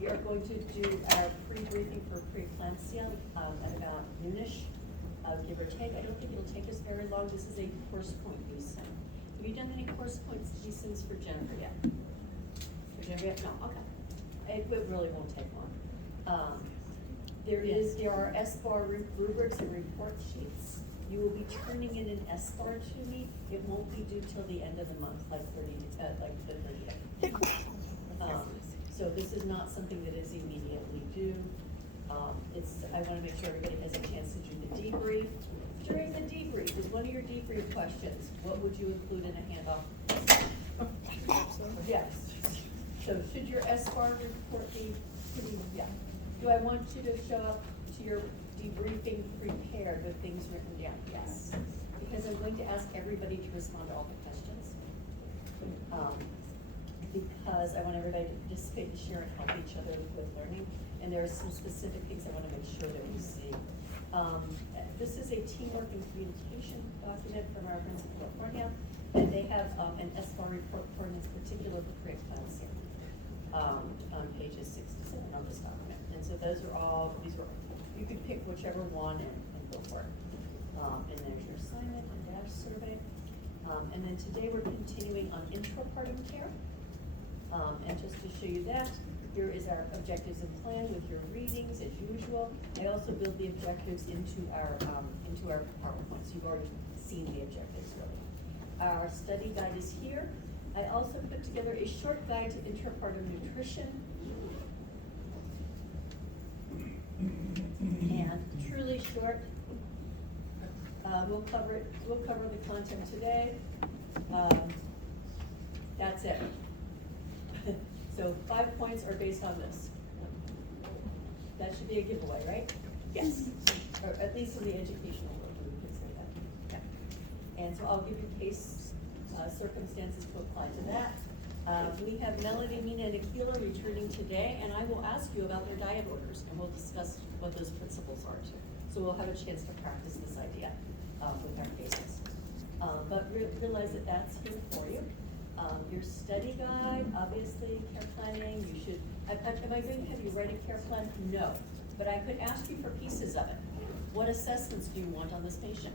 We are going to do our pre-briefing for preeclampsia at about noonish, give or take. I don't think it'll take us very long. This is a course point vsim. Have you done any course points vsims for Jennifer yet? For Jennifer yet? No, okay. It really won't take long. There are SBAR rubrics and report sheets. You will be turning in an SBAR to me. It won't be due till the end of the month, like the 30th. So this is not something that is immediately due. I want to make sure everybody has a chance to do the debrief. During the debrief, is one of your debrief questions, what would you include in a handoff? Yes. So should your SBAR report be, yeah. Do I want you to show up to your debriefing prepared with things written down? Yes. Because I'm going to ask everybody to respond to all the questions. Because I want everybody to participate and share and help each other with learning. And there are some specific things I want to make sure that we see. This is a teamwork and communication document from our friends in California. And they have an SBAR report for this particular preeclampsia on pages 6 to 7 of this document. And so those are all, you could pick whichever one and go for it. And there's your assignment and dash survey. And then today we're continuing on intrapartum care. And just to show you that, here is our objectives and plan with your readings as usual. I also build the objectives into our PowerPoint, so you've already seen the objectives really. Our study guide is here. I also put together a short guide to intrapartum nutrition. And truly short. We'll cover the content today. That's it. So 5 points are based on this. That should be a giveaway, right? Yes. Or at least in the educational world, we could say that. Okay. And so I'll give you case circumstances to apply to that. We have Melody, Mina, and Akila returning today, and I will ask you about their diet orders, and we'll discuss what those principles are too. So we'll have a chance to practice this idea with our cases. But realize that that's here for you. Your study guide, obviously, care planning, you should, am I going to have you write a care plan? No, but I could ask you for pieces of it. What assessments do you want on this patient?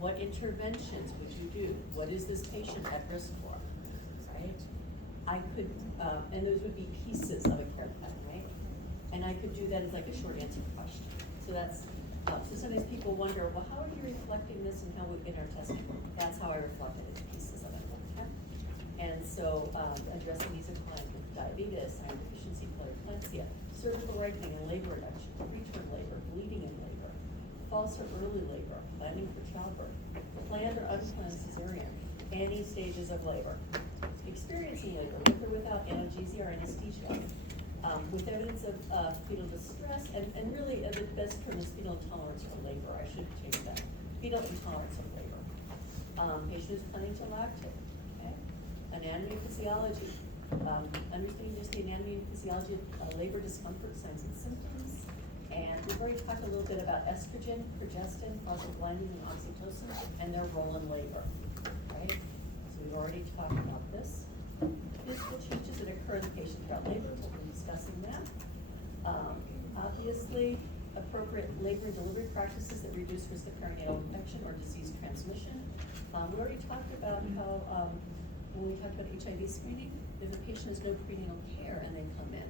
What interventions would you do? What is this patient at risk for, right? I could, and those would be pieces of a care plan, right? And I could do that as like a short answer question. So that's, so sometimes people wonder, well, how are you reflecting this and how in our testing? That's how I reflect it, as pieces of it. Okay? And so addressing these in clients with diabetes, iron deficiency, preeclampsia, surgical ripening and labor reduction, preterm labor, bleeding in labor, false or early labor, planning for childbirth, planned or unplanned cesarean, any stages of labor, experiencing labor with or without analgesia or anesthesia, with evidence of fetal distress, and really the best term is fetal intolerance for labor. I should change that. Fetal intolerance of labor. Patient is planning to lactate. Okay. Anatomy and physiology. Understanding just the anatomy and physiology of labor discomfort, signs and symptoms. And we've already talked a little bit about estrogen, progestin, prostaglandin, and oxytocin, and their role in labor. Right? So we've already talked about this. Physical changes that occur in the patient throughout labor, we'll be discussing that. Obviously, appropriate labor and delivery practices that reduce risk of perinatal infection or disease transmission. We already talked about how, when we talked about HIV screening, if the patient has no prenatal care and they come in,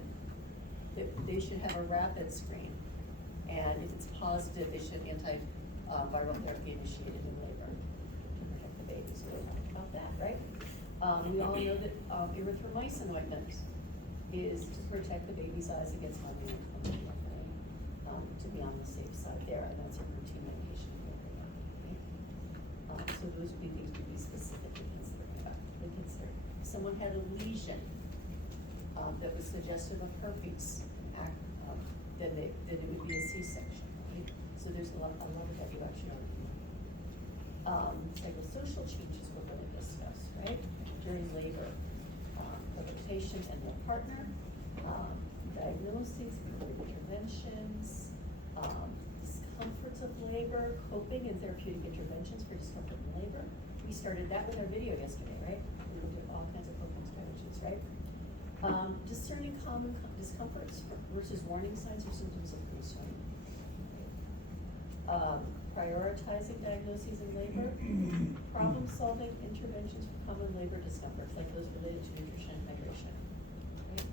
they should have a rapid screen. And if it's positive, they should antiviral therapy initiated in labor to protect the baby. So we talked about that, right? We all know that erythromycin ointment is to protect the baby's eyes against malignant inflammation, to be on the safe side there, and that's a routine medication. Okay? So those would be things to be specifically considering about. If someone had a lesion that was suggestive of herpes, then it would be a C-section. Right? So there's a lot of that you actually are. Psychosocial changes we're going to discuss, right? During labor, for the patient and their partner, diagnoses, interventions, discomforts of labor, coping and therapeutic interventions for discomfort in labor. We started that with our video yesterday, right? We looked at all kinds of coping strategies, right? Discerning common discomforts versus warning signs or symptoms of concern. Prioritizing diagnoses in labor, problem-solving interventions for common labor discomforts, like those related to nutrition and hydration. Right?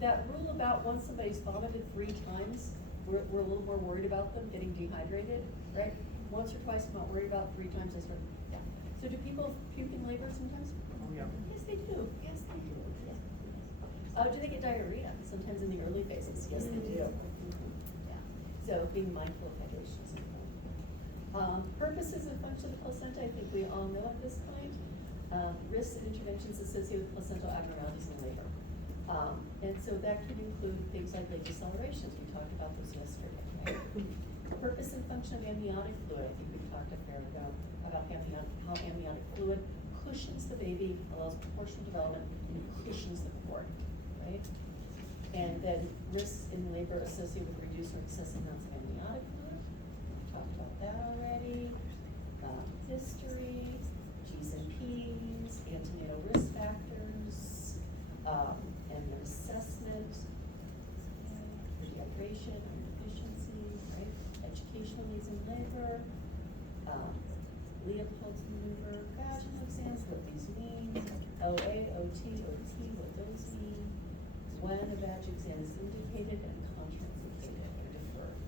That rule about once somebody's vomited 3 times, we're a little more worried about them getting dehydrated, right? Once or twice, I'm not worried about, 3 times I start, yeah. So do people puke in labor sometimes? Oh, yeah. Yes, they do. Yes, they do. Yes. Do they get diarrhea? Sometimes in the early phases. Yes, they do. Yeah. So being mindful of hydration is important. Purposes and function of the placenta, I think we all know at this point. Risks and interventions associated with placental abnormalities in labor. And so that can include things like late decelerations. We talked about those yesterday, right? Purpose and function of amniotic fluid. I think we talked a fair ago about how amniotic fluid cushions the baby, allows proportional development, and cushions the cord, right? And then risks in labor associated with reduced or excessive amounts of amniotic fluid. We talked about that already. History, G's and P's, antenatal risk factors, and their assessment, dehydration or deficiency, right? Educational needs in labor, Leopold's maneuver, vaginal exams, what these mean, OA, OT, OT, what those mean, when a vag exam is indicated and contraindicated or deferred.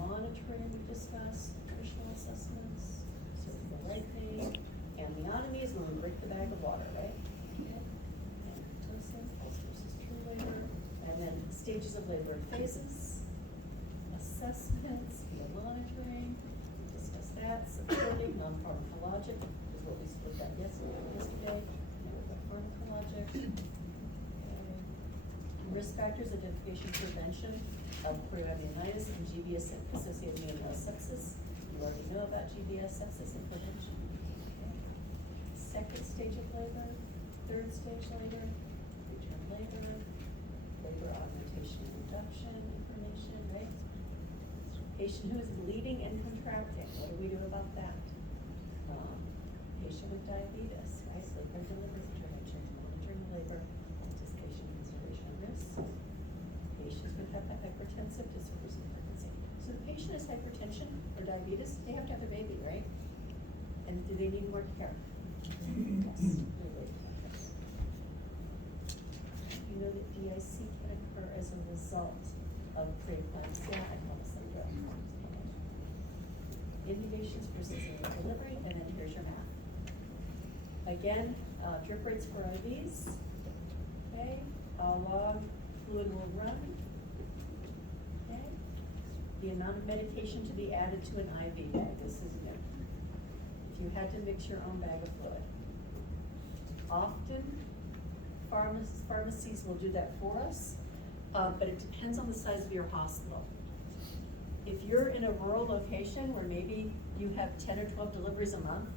Monitoring we discussed, nutritional assessments, sort of the right thing, amniotomy is when we break the bag of water, right? Okay. And pitocin, pulse versus true labor, and then stages of labor and phases, assessments, field monitoring, we discussed that, supporting, non-pharmacologic, is what we split that yesterday, pharmacologic. Okay. Risk factors, identification, prevention of chorioamnionitis and GBS associated neonatal sepsis. You already know about GBS sepsis and prevention. Okay. Second stage of labor, third stage labor, preterm labor, labor augmentation and reduction information, right? Patient who is bleeding and contracting, what do we do about that? Patient with diabetes, right? Labor and delivery interventions, monitoring labor, anticipation, consideration of risk. Patients with hypertensive disorders in pregnancy. So the patient has hypertension or diabetes, they have to have a baby, right? And do they need more care? Yes. You know that DIC can occur as a result of preeclampsia and Helm syndrome. Intubations for cesarean delivery, and then here's your math. Again, drip rates for IVs. Okay, log fluid will run. Okay, the amount of medication to be added to an IV bag. This is new. If you had to mix your own bag of fluid, often pharmacies will do that for us, but it depends on the size of your hospital. If you're in a rural location where maybe you have 10 or 12 deliveries a month,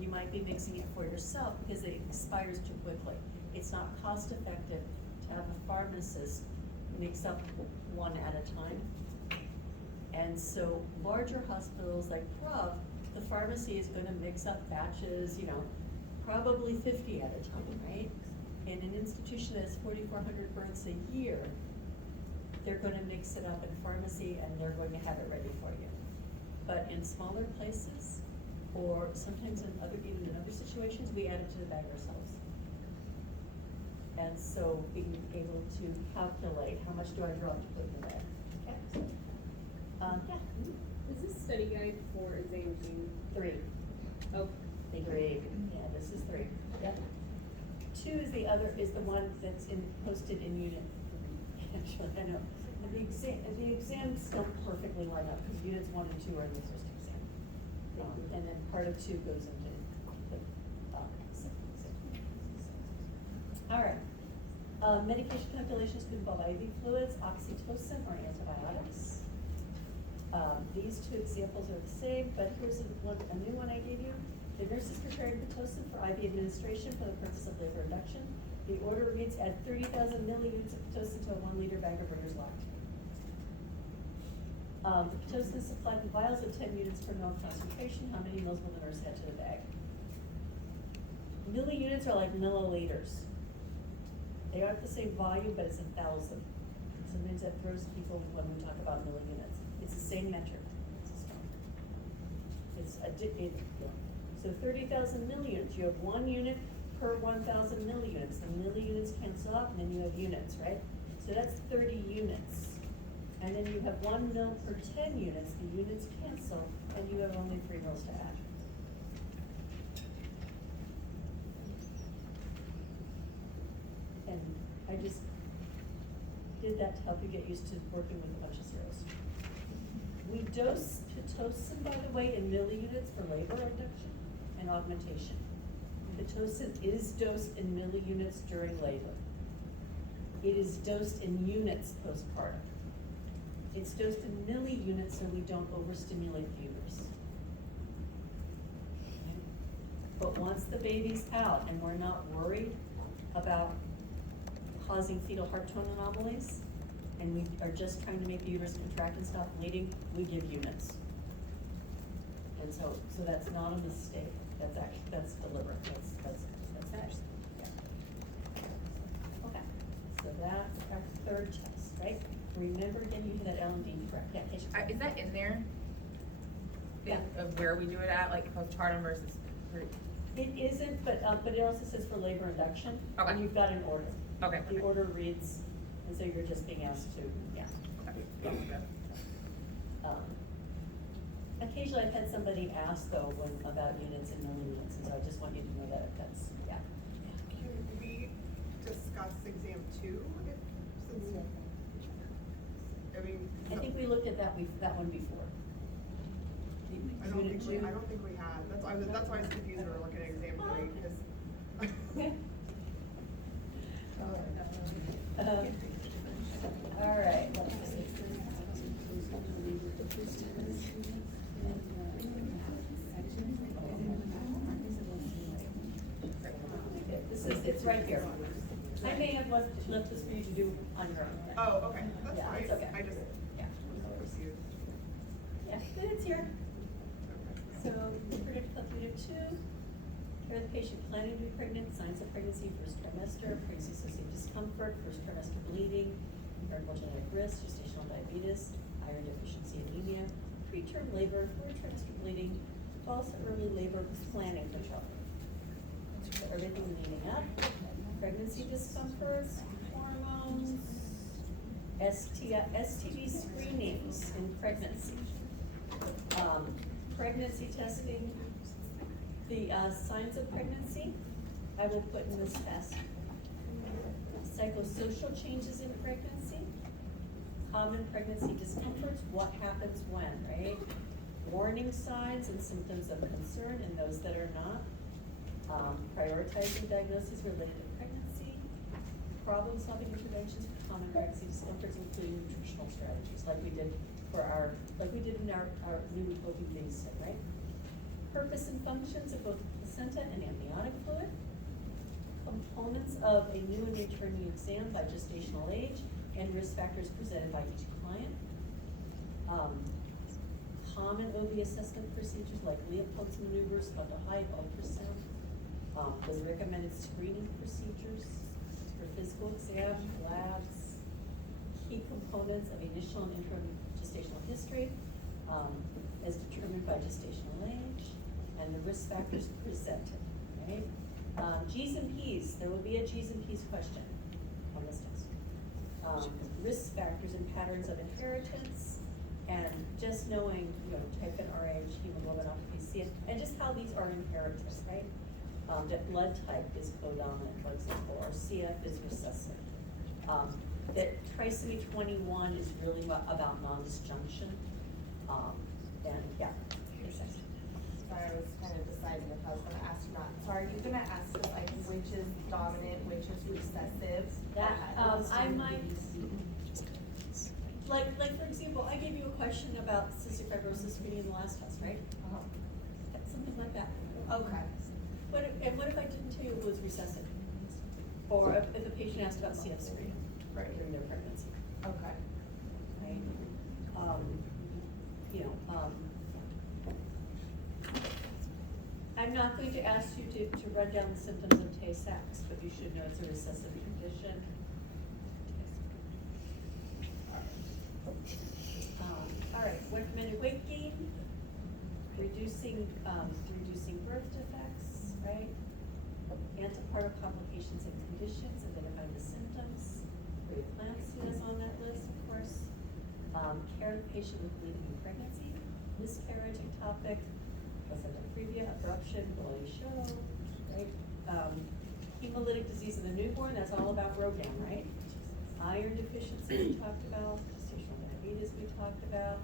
you might be mixing it for yourself because it expires too quickly. It's not cost effective to have a pharmacist mix up one at a time. And so larger hospitals like Prov, the pharmacy is gonna mix up batches, probably 50 at a time, right? In an institution that has 4,400 births a year, they're gonna mix it up in pharmacy and they're going to have it ready for you. But in smaller places, or sometimes even in other situations, we add it to the bag ourselves. And so being able to calculate how much do I draw to put in the bag. Okay. Is this study guide for exam team? 3. Oh. 3. Yeah, this is 3. Yep. 2 is the one that's posted in unit 3. Actually, I know. The exams don't perfectly line up because units 1 and 2 are the first exam. And then part of 2 goes into the all right. Medication calculations could involve IV fluids, oxytocin, or antibiotics. These 2 examples are the same, but here's a new one I gave you. The nurse is preparing pitocin for IV administration for the purpose of labor induction. The order reads add 30,000 milliliters of pitocin to a 1 liter bag of Ritter's Lock. The pitocin is supplied in vials of 10 units per ml concentration. How many mils will the nurse add to the bag? Milliunits are like milliliters. They aren't the same volume, but it's 1,000. Sometimes that throws people when we talk about milliunits. It's the same metric system. So 30,000 milliunits, you have 1 unit per 1,000 milliunits. The milliunits cancel out, and then you have units, right? So that's 30 units. And then you have 1 mil per 10 units, the units cancel, and you have only 3 mils to add. And I just did that to help you get used to working with a bunch of zeros. We dose Pitocin, by the way, in milliunits for labor induction and augmentation. Pitocin is dosed in milliunits during labor. It is dosed in units postpartum. It's dosed in milliunits so we don't overstimulate the uterus. But once the baby's out and we're not worried about causing fetal heart tone anomalies, and we are just trying to make the uterus contract and stop bleeding, we give units. And so that's not a mistake. That's deliberate. That's it. Yeah. Okay. So that's our third test, right? Remember again, you had that L&D correct. Yeah, Keisha. Is that in there? Yeah. Of where we do it at, like postpartum versus pre? It isn't, but it also says for labor induction. Okay. And you've got an order. Okay. The order reads, and so you're just being asked to, yeah. Okay. Occasionally I've had somebody ask though about units and milliunits, and so I just want you to know that that's, yeah. Can we discuss exam 2? I think we looked at that one before. I don't Unit think two. we had. That's why I was confused when we were looking at exam 3, because. Okay. All right. It's right here. I may have left this for you to do on your own. Oh, okay, that's Yeah, fine. it's okay. I just Yeah. was confused. Yeah, but it's here. So, predictive health unit 2, care of the patient planning to be pregnant, signs of pregnancy, first trimester, pregnancy associated discomfort, first trimester bleeding, inheritable genetic risk, gestational diabetes, iron deficiency anemia, preterm labor, third trimester bleeding, false or early labor, planning for childbirth. So everything leading up, pregnancy discomfort, hormones, STD screenings in pregnancy. Pregnancy testing, the signs of pregnancy, I will put in this test. Psychosocial changes in pregnancy, common pregnancy discomforts, what happens when, right? Warning signs and symptoms of concern in those that are not. Prioritizing diagnoses related to pregnancy, problem-solving interventions for common pregnancy discomforts, including nutritional strategies, like we did in our new open babysit, right? Purpose and functions of both placenta and amniotic fluid, components of a new and returning exam by gestational age, and risk factors presented by each client. Common OB assessment procedures like Leopold's maneuvers, how to height, ultrasound. The recommended screening procedures for physical exam, labs, key components of initial and interim gestational history, as determined by gestational age, and the risk factors presented, right? G's and P's, there will be a G's and P's question on this test. Risk factors and patterns of inheritance, and just knowing, type in RH, hemoglobin, PCF, and just how these are inherited, right? That blood type is codominant, for example, or CF is recessive. That trisomy 21 is really about non-disjunction. And yeah. Sorry, I was kind of deciding if I was gonna ask you that. So are you gonna ask us like which is dominant, which is recessive? That, I might, like for example, I gave you a question about cystic fibrosis screening in the last test, right? Something like that. Okay. What if I didn't tell you it was recessive? Or if the patient asked about CF screening during their pregnancy, Okay. right? I'm not going to ask you to run down the symptoms of Tay-Sachs, but you should know it's a recessive condition. All right, recommended weight gain, reducing birth defects, right? Antepartum complications and conditions, identifying the symptoms. Preeclampsia is on that list, of course. Care of the patient with bleeding in pregnancy, miscarriage, ectopic, placenta previa, abruption, bloody show, right? Hemolytic disease in the newborn, that's all about Rogan, right? Iron deficiency we talked about, gestational diabetes we talked about,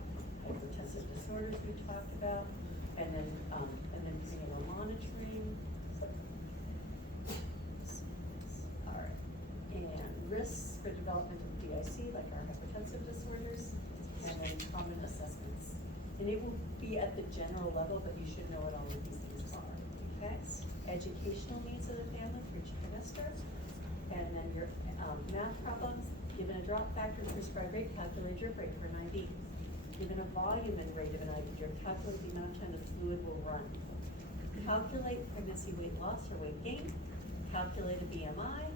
hypertensive disorders we talked about, and then behavioral monitoring. All right, and risks for development of DIC, like our hypertensive disorders, and then common assessments. And it will be at the general level, but you should know what all of these things are, okay? Educational needs of the family for each trimester, and then your math problems, given a drop factor and prescribed rate, calculate drip rate for an IV. Given a volume and rate of an IV drip, calculate the amount of time the fluid will run. Calculate pregnancy weight loss or weight gain, calculate a BMI,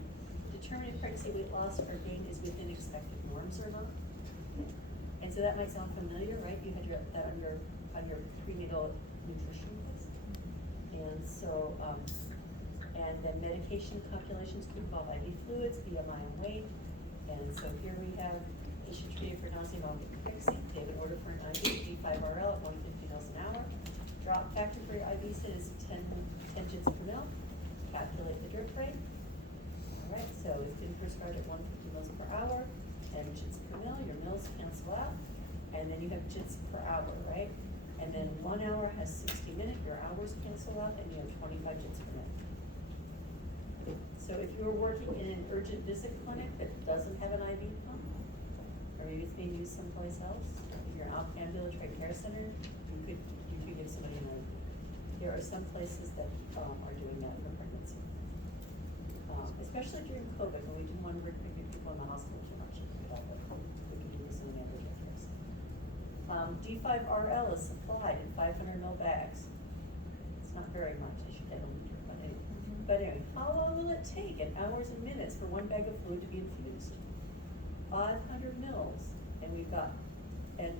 determine if pregnancy weight loss or gain is within expected norms or not. And so that might sound familiar, right? You had that on your prenatal nutrition list. And so, and then medication calculations could involve IV fluids, BMI and weight. And so here we have patient treated for nausea, vomiting, and pregnancy. They have an order for an IV, D5RL at 150 mils an hour. Drop factor for your IV sit is 10 gins per mil. Calculate the drip rate. All right, so it's been prescribed at 150 mils per hour, 10 gins per mil. Your mils cancel out, and then you have gins per hour, right? And then 1 hour has 60 minutes. Your hours cancel out, and you have 25 gins per minute. So if you were working in an urgent visit clinic that doesn't have an IV pump, or maybe it's being used someplace else, if you're an ambulatory care center, you could give somebody an IV. There are some places that are doing that for pregnancy. Especially during COVID, when we didn't want to bring people in the hospital too much. We could do this in the ambulatory care center. D5RL is supplied in 500 ml bags. It's not very much, you should get a liter, but anyway. But anyway, how long will it take in hours and minutes for 1 bag of fluid to be infused? 500 mils, and we've got, and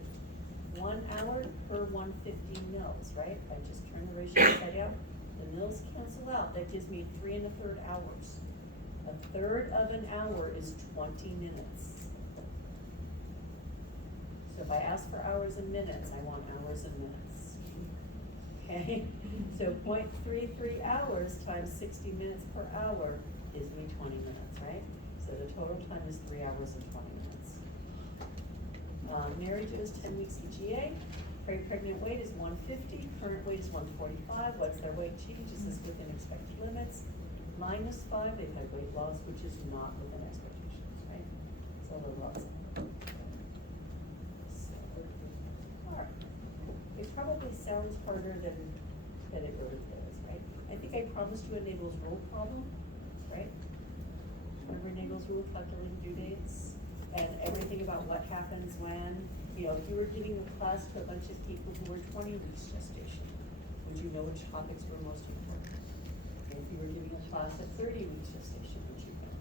1 hour per 150 mils, right? I just turn the ratio upside down. The mils cancel out, that gives me 3 1/3 hours. 1/3 of an hour is 20 minutes. So if I ask for hours and minutes, I want hours and minutes. Okay, so 0.33 hours times 60 minutes per hour gives me 20 minutes, right? So the total time is 3 hours and 20 minutes. Married to is 10 weeks EGA. Pregnant weight is 150, current weight is 145. What's their weight change? Is this within expected limits? -5, they've had weight loss, which is not within expectations, right? So a little loss. Alright. It probably sounds harder than it really is, right? I think I promised you a Nagel's rule problem, right? Remember Nagel's rule, calculating due dates? And everything about what happens when, you know, if you were giving a class to a bunch of people who were 20 weeks gestation, would you know which topics were most important? And if you were giving a class at 30 weeks gestation, would you know?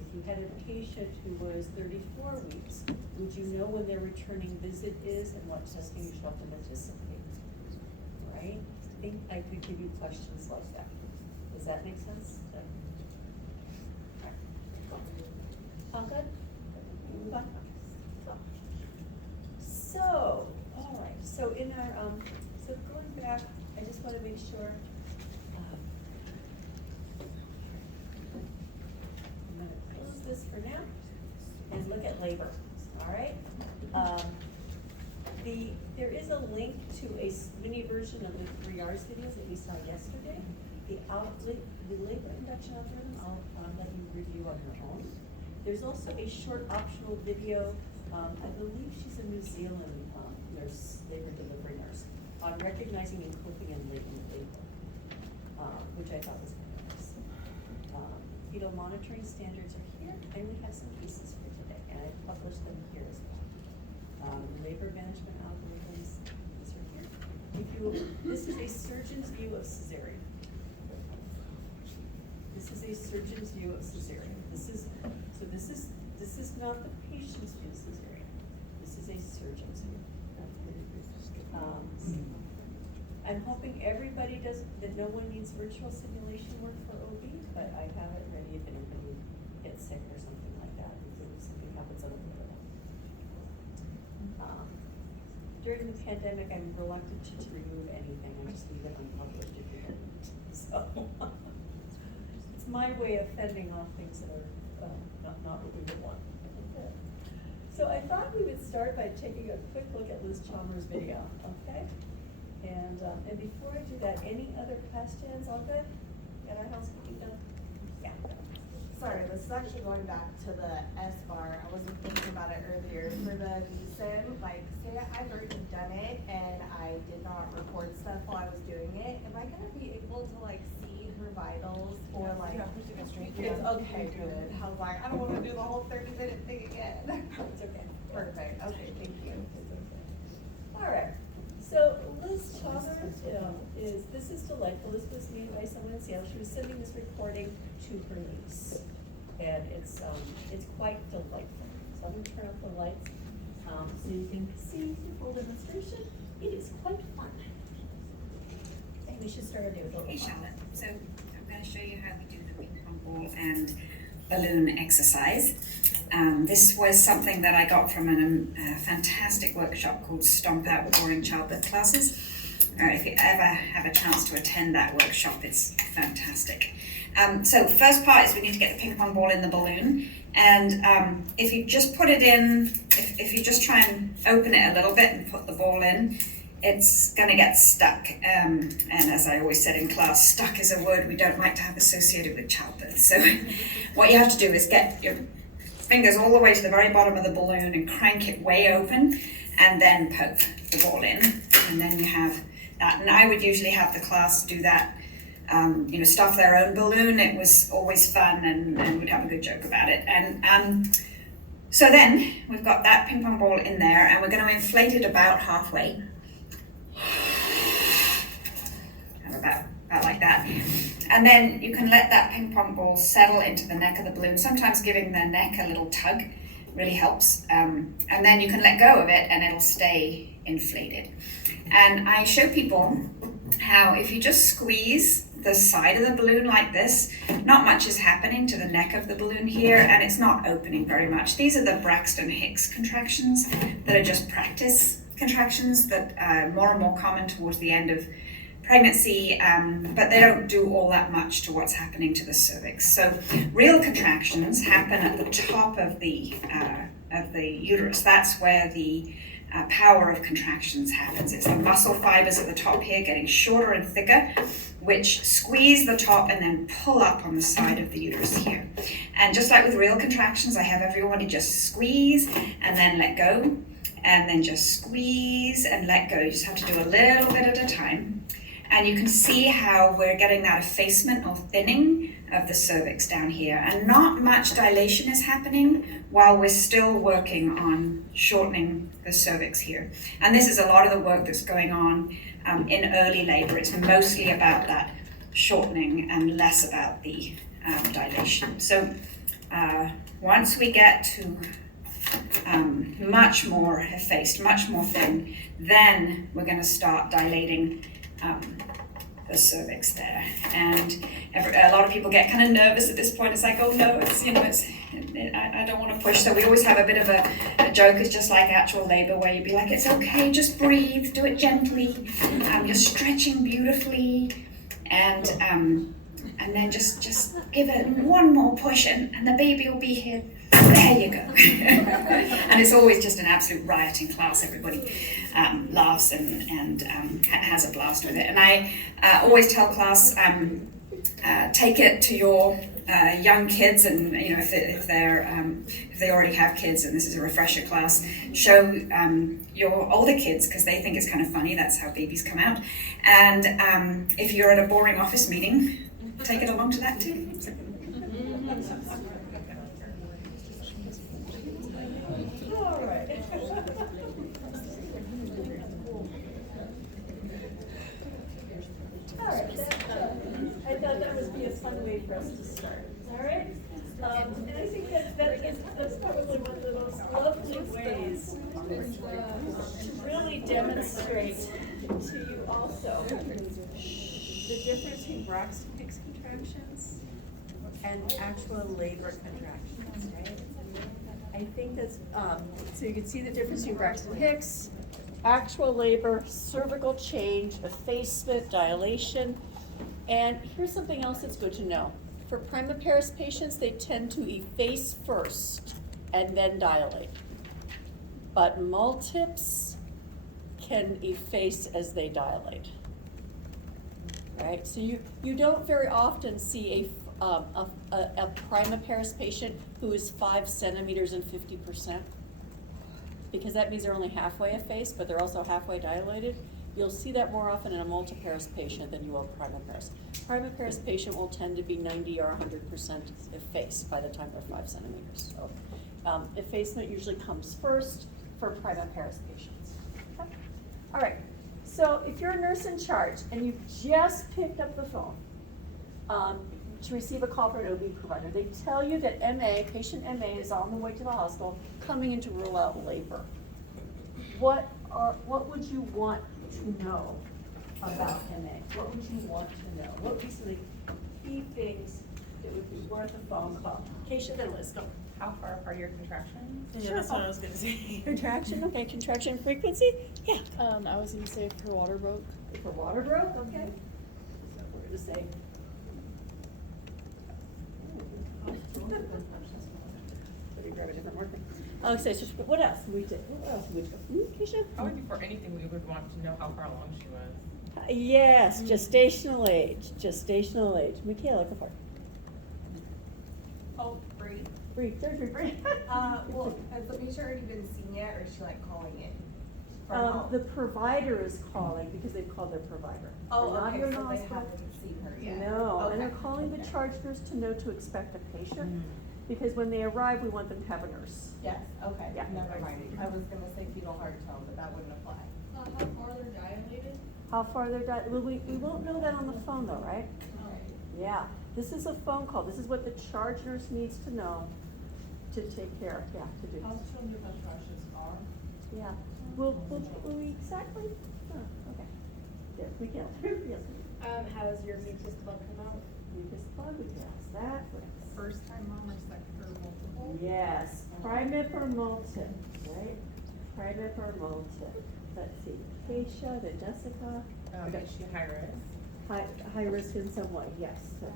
If you had a patient who was 34 weeks, would you know when their returning visit is and what testing you should help them anticipate? Right? I think I could give you questions like that. Does that make sense? All good? So, all right, so in our, so going back, I just want to make sure, I'm going to close this for now and look at labor, all right? There is a link to a mini version of the 3 R's videos that we saw yesterday. The labor induction algorithm, I'll let you review on your own. There's also a short optional video, I believe she's a New Zealand nurse, labor delivery nurse, on recognizing and coping in latent labor, which I thought was kind of nice. Fetal monitoring standards are here, and we have some cases for today, and I published them here as well. Labor management algorithms, these are here. This is a surgeon's view of cesarean. This is a surgeon's view of cesarean. This is not the patient's view of cesarean. This is a surgeon's view. I'm hoping everybody that no one needs virtual simulation work for OB, but I have it ready if anybody gets sick or something like that, if something happens unavoidable. During the pandemic, I'm reluctant to remove anything. I just leave it unpublished if you don't. So it's my way of fending off things that are not what we would want. So I thought we would start by taking a quick look at Liz Chalmers' video, okay? And before I do that, any other questions? All good? Got our housekeeping done? Yeah. Sorry, this is actually going back to the S-bar. I wasn't thinking about it earlier. For the vsim, like, say I've already done it and I did not record stuff while I was doing it, am I gonna be able to like see her vitals or like? It's okay, good. I was like, I don't wanna do the whole 30-minute thing again. It's okay. Perfect, okay, thank you. All right. So Liz Chalmers this is delightful. This was made by someone in Seattle. She was sending this recording to her niece, and it's quite delightful. So I'm going to turn off the lights so you can see the full demonstration. It is quite fun. And we should start our day with a little Hey fun. Charlotte, so I'm going to show you how we do the ping pong ball and balloon exercise. This was something that I got from a fantastic workshop called Stomp Out Boring Childbirth Classes. If you ever have a chance to attend that workshop, it's fantastic. So first part is we need to get the ping pong ball in the balloon, and if you just put it in, if you just try and open it a little bit and put the ball in, it's going to get stuck. And as I always said in class, stuck is a word we don't like to have associated with childbirth. So what you have to do is get your fingers all the way to the very bottom of the balloon and crank it way open, and then poke the ball in, and then you have that. And I would usually have the class do that, stuff their own balloon. It was always fun, and we'd have a good joke about it. And so then we've got that ping pong ball in there, and we're going to inflate it about halfway. About like that. And then you can let that ping pong ball settle into the neck of the balloon. Sometimes giving the neck a little tug really helps. And then you can let go of it and it'll stay inflated. And I show people how if you just squeeze the side of the balloon like this, not much is happening to the neck of the balloon here, and it's not opening very much. These are the Braxton Hicks contractions that are just practice contractions that are more and more common towards the end of pregnancy, but they don't do all that much to what's happening to the cervix. So real contractions happen at the top of the uterus. That's where the power of contractions happens. It's the muscle fibers at the top here getting shorter and thicker, which squeeze the top and then pull up on the side of the uterus here. And just like with real contractions, I have everybody just squeeze and then let go, and then just squeeze and let go. You just have to do a little bit at a time. And you can see how we're getting that effacement or thinning of the cervix down here. And not much dilation is happening while we're still working on shortening the cervix here. And this is a lot of the work that's going on in early labor. It's mostly about that shortening and less about the dilation. So once we get to much more effaced, much more thin, then we're going to start dilating the cervix there. And a lot of people get kind of nervous at this point. It's like, oh no, I don't want to push. So we always have a bit of a joke. It's just like actual labor, where you'd be like, it's okay, just breathe, do it gently. You're stretching beautifully, and then just give it one more push, and the baby will be here. There you go. And it's always just an absolute riot in class. Everybody laughs and has a blast with it. And I always tell class, take it to your young kids, and if they already have kids, and this is a refresher class, show your older kids, because they think it's kind of funny. That's how babies come out. And if you're at a boring office meeting, take it along to that too. All right. All right. I thought that would be a fun way for us to start, all right? And I think that's probably one of the most lovely ways to really demonstrate to you also the difference between Braxton Hicks contractions and actual labor contractions, right? I think that's, so you can see the difference between Braxton Hicks, actual labor, cervical change, effacement, dilation. And here's something else that's good to know. For primiparous patients, they tend to efface first and then dilate. But multips can efface as they dilate. Right? So you don't very often see a primiparous patient who is 5 centimeters and 50%, because that means they're only halfway effaced, but they're also halfway dilated. You'll see that more often in a multiparous patient than you will a primiparous. Primiparous patient will tend to be 90 or 100% effaced by the time they're 5 centimeters. So effacement usually comes first for primiparous patients. Okay? All right, so if you're a nurse in charge and you just picked up the phone to receive a call for an OB provider, they tell you that patient MA is on the way to the hospital coming in to rule out labor. What would you want to know about MA? What would you want to know? What would be some of the key things that would be worth a phone call? Keisha, then let's go. How far apart are your contractions? Yeah, that's what I was gonna say. Contraction, okay, contraction frequency? Yeah. I was gonna say if her water broke. If her water broke, okay. So we're gonna say. Let me grab a different marker. So what else we did? What else we do? Keisha? Probably before anything, we would want to know how far along she was. Yes, gestational age, Michaela, go for it. Oh, Bree. Bree, surgery, Bree. Well, has the patient already been seen yet, or is she like calling in? from home? The provider is calling because they've called their provider. Oh, They're not okay, here in so the they hospital. haven't seen her yet? No, and they're Okay. calling the charge nurse to know to expect a patient, because when they arrive, we want them to have a nurse. Yes, okay, Yeah. never mind. I was gonna say fetal heart tone, but that wouldn't apply. How far they're dilated? How far they're well, we won't know that on the phone though, right? Yeah, this is a phone call, this is what the charge nurse needs to know to take care of, to do. How soon your contractions are? Yeah, will we exactly, okay. There, we can, yes. Has your mucus plug come out? Mucus plug, we can ask that. First time mom or second or multiple? Yes, primip or multip, right? Primip or multip. Let's see, Keisha, then Jessica. Is she high risk? High risk in some way, yes. So I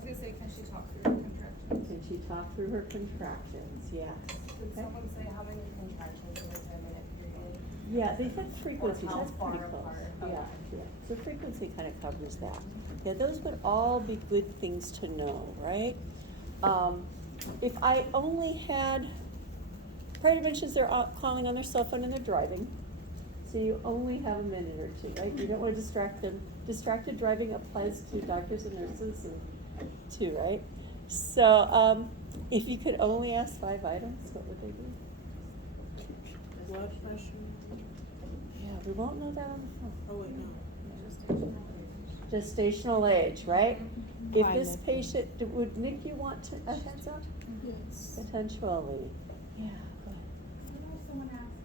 was gonna say, can she talk through her contractions? Can she talk through her contractions? Yes. Did Okay. someone say how many contractions in a 10-minute period? Yeah, they said frequencies, Or how that's pretty far close. apart? Yeah, Okay. yeah, so frequency kind of covers that. Yeah, those would all be good things to know, right? If I only had, prior mentions they're calling on their cell phone and they're driving, so you only have a minute or two, right? You don't want to distract them. Distracted driving applies to doctors and nurses and too, right? So if you could only ask 5 items, what would they be? Blood pressure. Yeah, we won't know that on the phone. Oh wait, no. Gestational age, right? If this Climate. patient, would Nick, you want to, a heads up? Yes. Potentially. Yeah, go ahead. I know someone asked,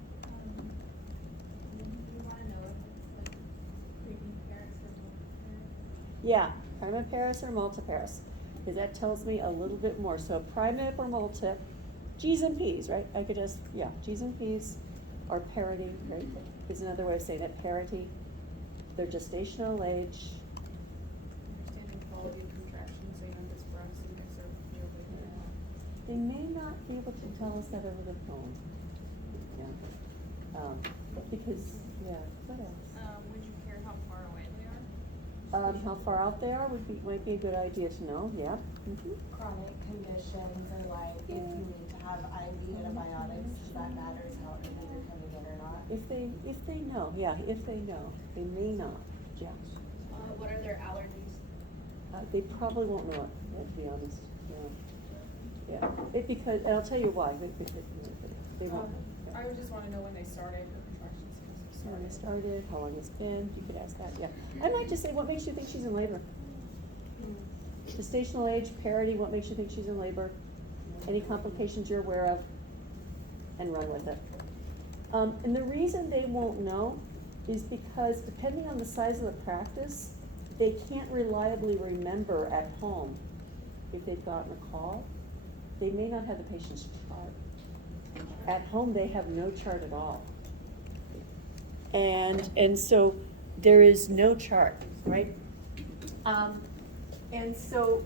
you wanna know if it's like pre-parents or multi-parents? Yeah, primiparous or multiparous, because that tells me a little bit more. So primip or multip, G's and P's, right? I could just, yeah, G's and P's, or parity, right? Is another way of saying it, parity. Their gestational age. Understanding quality of contractions, so you know if it's Braxton or They may not be able to tell us that over the phone. Yeah. Because, yeah, what else? Would you care how far away they are? How far out they are might be a good idea to know, yeah. Chronic conditions, or like if you need to have IV antibiotics, does that matter how early you're coming in or not? If they know, yeah, if they know, they may not, yeah. What are their allergies? They probably won't know it, to be honest, yeah. Yeah, because, and I'll tell you why, they won't. Yeah. I would just wanna know when they started her contractions. When they started, how long it's been, you could ask that, yeah. I might just say, what makes you think she's in labor? Gestational age, parity, what makes you think she's in labor? Any complications you're aware of? And run with it. And the reason they won't know is because depending on the size of the practice, they can't reliably remember at home if they've gotten a call. They may not have the patient's chart. At home, they have no chart at all. And so there is no chart, right? And so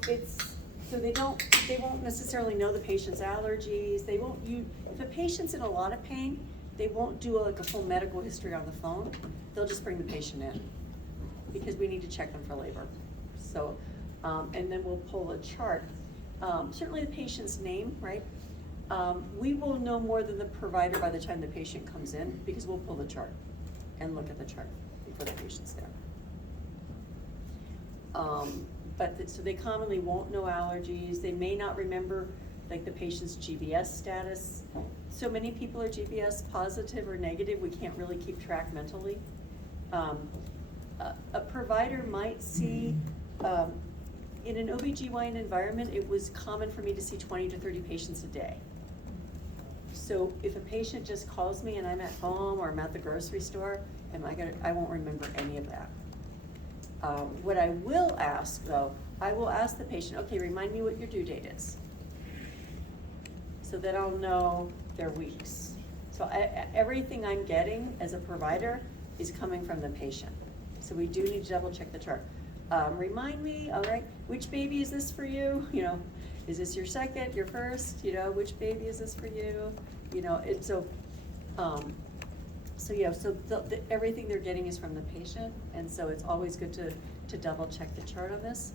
they won't necessarily know the patient's allergies. They won't, if a patient's in a lot of pain, they won't do like a full medical history on the phone. They'll just bring the patient in because we need to check them for labor. So, and then we'll pull a chart. Certainly the patient's name, right? We will know more than the provider by the time the patient comes in because we'll pull the chart and look at the chart before the patient's there. So they commonly won't know allergies. They may not remember like the patient's GBS status. So many people are GBS positive or negative, we can't really keep track mentally. A provider might see, in an OBGYN environment, it was common for me to see 20 to 30 patients a day. So if a patient just calls me and I'm at home or I'm at the grocery store, I won't remember any of that. What I will ask though, I will ask the patient, okay, remind me what your due date is. So that I'll know their weeks. So everything I'm getting as a provider is coming from the patient. So we do need to double check the chart. Remind me, all right, which baby is this for you? You know, is this your second, your first? You know, which baby is this for you? You know, everything they're getting is from the patient, and so it's always good to double check the chart on this.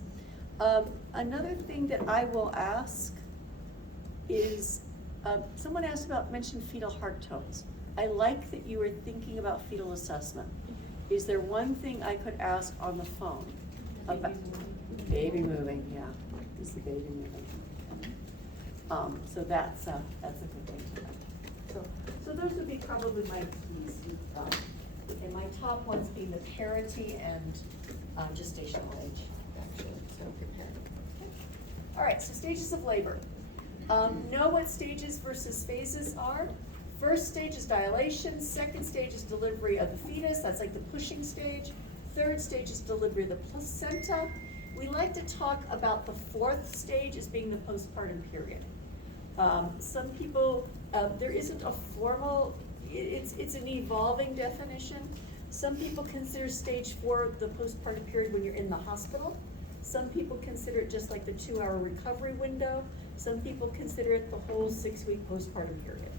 Another thing that I will ask is, someone mentioned fetal heart tones. I like that you were thinking about fetal assessment. Is there one thing I could ask on the phone about baby moving? Yeah, is the baby moving? So that's a good thing to know. So those would be probably my keys. And my top ones being the parity and gestational age. Actually, so prepare. Okay. All right, so stages of labor. Know what stages versus phases are. First stage is dilation, second stage is delivery of the fetus, that's like the pushing stage. Third stage is delivery of the placenta. We like to talk about the fourth stage as being the postpartum period. Some people, there isn't a formal, it's an evolving definition. Some people consider stage 4 the postpartum period when you're in the hospital. Some people consider it just like the 2-hour recovery window. Some people consider it the whole 6-week postpartum period.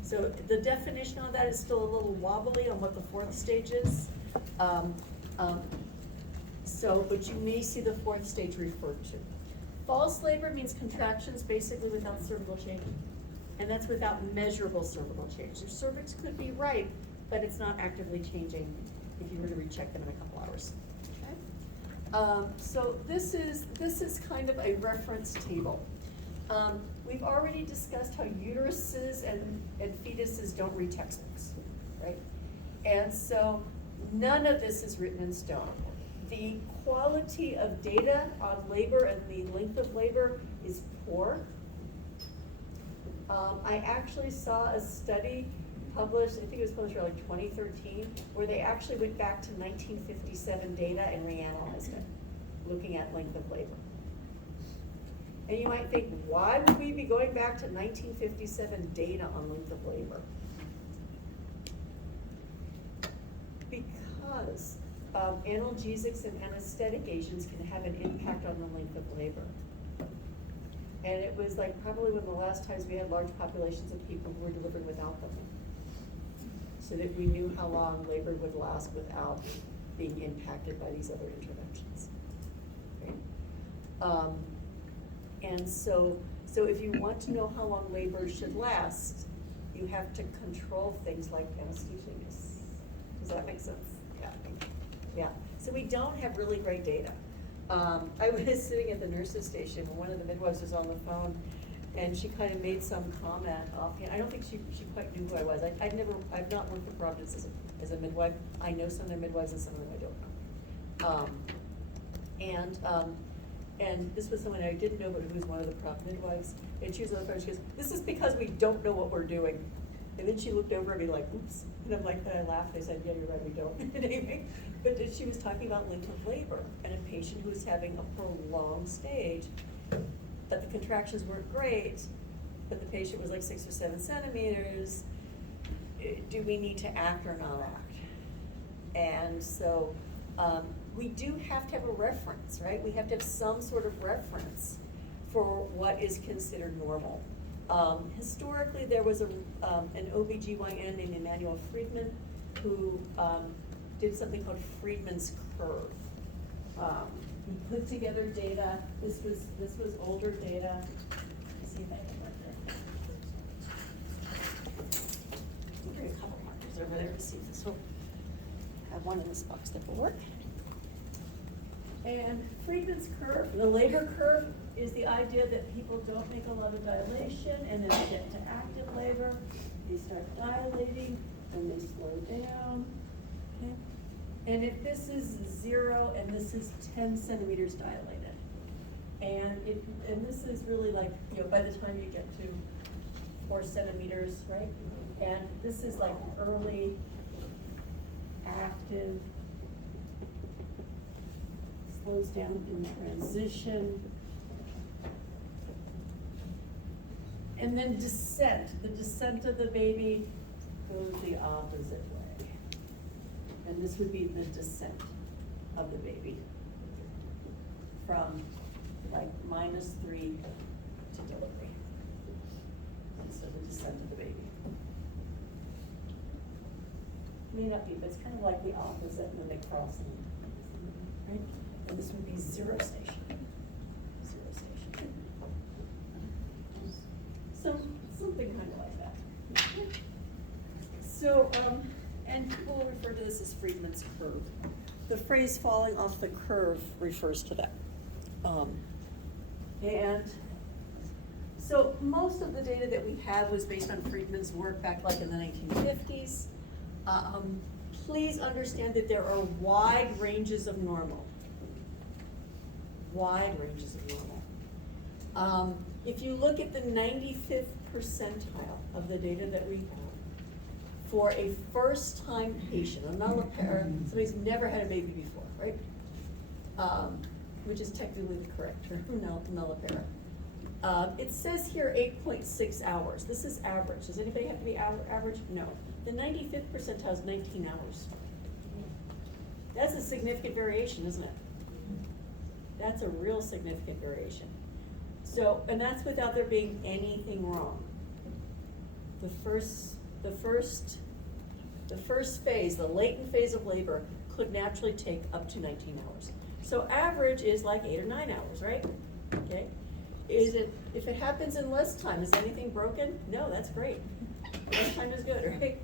So the definition on that is still a little wobbly on what the fourth stage is. But you may see the fourth stage referred to. False labor means contractions basically without cervical change. And that's without measurable cervical change. Your cervix could be right, but it's not actively changing if you were to recheck them in a couple hours. Okay? So this is kind of a reference table. We've already discussed how uteruses and fetuses don't read textbooks, right? And so none of this is written in stone. The quality of data on labor and the length of labor is poor. I actually saw a study published, I think it was published around like 2013, where they actually went back to 1957 data and reanalyzed it, looking at length of labor. And you might think, why would we be going back to 1957 data on length of labor? Because analgesics and anesthetic agents can have an impact on the length of labor. And it was like probably one of the last times we had large populations of people who were delivering without them. So that we knew how long labor would last without being impacted by these other interventions. Right? And so if you want to know how long labor should last, you have to control things like anesthesia use. Does that make sense? Yeah. Yeah. So we don't have really great data. I was sitting at the nurses' station and one of the midwives was on the phone, and she kind of made some comment offhand. I don't think she quite knew who I was. I've not worked for Providence as a midwife. I know some of their midwives and some of them I don't know. and this was someone I didn't know, but who was one of the prop midwives, and she was on the phone, she goes, "This is because we don't know what we're doing." And then she looked over at me like, "Oops," and I'm like, then I laughed, I said, "Yeah, you're right, we don't." Anyway, but then she was talking about length of labor, and a patient who was having a prolonged stage, but the contractions weren't great, but the patient was like 6 or 7 centimeters. Do we need to act or not act? And so, we do have to have a reference, right? We have to have some sort of reference for what is considered normal. Historically, there was an OBGYN named Emmanuel Friedman who did something called Friedman's curve. He put together data. This was older data. Let's see if I can mark it. I'll bring a couple markers over there to see if this will have one in this box that will work. And Friedman's curve, the labor curve, is the idea that people don't make a lot of dilation and then they get to active labor, they start dilating, and they slow down, okay? And if this is 0 and this is 10 centimeters dilated, and this is really like, by the time you get to 4 centimeters, right? And this is like early, active, slows down in transition. And then descent, the descent of the baby goes the opposite way. And this would be the descent of the baby from like -3 to delivery. And so the descent of the baby. May not be, but it's kind of like the opposite when they cross, right? And this would be 0 station. 0 station. So, something kind of like that. So, and people will refer to this as Friedman's curve. The phrase falling off the curve refers to that. And so most of the data that we have was based on Friedman's work back like in the 1950s. Please understand that there are wide ranges of normal. Wide ranges of normal. If you look at the 95th percentile of the data that we have for a first-time patient, a nullipara, somebody's never had a baby before, right? Which is technically the correct term, nullipara. It says here 8.6 hours. This is average. Does anybody have to be average? No. The 95th percentile is 19 hours. That's a significant variation, isn't it? That's a real significant variation. So, and that's without there being anything wrong. The first phase, the latent phase of labor, could naturally take up to 19 hours. So average is like 8 or 9 hours, right? Okay. If it happens in less time, is anything broken? No, that's great. Less time is good, right?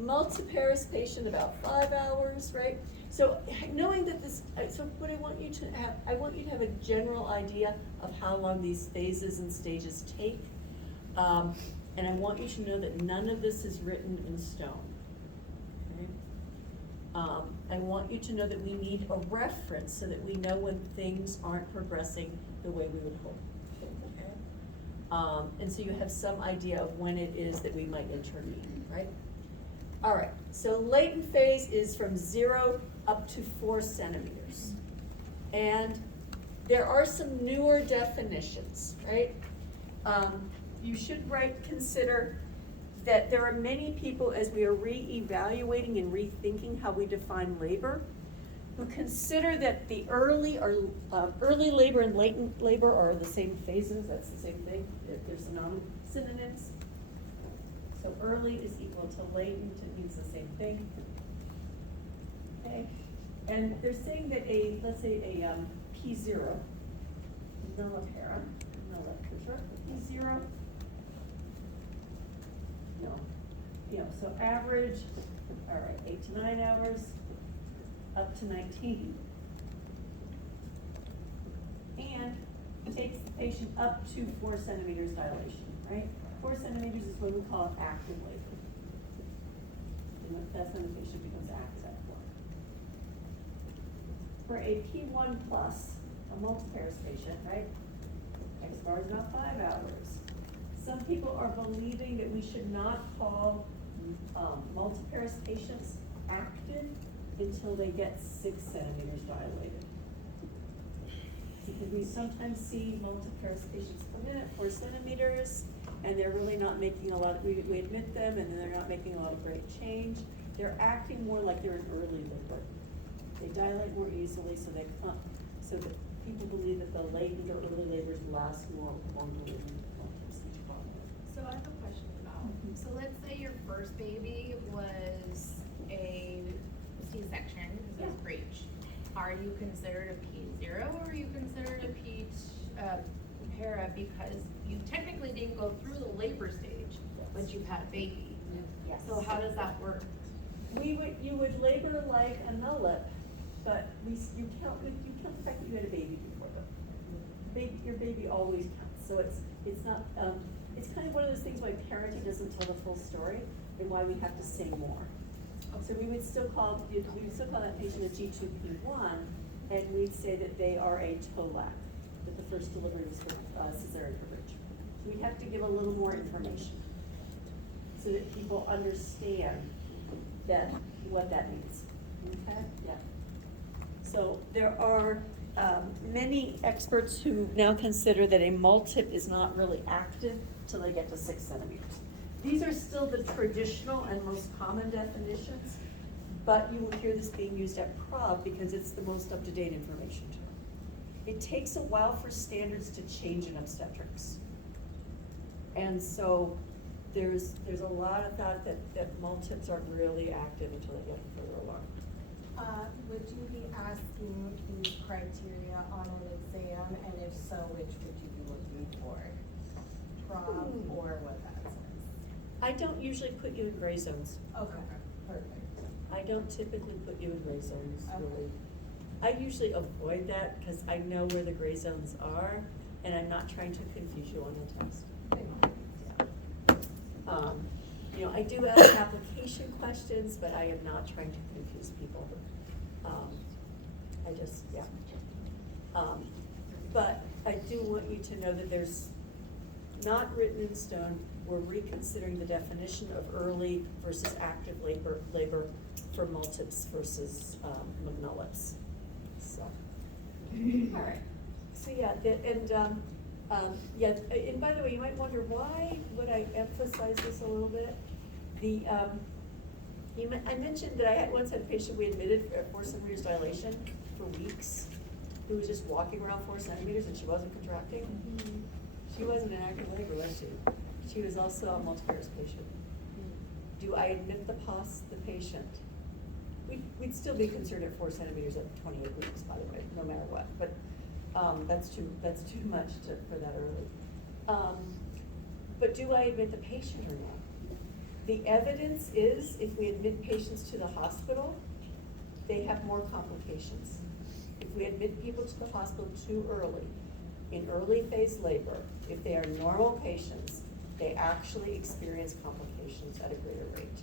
Multiparous patient, about 5 hours, right? So knowing that so what I want you to have a general idea of how long these phases and stages take. And I want you to know that none of this is written in stone. Okay? I want you to know that we need a reference so that we know when things aren't progressing the way we would hope. Okay? And so you have some idea of when it is that we might intervene, right? All right, so latent phase is from 0 up to 4 centimeters. And there are some newer definitions, right? You should consider that there are many people, as we are re-evaluating and rethinking how we define labor, who consider that the early labor and latent labor are the same phases. That's the same thing. They're synonyms. So early is equal to latent. It means the same thing. Okay, and they're saying that let's say a P0, nullipara, for short, P0. No, so average, all right, 8 to 9 hours, up to 19. And takes the patient up to 4 centimeters dilation, right? 4 centimeters is what we call active labor. And that's when the patient becomes active at 4. For a P1 plus, a multiparous patient, right? X-bar is about 5 hours. Some people are believing that we should not call, multiparous patients active until they get 6 centimeters dilated. Because we sometimes see multiparous patients come in at 4 centimeters, and they're really not making a lot of, we admit them, and then they're not making a lot of great change. They're acting more like they're in early labor. They dilate more easily, so they come, so that people believe that the latent or early labors last more longer than multiple stage problems. So I have a question about, so let's say your first baby was a C-section because it was breech. Are you considered a P0 or are you considered a para because you technically didn't go through the labor stage, but you've had a baby? Yes. So how does that work? You would labor like a nullip, but you count the fact that you had a baby before them. Your baby always counts, so it's not, it's kind of one of those things why parenting doesn't tell the full story, and why we have to say more. So we would still call that patient a G2P1, and we'd say that they are a TOLAC, that the first delivery was for cesarean for breech. So we'd have to give a little more information, so that people understand what that means, okay? Yeah. So there are many experts who now consider that a multip is not really active till they get to 6 centimeters. These are still the traditional and most common definitions, but you will hear this being used at PROV because it's the most up-to-date information to it. It takes a while for standards to change in obstetrics. And so there's a lot of thought that multips aren't really active until they get further along. Would you be asking these criteria on an exam, and if so, which would you be looking for? PROV or what that says? I don't usually put you in gray zones. Okay, perfect. I don't typically put you in gray zones, Okay. really. I usually avoid that because I know where the gray zones are, and I'm not trying to confuse you on the test. I do ask application questions, but I am not trying to confuse people. But I do want you to know that there's not written in stone, we're reconsidering the definition of early versus active labor for multips versus nullets. So, all right. So yeah, and by the way, you might wonder why would I emphasize this a little bit? I mentioned that I once had a patient we admitted for 4 centimeters dilation for weeks, who was just walking around 4 centimeters and she wasn't contracting. Mm-hmm. She wasn't in active labor, was she? She was also a multiparous patient. Do I admit the patient? We'd still be concerned at 4 centimeters at 28 weeks, by the way, no matter what. But that's too much for that early. But do I admit the patient or not? The evidence is if we admit patients to the hospital, they have more complications. If we admit people to the hospital too early, in early phase labor, if they are normal patients, they actually experience complications at a greater rate.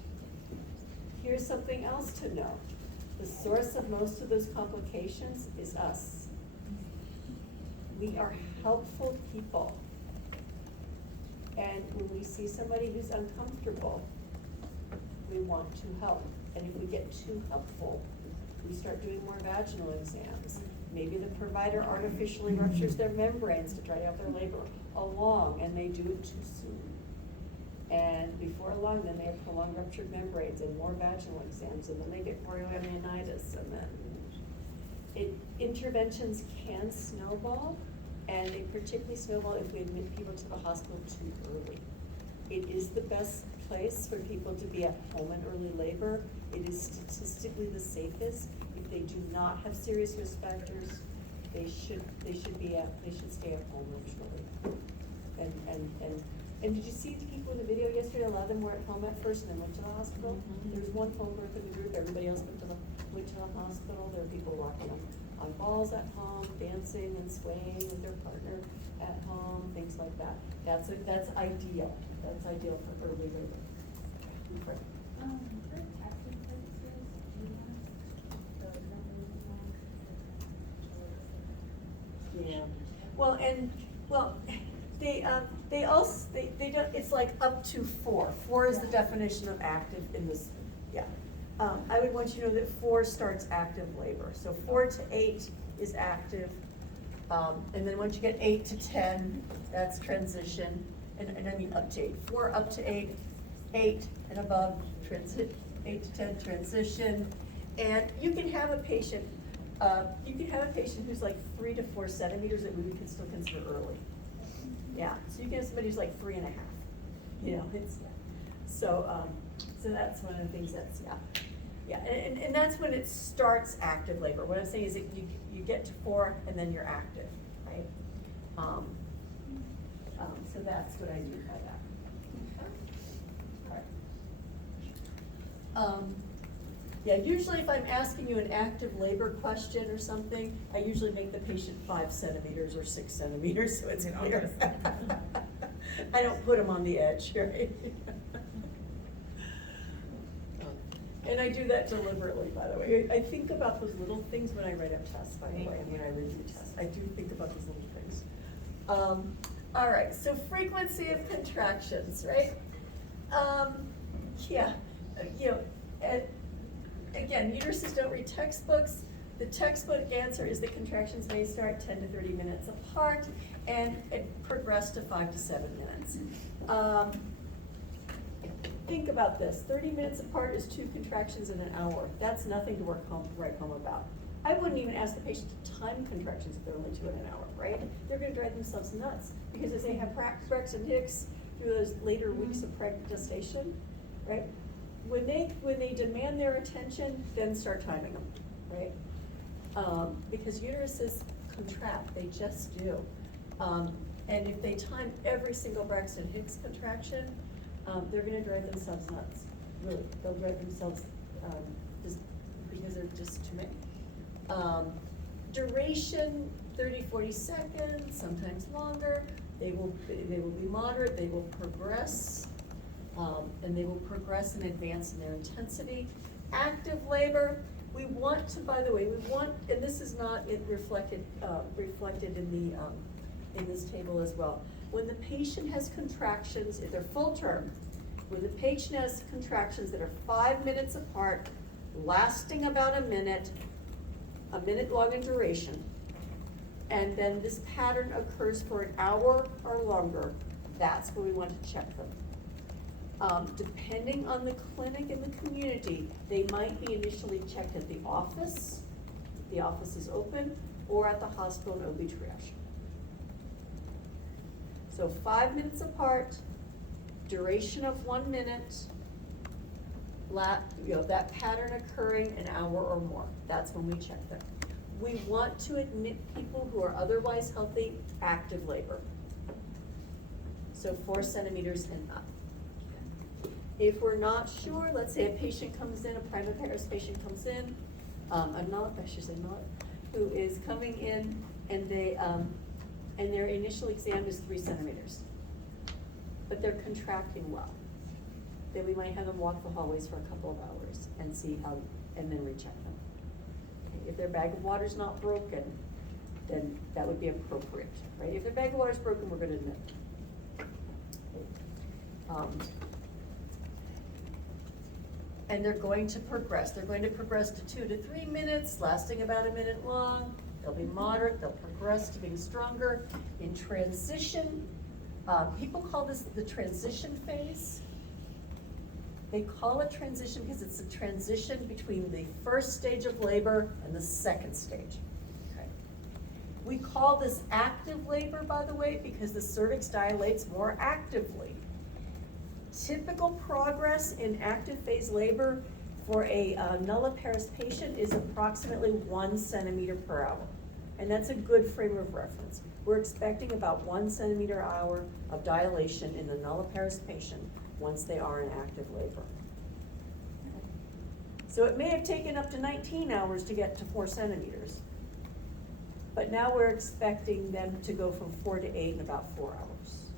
Here's something else to know. The source of most of those complications is us. We are helpful people. And when we see somebody who's uncomfortable, we want to help. And if we get too helpful, we start doing more vaginal exams. Maybe the provider artificially ruptures their membranes to dry out their labor along, and they do it too soon. And before long, then they have prolonged ruptured membranes and more vaginal exams, and then they get chorioamnionitis, and then interventions can snowball, and they particularly snowball if we admit people to the hospital too early. It is the best place for people to be at home in early labor. It is statistically the safest. If they do not have serious risk factors, they should stay at home usually. And did you see the people in the video yesterday? A lot of them were at home at first and then went to the hospital. Mm-hmm. There was one home birth in the group. Everybody else went to the hospital. There were people walking on balls at home, dancing and swaying with their partner at home, things like that. That's ideal. That's ideal for early labor. For testing purposes, do you want the numbers They also, they don't, it's like up to 4. 4 is the definition of active in this, yeah. I would want you to know that 4 starts active labor, so 4 to 8 is active. And then once you get 8 to 10, that's transition, and I mean up to 8. 4 up to 8, 8 and above, 8 to 10, transition. And you can have a patient, who's like 3 to 4 centimeters that we could still consider early. Yeah, so you can have somebody who's like 3 and a half, you know, it's, so that's one of the things that's, yeah, and that's when it starts active labor. What I'm saying is that you get to 4 and then you're active, right? So that's what I mean by that. All right. Yeah, usually if I'm asking you an active labor question or something, I usually make the patient 5 centimeters or 6 centimeters, so it's clear. I don't put them on the edge, right? And I do that deliberately, by the way. I think about those little things when I write up tests, by the way, and when I review tests. I do think about those little things. All right, so frequency of contractions, right? Yeah, you know, again, uteruses don't read textbooks. The textbook answer is that contractions may start 10 to 30 minutes apart and it progress to 5 to 7 minutes. Think about this, 30 minutes apart is 2 contractions in an hour. That's nothing to write home about. I wouldn't even ask the patient to time contractions if they're only 2 in an hour, right? They're gonna drive themselves nuts because as they have Braxton Hicks through those later weeks of pregnant gestation, right? When they demand their attention, then start timing them, right? Because uteruses contract, they just do. And if they time every single Braxton Hicks contraction, they're gonna drive themselves nuts, really. They'll drive themselves, just because they're just too many. Duration, 30, 40 seconds, sometimes longer. They will be moderate, they will progress. And they will progress and advance in their intensity. Active labor, we want to, by the way, and this is not reflected in this table as well. When the patient has contractions, if they're full term, when the patient has contractions that are 5 minutes apart, lasting about a minute long in duration, and then this pattern occurs for an hour or longer, that's when we want to check them. Depending on the clinic and the community, they might be initially checked at the office, if the office is open, or at the hospital in OB triage. So 5 minutes apart, duration of 1 minute, that pattern occurring an hour or more. That's when we check them. We want to admit people who are otherwise healthy, active labor. So 4 centimeters and up. If we're not sure, let's say a patient comes in, a prima paris patient comes in, who is coming in and and their initial exam is 3 centimeters, but they're contracting well. Then we might have them walk the hallways for a couple of hours and see how, and then recheck them. Okay. If their bag of water's not broken, then that would be appropriate, right? If their bag of water's broken, we're gonna admit. And they're going to progress. They're going to progress to 2 to 3 minutes, lasting about a minute long. They'll be moderate, they'll progress to being stronger. In transition, people call this the transition phase. They call it transition because it's a transition between the first stage of labor and the second stage. Okay. We call this active labor, by the way, because the cervix dilates more actively. Typical progress in active phase labor for a nulliparous patient is approximately 1 centimeter per hour. And that's a good frame of reference. We're expecting about 1 centimeter hour of dilation in the nulliparous patient once they are in active labor. So it may have taken up to 19 hours to get to 4 centimeters. But now we're expecting them to go from 4 to 8 in about 4 hours.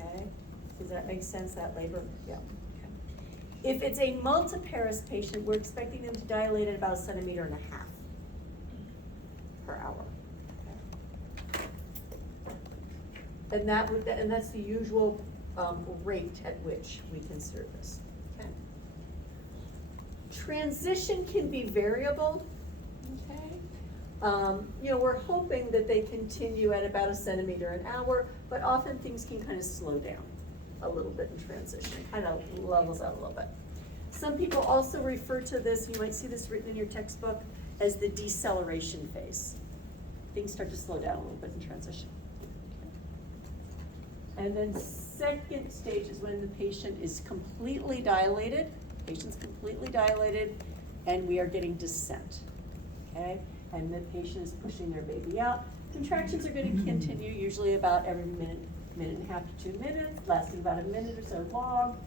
Okay? Does that make sense, that labor? Yeah. Okay. If it's a multiparous patient, we're expecting them to dilate at about 1.5 centimeters per hour. Okay. And that's the usual, rate at which we consider this, okay? Transition can be variable, okay? We're hoping that they continue at about 1 centimeter an hour, but often things can kind of slow down a little bit in transition, it kind of levels out a little bit. Some people also refer to this, you might see this written in your textbook, as the deceleration phase. Things start to slow down a little bit in transition. And then second stage is when the patient is completely dilated, patient's completely dilated, and we are getting descent, okay? And the patient is pushing their baby out. Contractions are gonna continue usually about every minute and a half to 2 minutes, lasting about a minute or so long.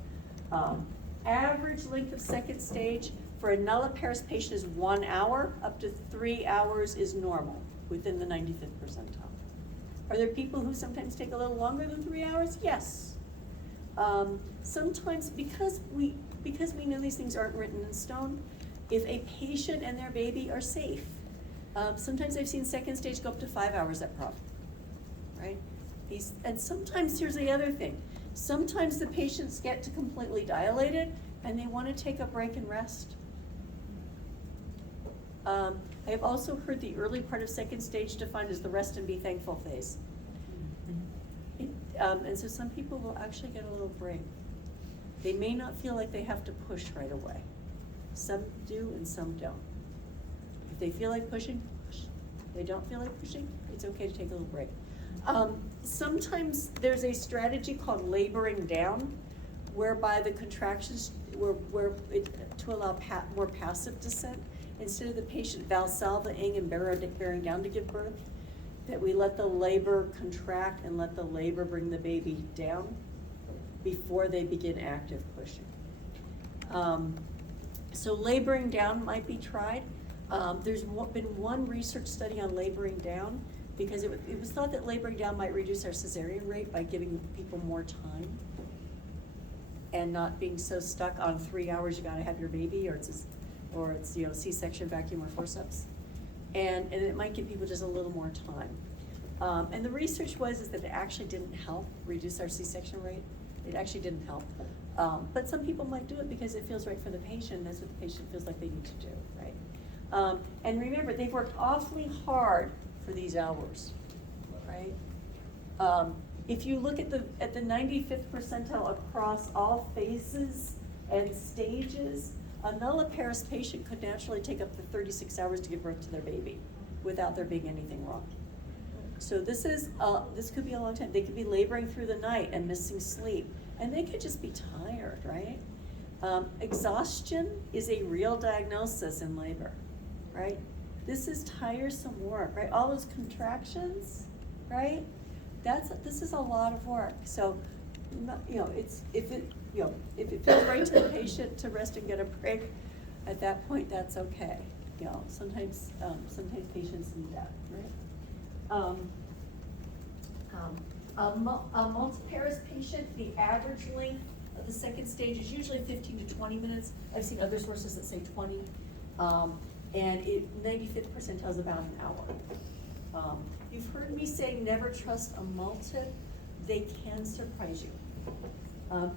Average length of second stage for a nulliparous patient is 1 hour, up to 3 hours is normal, within the 95th percentile. Are there people who sometimes take a little longer than 3 hours? Yes. Sometimes, because we know these things aren't written in stone, if a patient and their baby are safe, sometimes I've seen second stage go up to 5 hours at prop, right? And sometimes, here's the other thing, sometimes the patients get to completely dilated and they want to take a break and rest. I have also heard the early part of second stage defined as the rest and be thankful phase. And so some people will actually get a little break. They may not feel like they have to push right away. Some do and some don't. If they feel like pushing, push. If they don't feel like pushing, it's okay to take a little break. Sometimes there's a strategy called laboring down, whereby the contractions, to allow more passive descent, instead of the patient valsalvaing and bearing down to give birth, that we let the labor contract and let the labor bring the baby down before they begin active pushing. So laboring down might be tried. There's been one research study on laboring down, because it was thought that laboring down might reduce our cesarean rate by giving people more time and not being so stuck on 3 hours, you gotta have your baby, or it's C-section, vacuum, or forceps. And it might give people just a little more time. And the research is that it actually didn't help reduce our C-section rate. It actually didn't help. But some people might do it because it feels right for the patient. That's what the patient feels like they need to do, right? And remember, they've worked awfully hard for these hours, right? If you look at the 95th percentile across all phases and stages, a nulliparous patient could naturally take up to 36 hours to give birth to their baby without there being anything wrong. So this could be a long time. They could be laboring through the night and missing sleep, and they could just be tired, right? Exhaustion is a real diagnosis in labor, right? This is tiresome work, right? All those contractions, right? This is a lot of work. So, if it feels right to the patient to rest and get a break, at that point, that's okay. Sometimes patients need that, right? A multiparous patient, the average length of the second stage is usually 15 to 20 minutes. I've seen other sources that say 20. And 95th percentile is about an hour. You've heard me say never trust a multip. They can surprise you.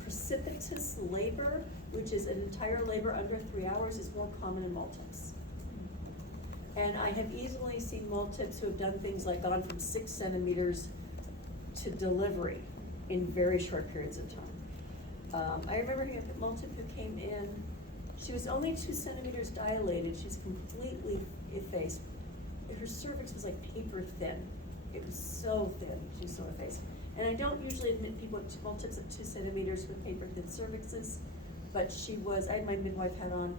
Precipitous labor, which is an entire labor under 3 hours, is more common in multips. And I have easily seen multips who have done things like gone from 6 centimeters to delivery in very short periods of time. I remember a multip who came in. She was only 2 centimeters dilated. She's completely effaced. Her cervix was like paper thin. It was so thin. She was so effaced. And I don't usually admit people with multips of 2 centimeters with paper thin cervixes, but I had my midwife hat on,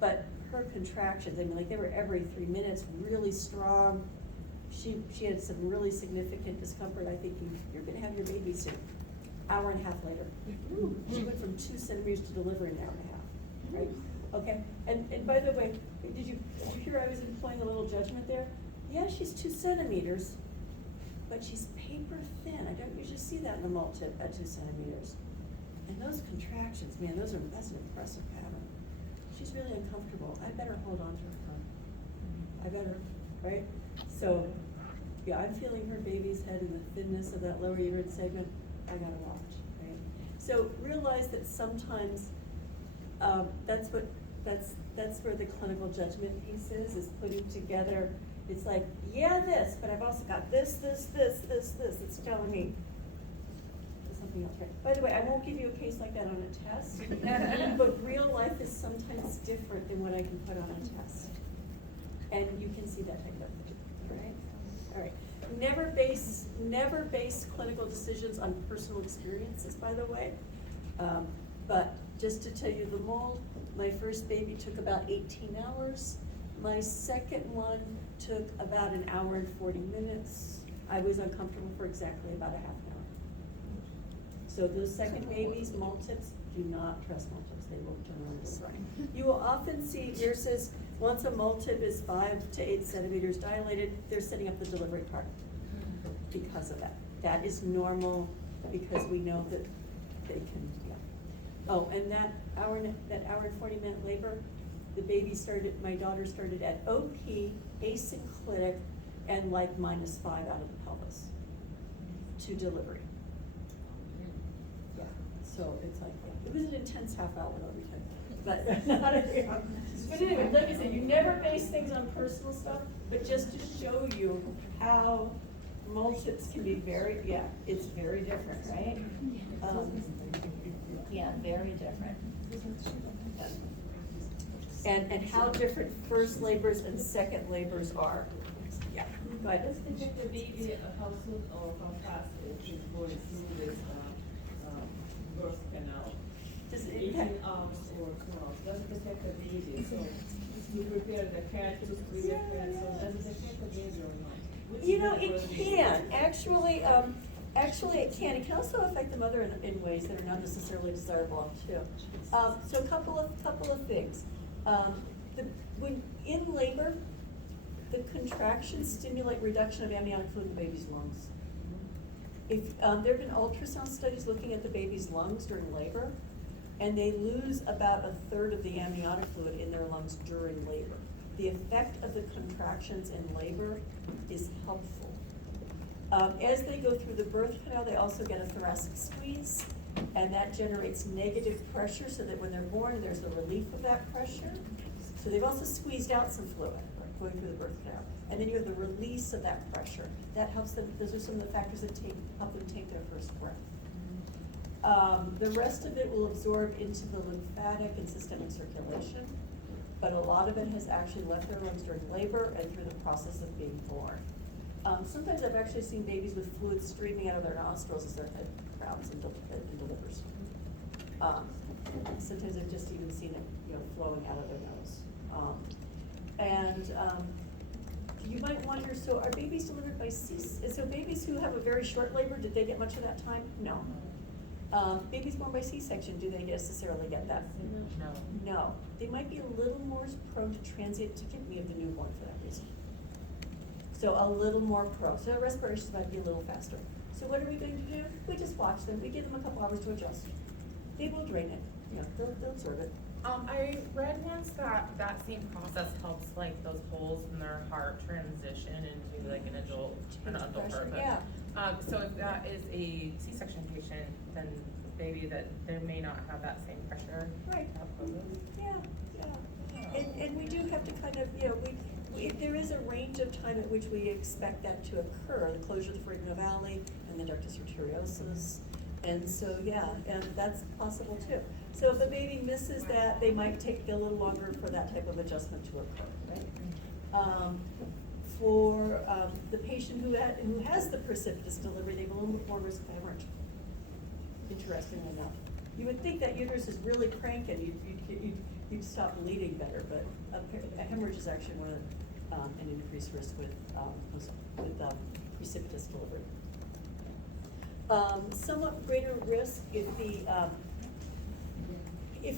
but her contractions, they were every 3 minutes, really strong. She had some really significant discomfort. I think you're gonna have your baby soon. Hour and a half later. She went from 2 centimeters to deliver in an hour and a half. Right? Okay. And by the way, did you hear I was employing a little judgment there? Yeah, she's 2 centimeters, but she's paper thin. I don't usually see that in a multip at 2 centimeters. And those contractions, man, that's an impressive pattern. She's really uncomfortable. I better hold on to her. I better, right? So yeah, I'm feeling her baby's head and the thinness of that lower uterine segment, I gotta watch, right? So realize that sometimes, that's where the clinical judgment piece is putting together, it's like, yeah, this, but I've also got this, it's telling me something else, right? By the way, I won't give you a case like that on a test, but real life is sometimes different than what I can put on a test. And you can see that type of thing, all right? All right, never base clinical decisions on personal experiences, by the way. But just to tell you the mold, my first baby took about 18 hours. My second one took about an hour and 40 minutes. I was uncomfortable for exactly about a half an hour. So those second babies, multips, do not trust multips, they will turn around and cry. You will often see nurses, once a multip is 5 to 8 centimeters dilated, they're setting up the delivery cart because of that. That is normal because we know that they can, yeah. Oh, and that hour and 40-minute labor, the baby started, my daughter started at OP, asynclitic, and like -5 out of the pelvis to delivery. Yeah, so it's like, yeah. It was an intense half hour, let me tell you, but not every hour. But anyway, like I said, you never base things on personal stuff, but just to show you how multips can be very, yeah, it's very different, right? Yeah, very different. And how different first labors and second labors are. Yeah, go ahead. Does it affect the baby how soon or how fast it is going through this birth canal? Does it 18 impact? hours or 2 hours. Does it affect the baby? So you prepare the cat to be the cat. So does it affect the baby or not? Which You know, is it the can, actually, it can. It can also affect the mother in ways that are not necessarily desirable too. So a couple of things. When in labor, the contractions stimulate reduction of amniotic fluid in the baby's lungs. If, there have been ultrasound studies looking at the baby's lungs during labor, and they lose about 1/3 of the amniotic fluid in their lungs during labor. The effect of the contractions in labor is helpful. As they go through the birth canal, they also get a thoracic squeeze, and that generates negative pressure so that when they're born, there's the relief of that pressure. So they've also squeezed out some fluid going through the birth canal. And then you have the release of that pressure. That helps them, those are some of the factors that help them take their first breath. The rest of it will absorb into the lymphatic and systemic circulation, but a lot of it has actually left their lungs during labor and through the process of being born. Sometimes I've actually seen babies with fluid streaming out of their nostrils as their head crowns and delivers. Sometimes I've just even seen it, flowing out of their nose. You might wonder, so are babies delivered by C-section? So babies who have a very short labor, did they get much of that time? No. Babies born by C-section, do they necessarily get that? No. No. They might be a little more prone to transient tachypnea of the newborn for that reason. So a little more prone. So respirations might be a little faster. So what are we going to do? We just watch them. We give them a couple hours to adjust. They will drain it. They'll absorb it. I read once that same process helps like those holes in their heart transition into like an adult heart. Yeah. So if that is a C-section patient, then maybe that they may not have that same pressure. Right. Yeah. Oh. And we do have to kind of, there is a range of time at which we expect that to occur, the closure of the Ferrigno Valley and the ductus arteriosus. And so, and that's possible too. So if a baby misses that, they might take a little longer for that type of adjustment to occur, right? For the patient who has the precipitous delivery, they have a little bit more risk of hemorrhage, interestingly enough. You would think that uterus is really cranking, you'd stop bleeding better, but a hemorrhage is actually one of an increased risk with precipitous delivery. Somewhat greater risk if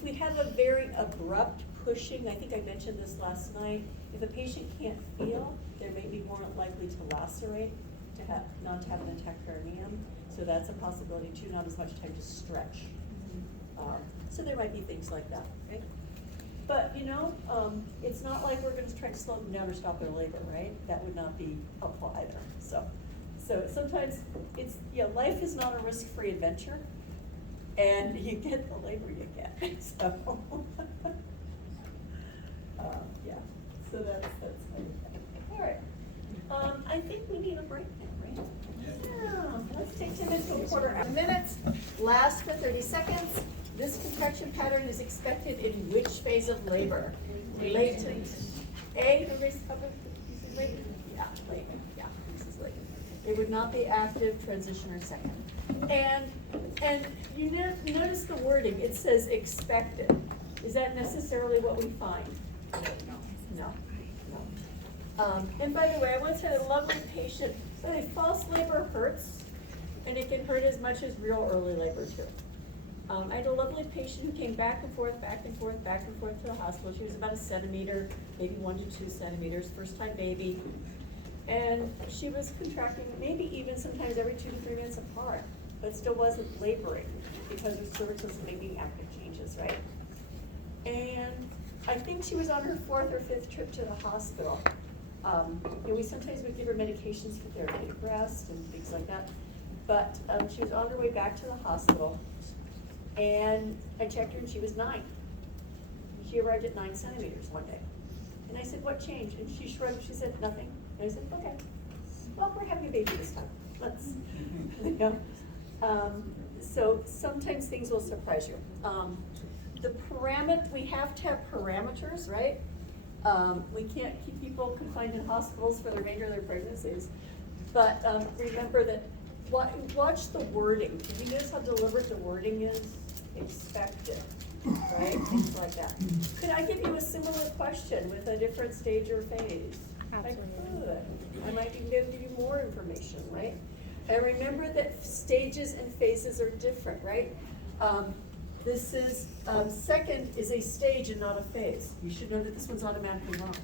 we have a very abrupt pushing, I think I mentioned this last night, if a patient can't feel, they may be more likely to lacerate, not to have an attack perineum. So that's a possibility too, not as much time to stretch. So there might be things like that, right? But, it's not like we're gonna try to slow them down or stop their labor, right? That would not be helpful either, so sometimes life is not a risk-free adventure, and you get the labor you get, so. Yeah, so that's all right. I think we need a break now, right? Yeah, let's take 10 minutes to a quarter hour. Minutes, last for 30 seconds. This contraction pattern is expected in which phase of labor? Latent. A, the race covered, latent? Yeah, latent, yeah, this is latent. It would not be active, transition, or second. And you notice the wording, it says expected. Is that necessarily what we find? No. And by the way, I once had a lovely patient, false labor hurts, and it can hurt as much as real early labor too. I had a lovely patient who came back and forth to the hospital. She was about a centimeter, maybe 1 to 2 centimeters, first time baby. And she was contracting maybe even sometimes every 2 to 3 minutes apart, but still wasn't laboring because her cervix was making active changes, right? And I think she was on her 4th or 5th trip to the hospital. We sometimes would give her medications for therapeutic rest and things like that. But she was on her way back to the hospital, and I checked her and she was 9. She arrived at 9 centimeters one day. And I said, what changed? And she shrugged, she said, nothing. And I said, okay, well, we're having a baby this time. Let's, so sometimes things will surprise you. We have to have parameters, right? We can't keep people confined in hospitals for the remainder of their pregnancies. But remember that, watch the wording. Did you notice how deliberate the wording is? Expected, right? Things like that. Could I give you a similar question with a different stage or phase? Absolutely. I could. I might even be able to give you more information, right? And remember that stages and phases are different, right? This is, second is a stage and not a phase. You should know that this one's automatically wrong.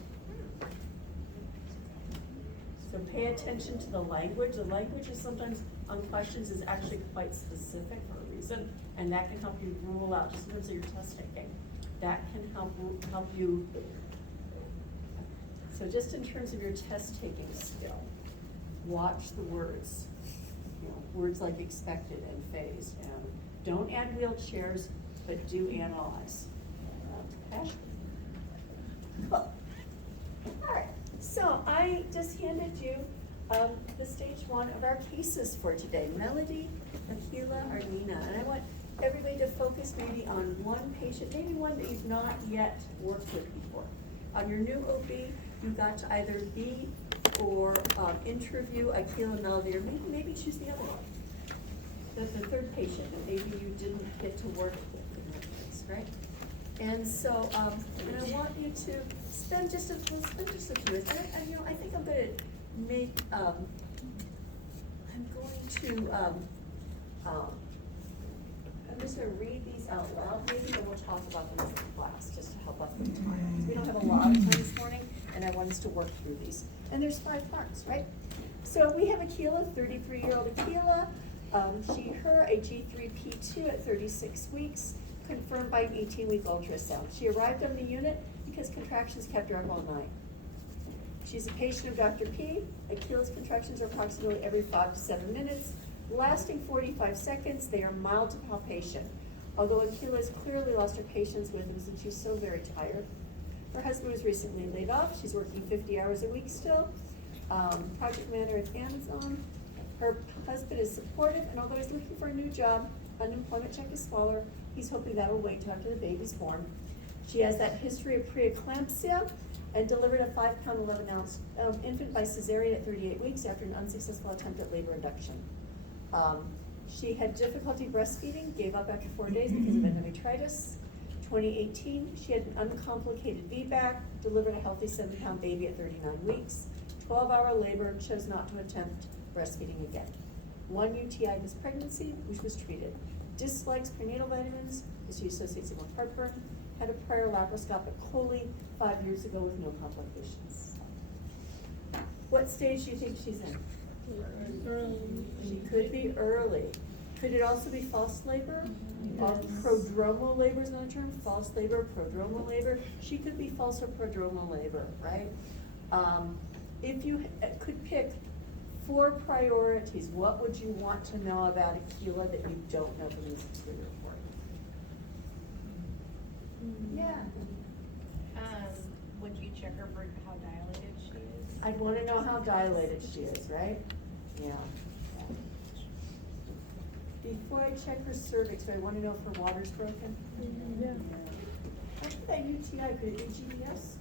So pay attention to the language. The language is sometimes on questions is actually quite specific for a reason, and that can help you rule out, just in terms of your test taking. That can help you. So just in terms of your test taking skill, watch the words. Words like expected and phased. Don't add wheelchairs, but do analyze. Passion. Cool. All right, so I just handed you the stage 1 of our cases for today. Melody, Akila, Arlena, and I want everybody to focus maybe on one patient, maybe one that you've not yet worked with before. On your new OB, you got to either be or interview Akila, Melody, or maybe choose the other one. The third patient that maybe you didn't get to work with in that case, right? And so, and I want you to spend just a few minutes. I think I'm going to make, I'm just going to read these out loud, maybe, and we'll talk about them in class, just to help us with time. We don't have a lot of time this morning, and I want us to work through these. And there's 5 parts, right? So we have Akila, 33-year-old Akila. Her a G3P2 at 36 weeks, confirmed by an 18-week ultrasound. She arrived on the unit because contractions kept her up all night. She's a patient of Dr. P. Akila's contractions are approximately every 5 to 7 minutes, lasting 45 seconds. They are mild to palpation. Although Akila has clearly lost her patience with him since she's so very tired. Her husband was recently laid off. She's working 50 hours a week still. Project manager at Amazon. Her husband is supportive, and although he's looking for a new job, unemployment check is smaller. He's hoping that'll wait till after the baby's born. She has that history of preeclampsia and delivered a 5-pound 11-ounce infant by cesarean at 38 weeks after an unsuccessful attempt at labor induction. She had difficulty breastfeeding, gave up after 4 days because of endometritis. 2018, she had an uncomplicated VBAC, delivered a healthy 7-pound baby at 39 weeks. 12-hour labor, chose not to attempt breastfeeding again. 1 UTI this pregnancy, which was treated. Dislikes prenatal vitamins, because she associates it with heartburn. Had a prior laparoscopic coli 5 years ago with no complications. What stage do you think she's in? Early. She could be early. Could it also be false labor? Prodromal labor is another term, false labor, prodromal labor. She could be false or prodromal labor, right? If you could pick 4 priorities, what would you want to know about Aquila that you don't know from this history report? Yeah. Would you check her for how dilated she is? I'd want to know how dilated she is, right? Yeah. Before I check her cervix, do I want to know if her water's broken? Yeah. After that UTI, could it be GBS?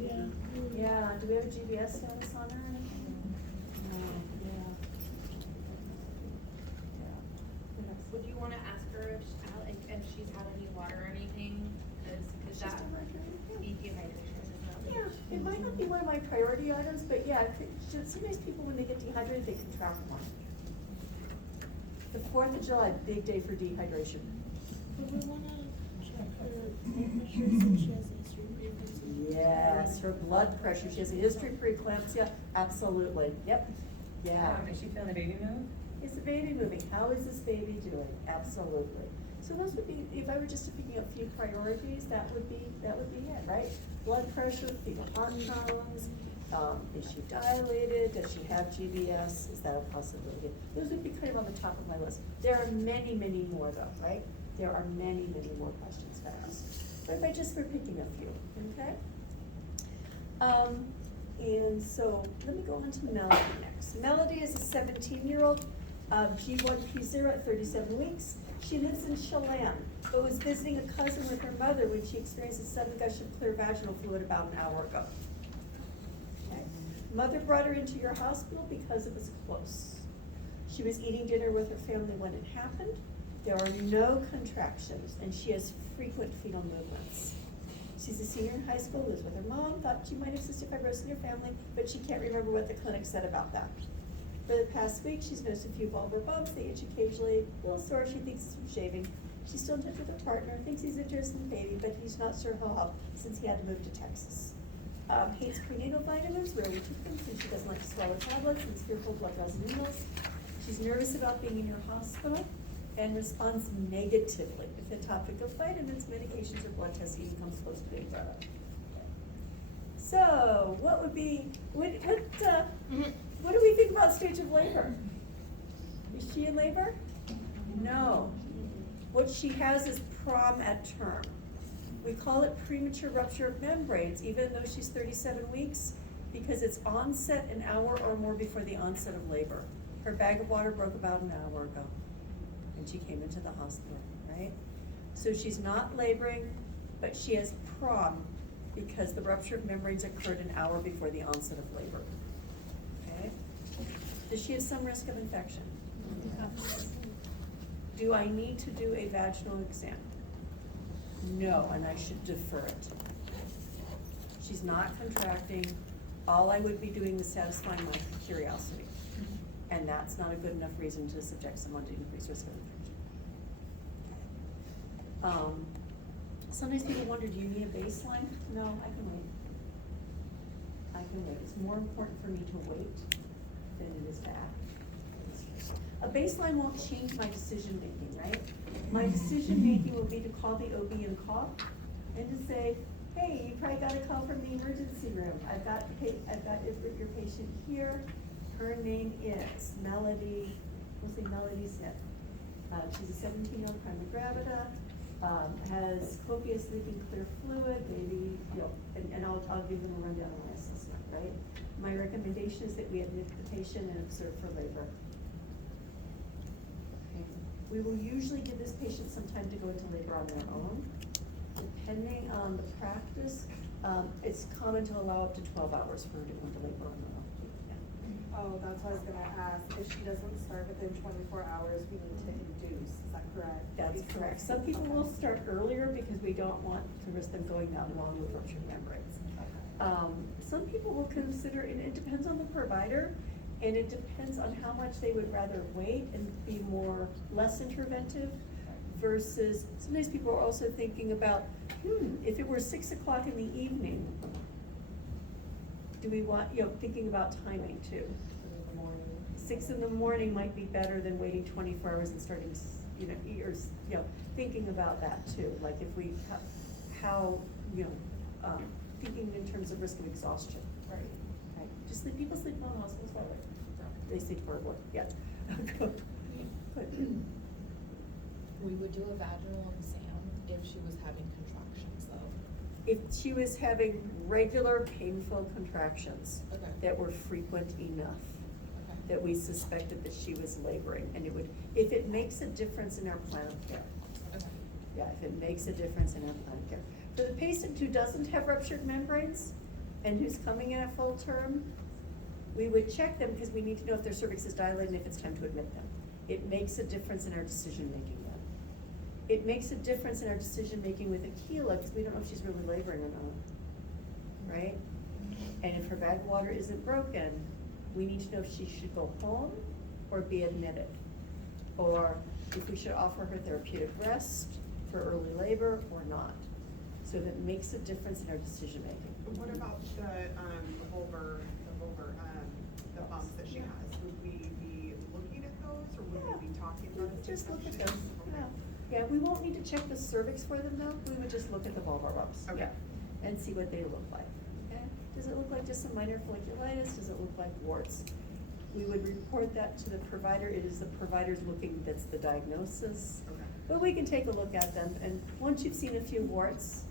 Yeah. Yeah, do we have a GBS status on her? No, yeah. Would you wanna ask her if she's had any water or anything? Cause that be dehydration, isn't it? Yeah, it might not be one of my priority items, but yeah, sometimes people, when they get dehydrated, they contract more. The 4th of July, big day for dehydration. But we wanna check her blood pressure since she has a history of preeclampsia. Yes, her blood pressure, she has a history of preeclampsia, absolutely, yep, yeah. Is she feeling the baby move? Is the baby moving? How is this baby doing? Absolutely. So those would be, if I were just picking a few priorities, that would be it, right? Blood pressure, fetal heart tones, is she dilated? Does she have GBS? Is that a possibility? Those would be kind of on the top of my list. There are many, many more though, right? There are many, many more questions to ask. But if I just were picking a few, okay? And so let me go on to Melody next. Melody is a 17-year-old, G1P0 at 37 weeks. She lives in Chelan, but was visiting a cousin with her mother when she experienced a sudden gush of clear vaginal fluid about an hour ago. Okay. Mother brought her into your hospital because it was close. She was eating dinner with her family when it happened. There are no contractions, and she has frequent fetal movements. She's a senior in high school, lives with her mom, thought she might have cystic fibrosis in her family, but she can't remember what the clinic said about that. For the past week, she's noticed a few vulvar bumps, they itch occasionally, a little sore, she thinks it's from shaving. She's still in touch with her partner, thinks he's interested in the baby, but he's not sure he'll help since he had to move to Texas. Hates prenatal vitamins, rarely took them since she doesn't like to swallow tablets and is fearful of blood draws and needles. She's nervous about being in your hospital and responds negatively if the topic of vitamins, medications, or blood tests even comes close to being brought up. So, what would be, what do we think about stage of labor? Is she in labor? No. What she has is prom at term. We call it premature rupture of membranes, even though she's 37 weeks, because it's onset an hour or more before the onset of labor. Her bag of water broke about an hour ago, and she came into the hospital, right? So she's not laboring, but she has prom because the rupture of membranes occurred an hour before the onset of labor, okay? Does she have some risk of infection? Yes. Do I need to do a vaginal exam? No, and I should defer it. She's not contracting. All I would be doing is satisfying my curiosity. And that's not a good enough reason to subject someone to increased risk of infection. Sometimes people wonder, do you need a baseline? No, I can wait. I can wait. It's more important for me to wait than it is to act. A baseline won't change my decision making, right? My decision making will be to call the OB and call and to say, hey, you probably got a call from the emergency room. I've got your patient here. Her name is Melody, we'll say Melody Smith. She's a 17-year-old prima gravida, has copious leaking clear fluid, maybe, and I'll give them a rundown on my assessment, right? My recommendation is that we admit the patient and observe for labor. Okay. We will usually give this patient some time to go into labor on their own. Depending on the practice, it's common to allow up to 12 hours for her to go into labor on her own. Oh, that's what I was gonna ask. If she doesn't start within 24 hours, we need to induce. Is that correct? That's correct. Some people will start earlier because we don't want to risk them going down long with ruptured membranes. Some people will consider, and it depends on the provider, and it depends on how much they would rather wait and be less interventive versus, sometimes people are also thinking about, if it were 6 o'clock in the evening, do we want, thinking about timing too. 6 in the morning might be better than waiting 24 hours and starting, thinking about that too. Like if we, how, thinking in terms of risk of exhaustion. Right. Okay. Just people sleep well in hospitals, by the way. They sleep for work, yeah. Good. We would do a vaginal exam if she was having contractions though. If she was having regular painful contractions Okay. that were frequent enough, Okay. that we suspected that she was laboring, and it would, if it makes a difference in our plan of care. Okay. Yeah, if it makes a difference in our plan of care. For the patient who doesn't have ruptured membranes and who's coming in at full term, we would check them because we need to know if their cervix is dilated and if it's time to admit them. It makes a difference in our decision-making then. It makes a difference in our decision-making with Aquila because we don't know if she's really laboring or not, right? And if her bag of water isn't broken, we need to know if she should go home or be admitted. Or if we should offer her therapeutic rest for early labor or not. So that makes a difference in our decision-making. What about the bumps that she has? Would we be looking at those, or would we be talking about it? Just look at Okay. those, yeah. Yeah, we won't need to check the cervix for them though, we would just look at the vulvar bumps. Okay. Yeah, and see what they look like, okay? Does it look like just some minor folliculitis, does it look like warts? We would report that to the provider, it is the provider's looking, that's the diagnosis. Okay. But we can take a look at them, and once you've seen a few warts,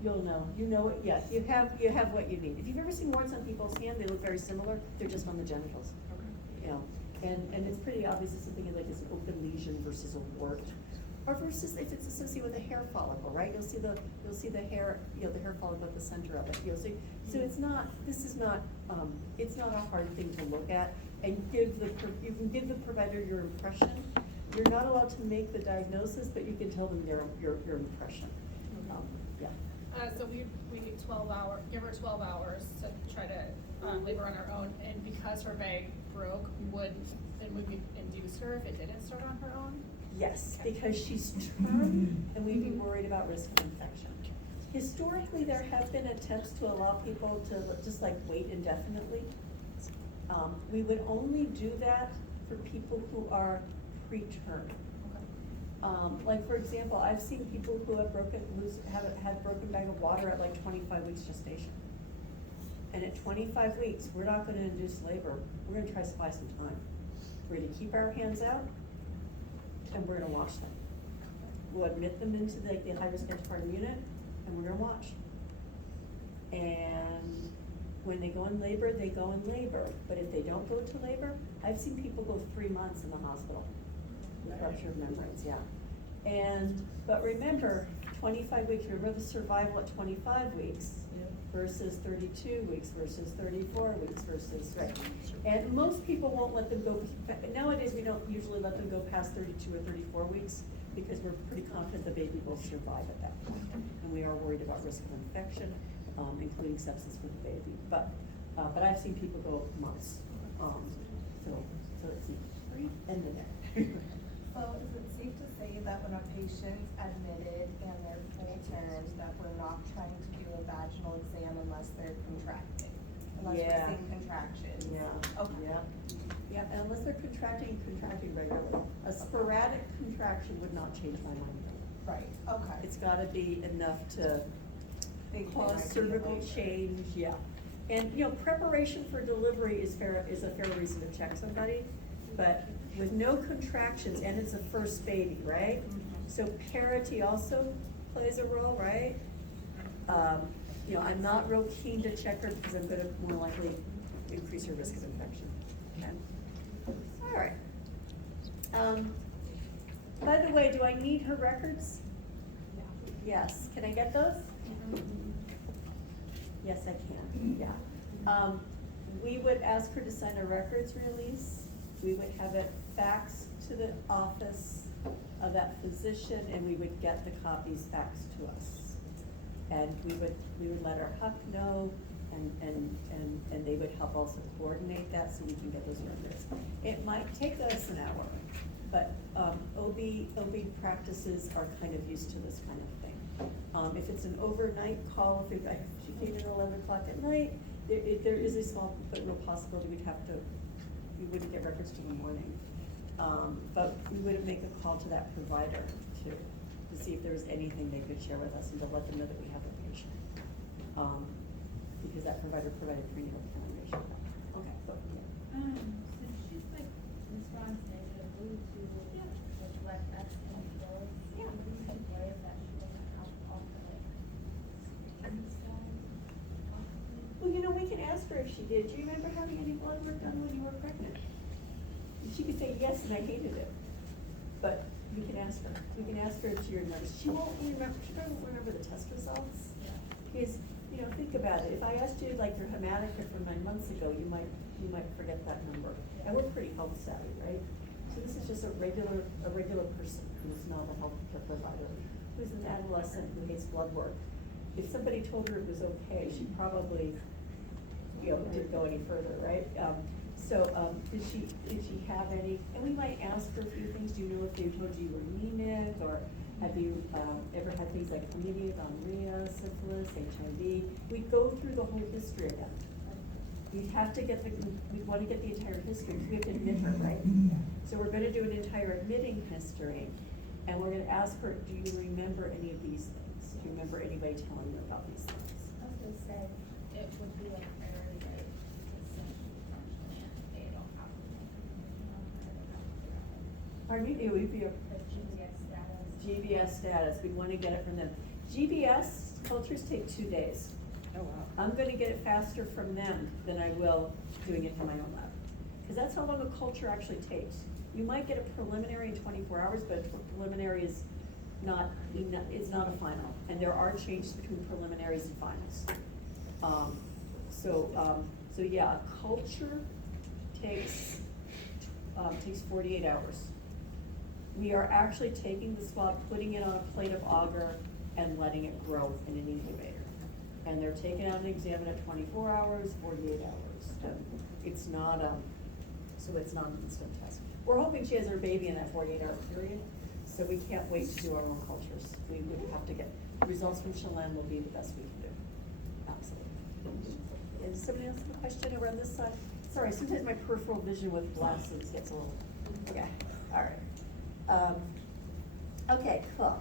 you'll know, it, yes, you have what you need. If you've ever seen warts on people's hand, they look very similar, they're just on the genitals. Okay. You know, and it's pretty obvious if something like is an open lesion versus a wart, or versus if it's associated with a hair follicle, right? You'll see the hair, the hair follicle at the center of it. So it's not, it's not a hard thing to look at, and you can give the provider your impression. You're not allowed to make the diagnosis, but you can tell them your impression. Yeah. So we give her 12 hours to try to labor on her own, and because her bag broke, would we induce her if it didn't start on her own? Yes, because she's term, and we'd be worried about risk of infection. Historically, there have been attempts to allow people to just like wait indefinitely. We would only do that for people who are preterm. Like for example, I've seen people who have had broken bag of water at like 25 weeks gestation. And at 25 weeks, we're not gonna induce labor, we're gonna try to buy some time. We're gonna keep our hands out, and we're gonna watch them. We'll admit them into the high-risk antepartum unit, and we're gonna watch. And when they go in labor, they go in labor. But if they don't go into labor, I've seen people go 3 months in the hospital with rupture of membranes, yeah. But remember, 25 weeks, remember the survival at 25 weeks versus 32 weeks versus 34 weeks versus, right. And most people won't let them go, nowadays we don't usually let them go past 32 or 34 weeks because we're pretty confident the baby will survive at that point. And we are worried about risk of infection, including sepsis for the baby. But I've seen people go months. So it's right in there. So is it safe to say that when a patient's admitted and they're full term, that we're not trying to do a vaginal exam unless they're contracting? Unless Yeah. we're seeing contractions? Yeah. Okay. Yeah, and unless they're contracting regularly. A sporadic contraction would not change my mind. Right, okay. It's gotta be enough to Think they cause might be cervical labor. change, yeah. And, preparation for delivery is a fair reason to check somebody, but with no contractions, and it's a first baby, right? So parity also plays a role, right? I'm not real keen to check her because I'm gonna more likely increase her risk of infection. Okay. All right. By the way, do I need her records? Yes, can I get those? Yes, I can, yeah. We would ask her to sign a records release. We would have it faxed to the office of that physician, and we would get the copies faxed to us. And we would let our HUC know, and they would help also coordinate that so we can get those records. It might take us an hour, but OB practices are kind of used to this kind of thing. If it's an overnight call, if she came in at 11 o'clock at night, there is a small but real possibility we'd have to we wouldn't get records till the morning. But we would make a call to that provider to see if there was anything they could share with us and to let them know that we have a patient. Because that provider provided prenatal information. Okay, so, yeah. Since she's like responds negatively to the blood tests and pills, Yeah. what do you think ways that she doesn't have all the like stuff? Well, you know, we can ask her if she did. Do you remember having any blood work done when you were pregnant? She could say yes, and I hated it. But we can ask her. We can ask her if she remembers. She won't remember. She probably won't remember the test results. Because, you know, think about it. If I asked you like your hematocrit from 9 months ago, you might forget that number. And we're pretty health savvy, right? So this is just a regular person who's not a healthcare provider, who's an adolescent who hates blood work. If somebody told her it was okay, she probably, you know, didn't go any further, right? Did she have any, and we might ask her a few things. Do you know if they told you you were anemic, or have you ever had things like chlamydia, gonorrhea, syphilis, HIV? We'd go through the whole history again. We'd want to get the entire history, because we have to admit her, right? So we're gonna do an entire admitting history, and we're gonna ask her, do you remember any of these things? Do you remember anybody telling you about these things? I was gonna say, it would be like priority date, because functionally, they don't have. Pardon me, it would be a The GBS status. GBS status, we wanna get it from them. GBS cultures take 2 days. Oh, wow. I'm gonna get it faster from them than I will doing it in my own lab. Cause that's how long a culture actually takes. You might get a preliminary in 24 hours, but a preliminary is it's not a final. And there are changes between preliminaries and finals. So yeah, a culture takes 48 hours. We are actually taking the swab, putting it on a plate of agar, and letting it grow in an incubator. And they're taken out and examined at 24 hours, 48 hours. It's not an instant test. We're hoping she has her baby in that 48-hour period, so we can't wait to do our own cultures. We would have to get, results from Chelan will be the best we can do. Absolutely. Is somebody else have a question over on this side? Sorry, sometimes my peripheral vision with glasses gets a little, okay, all right. Okay, cool.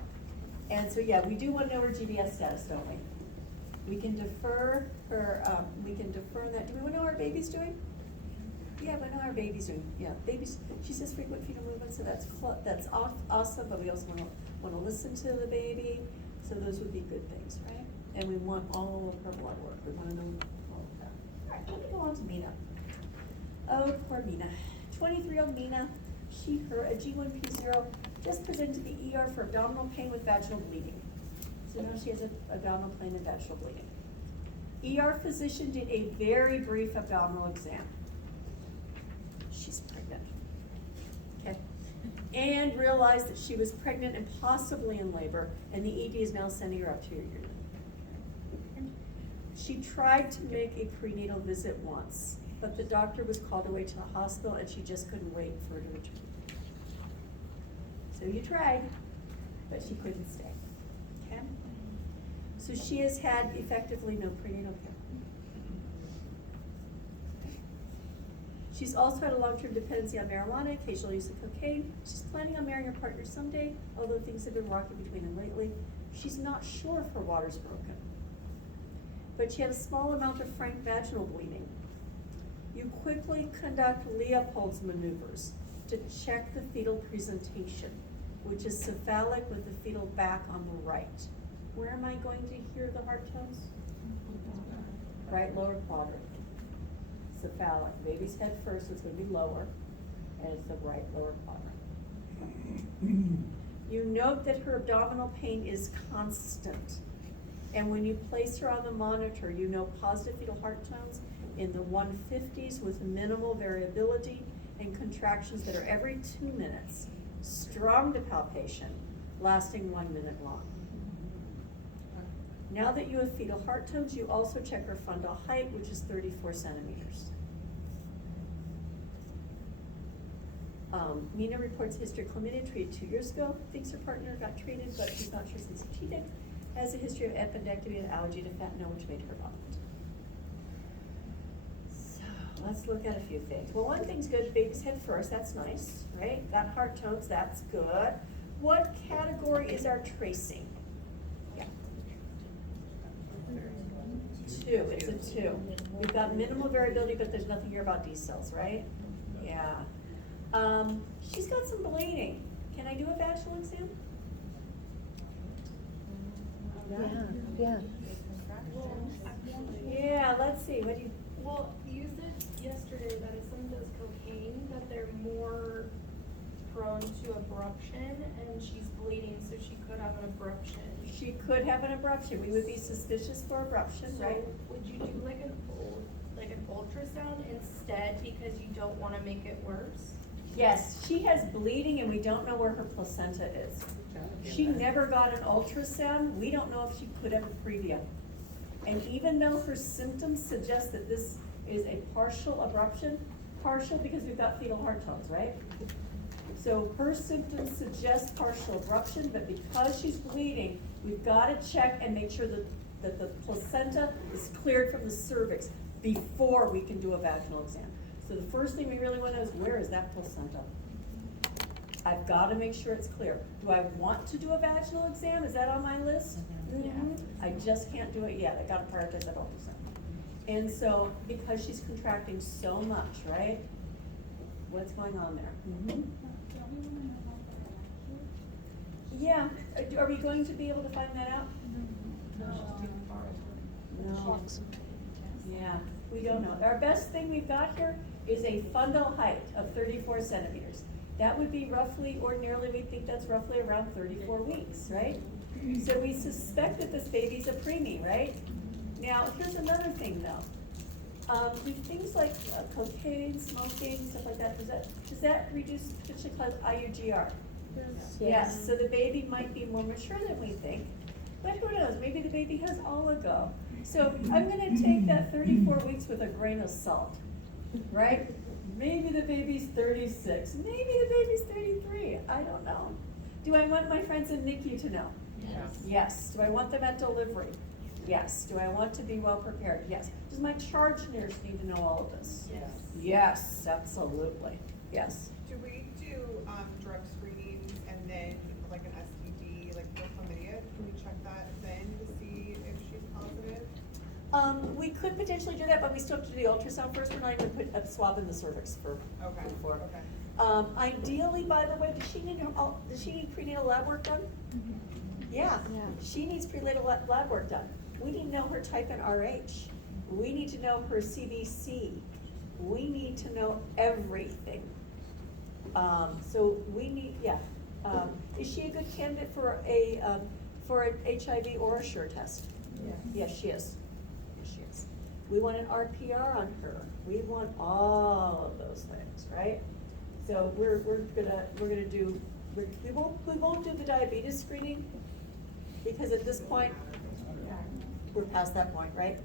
And so, yeah, we do want to know her GBS status, don't we? We can defer her, that. Do we want to know how our baby's doing? Yeah, we know how our baby's doing. Yeah, babies, she says frequent fetal movement, so that's awesome, but we also want to listen to the baby. So those would be good things, right? And we want all of her blood work. We want to know all of that. All right, let me go on to Mina. Oh, poor Mina. 23-year-old Mina, a G1P0, just presented to the ER for abdominal pain with vaginal bleeding. So now she has abdominal pain and vaginal bleeding. ER physician did a very brief abdominal exam. She's pregnant. Okay. And realized that she was pregnant and possibly in labor, and the ED is now sending her up to your unit. She tried to make a prenatal visit once, but the doctor was called away to the hospital and she just couldn't wait for her to return. So you tried, but she couldn't stay. Okay? So she has had effectively no prenatal care. She's also had a long-term dependency on marijuana, occasional use of cocaine. She's planning on marrying her partner someday, although things have been rocky between them lately. She's not sure if her water's broken. But she had a small amount of frank vaginal bleeding. You quickly conduct Leopold's maneuvers to check the fetal presentation, which is cephalic with the fetal back on the right. Where am I going to hear the heart tones? Right lower quadrant. Cephalic. Baby's head first, so it's going to be lower, and it's the right lower quadrant. You note that her abdominal pain is constant. And when you place her on the monitor, you know positive fetal heart tones in the 150s with minimal variability and contractions that are every 2 minutes. Strong depalpation, lasting 1 minute long. Now that you have fetal heart tones, you also check her fundal height, which is 34 centimeters. Mina reports history of chlamydia treated 2 years ago. Thinks her partner got treated, but she's not sure since he cheated. Has a history of appendectomy and allergy to fentanyl, which made her vomit. So let's look at a few things. Well, one thing's good, baby's head first, that's nice, right? Got heart tones, that's good. What category is our tracing? Yeah. 2, it's a 2. We've got minimal variability, but there's nothing here about D cells, right? Yeah. She's got some bleeding. Can I do a vaginal exam? Yeah. Yeah, let's see, what do you, Well, you said yesterday that if someone does cocaine, that they're more prone to abruption, and she's bleeding, so she could have an abruption. she could have an abruption. We would be suspicious for abruption, So right? would you do like an ultrasound instead, because you don't wanna make it worse? Yes, she has bleeding and we don't know where her placenta is. She never got an ultrasound. We don't know if she could have a previa. And even though her symptoms suggest that this is a partial abruption, partial because we've got fetal heart tones, right? So her symptoms suggest partial abruption, but because she's bleeding, we've gotta check and make sure that the placenta is cleared from the cervix before we can do a vaginal exam. So the first thing we really wanna know is, where is that placenta? I've gotta make sure it's clear. Do I want to do a vaginal exam? Is that on my list? Mhm. I just can't do it yet. I gotta prioritize that ultrasound. And so, because she's contracting so much, right? What's going on there? Yeah, are we going to be able to find that out? No. Yeah, we don't know. Our best thing we've got here is a fundal height of 34 centimeters. That would be roughly, ordinarily, we think that's roughly around 34 weeks, right? So we suspect that this baby's a preemie, right? Now, here's another thing though. Do things like cocaine, smoking, stuff like that, does that reduce potentially cause IUGR? Yes, so the baby might be more mature than we think, but who knows, maybe the baby has oligo. So I'm gonna take that 34 weeks with a grain of salt, right? Maybe the baby's 36, maybe the baby's 33, I don't know. Do I want my friends in NICU to know? Yes. Yes. Do I want them at delivery? Yes. Do I want to be well prepared? Yes. Does my charge nurse need to know all of this? Yes. Yes, absolutely, yes. Do we do, drug screenings and then like an STD, like for chlamydia? Can we check that then to see if she's positive? We could potentially do that, but we still have to do the ultrasound first. We're not even put a swab in the cervix for. Okay, for. okay. Ideally, by the way, does she need prenatal lab work done? Yeah, she needs prenatal lab work done. We need to know her type in RH. We need to know her CBC. We need to know everything. So we need, is she a good candidate for an HIV or a sure test? Yes, she is. Yes, she is. We want an RPR on her. We want all of those things, right? So we won't do the diabetes screening because at this point, we're past that point, right?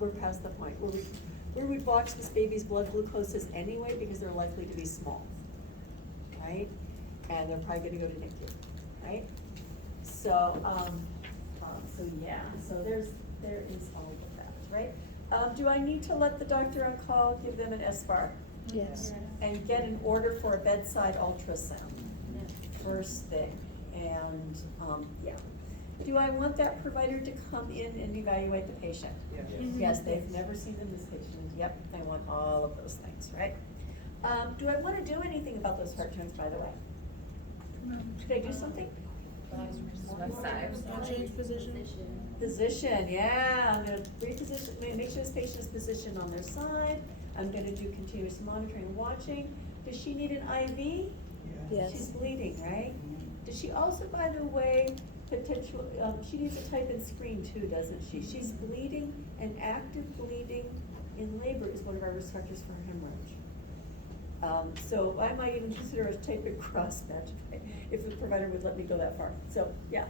We're past the point where we watch this baby's blood glucoses anyway because they're likely to be small, right? And they're probably gonna go to NICU, right? So, so there is all of that, right? Do I need to let the doctor on call give them an SBAR? Yes. And get an order for a bedside ultrasound, first thing, and, Do I want that provider to come in and evaluate the patient? Yes, they've never seen this patient, yep, I want all of those things, right? Do I wanna do anything about those heart tones, by the way? Should I do something? Change position. Position, yeah, I'm gonna reposition, make sure this patient is positioned on their side. I'm gonna do continuous monitoring and watching. Does she need an IV? Yes. She's bleeding, right? Does she also, by the way, she needs a type in screen too, doesn't she? She's bleeding, and active bleeding in labor is one of our risk factors for hemorrhage. So I might even consider a type in cross match if the provider would let me go that far. So, yeah.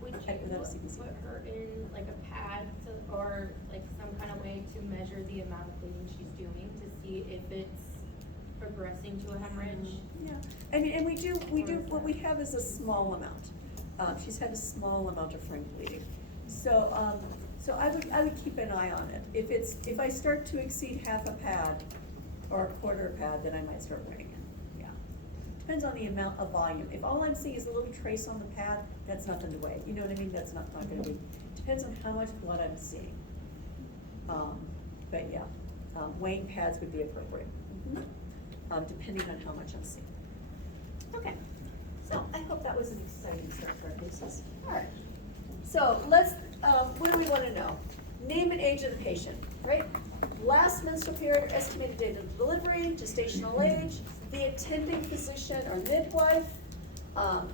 Would Check you with CBC. put her in like a pad or like some kind of way to measure the amount of bleeding she's doing to see if it's progressing to a hemorrhage? Yeah, and we do, what we have is a small amount. She's had a small amount of frank bleeding. So So I would keep an eye on it. If I start to exceed half a pad or a quarter pad, then I might start weighing it, yeah. Depends on the amount of volume. If all I'm seeing is a little trace on the pad, that's nothing to weigh. You know what I mean? That's not gonna be, depends on how much blood I'm seeing. But yeah, weighing pads would be appropriate, depending on how much I'm seeing. Okay, so I hope that was an exciting start for our cases. All right, so let's, what do we wanna know? Name and age of the patient, right? Last menstrual period, estimated date of delivery, gestational age, the attending physician or midwife, and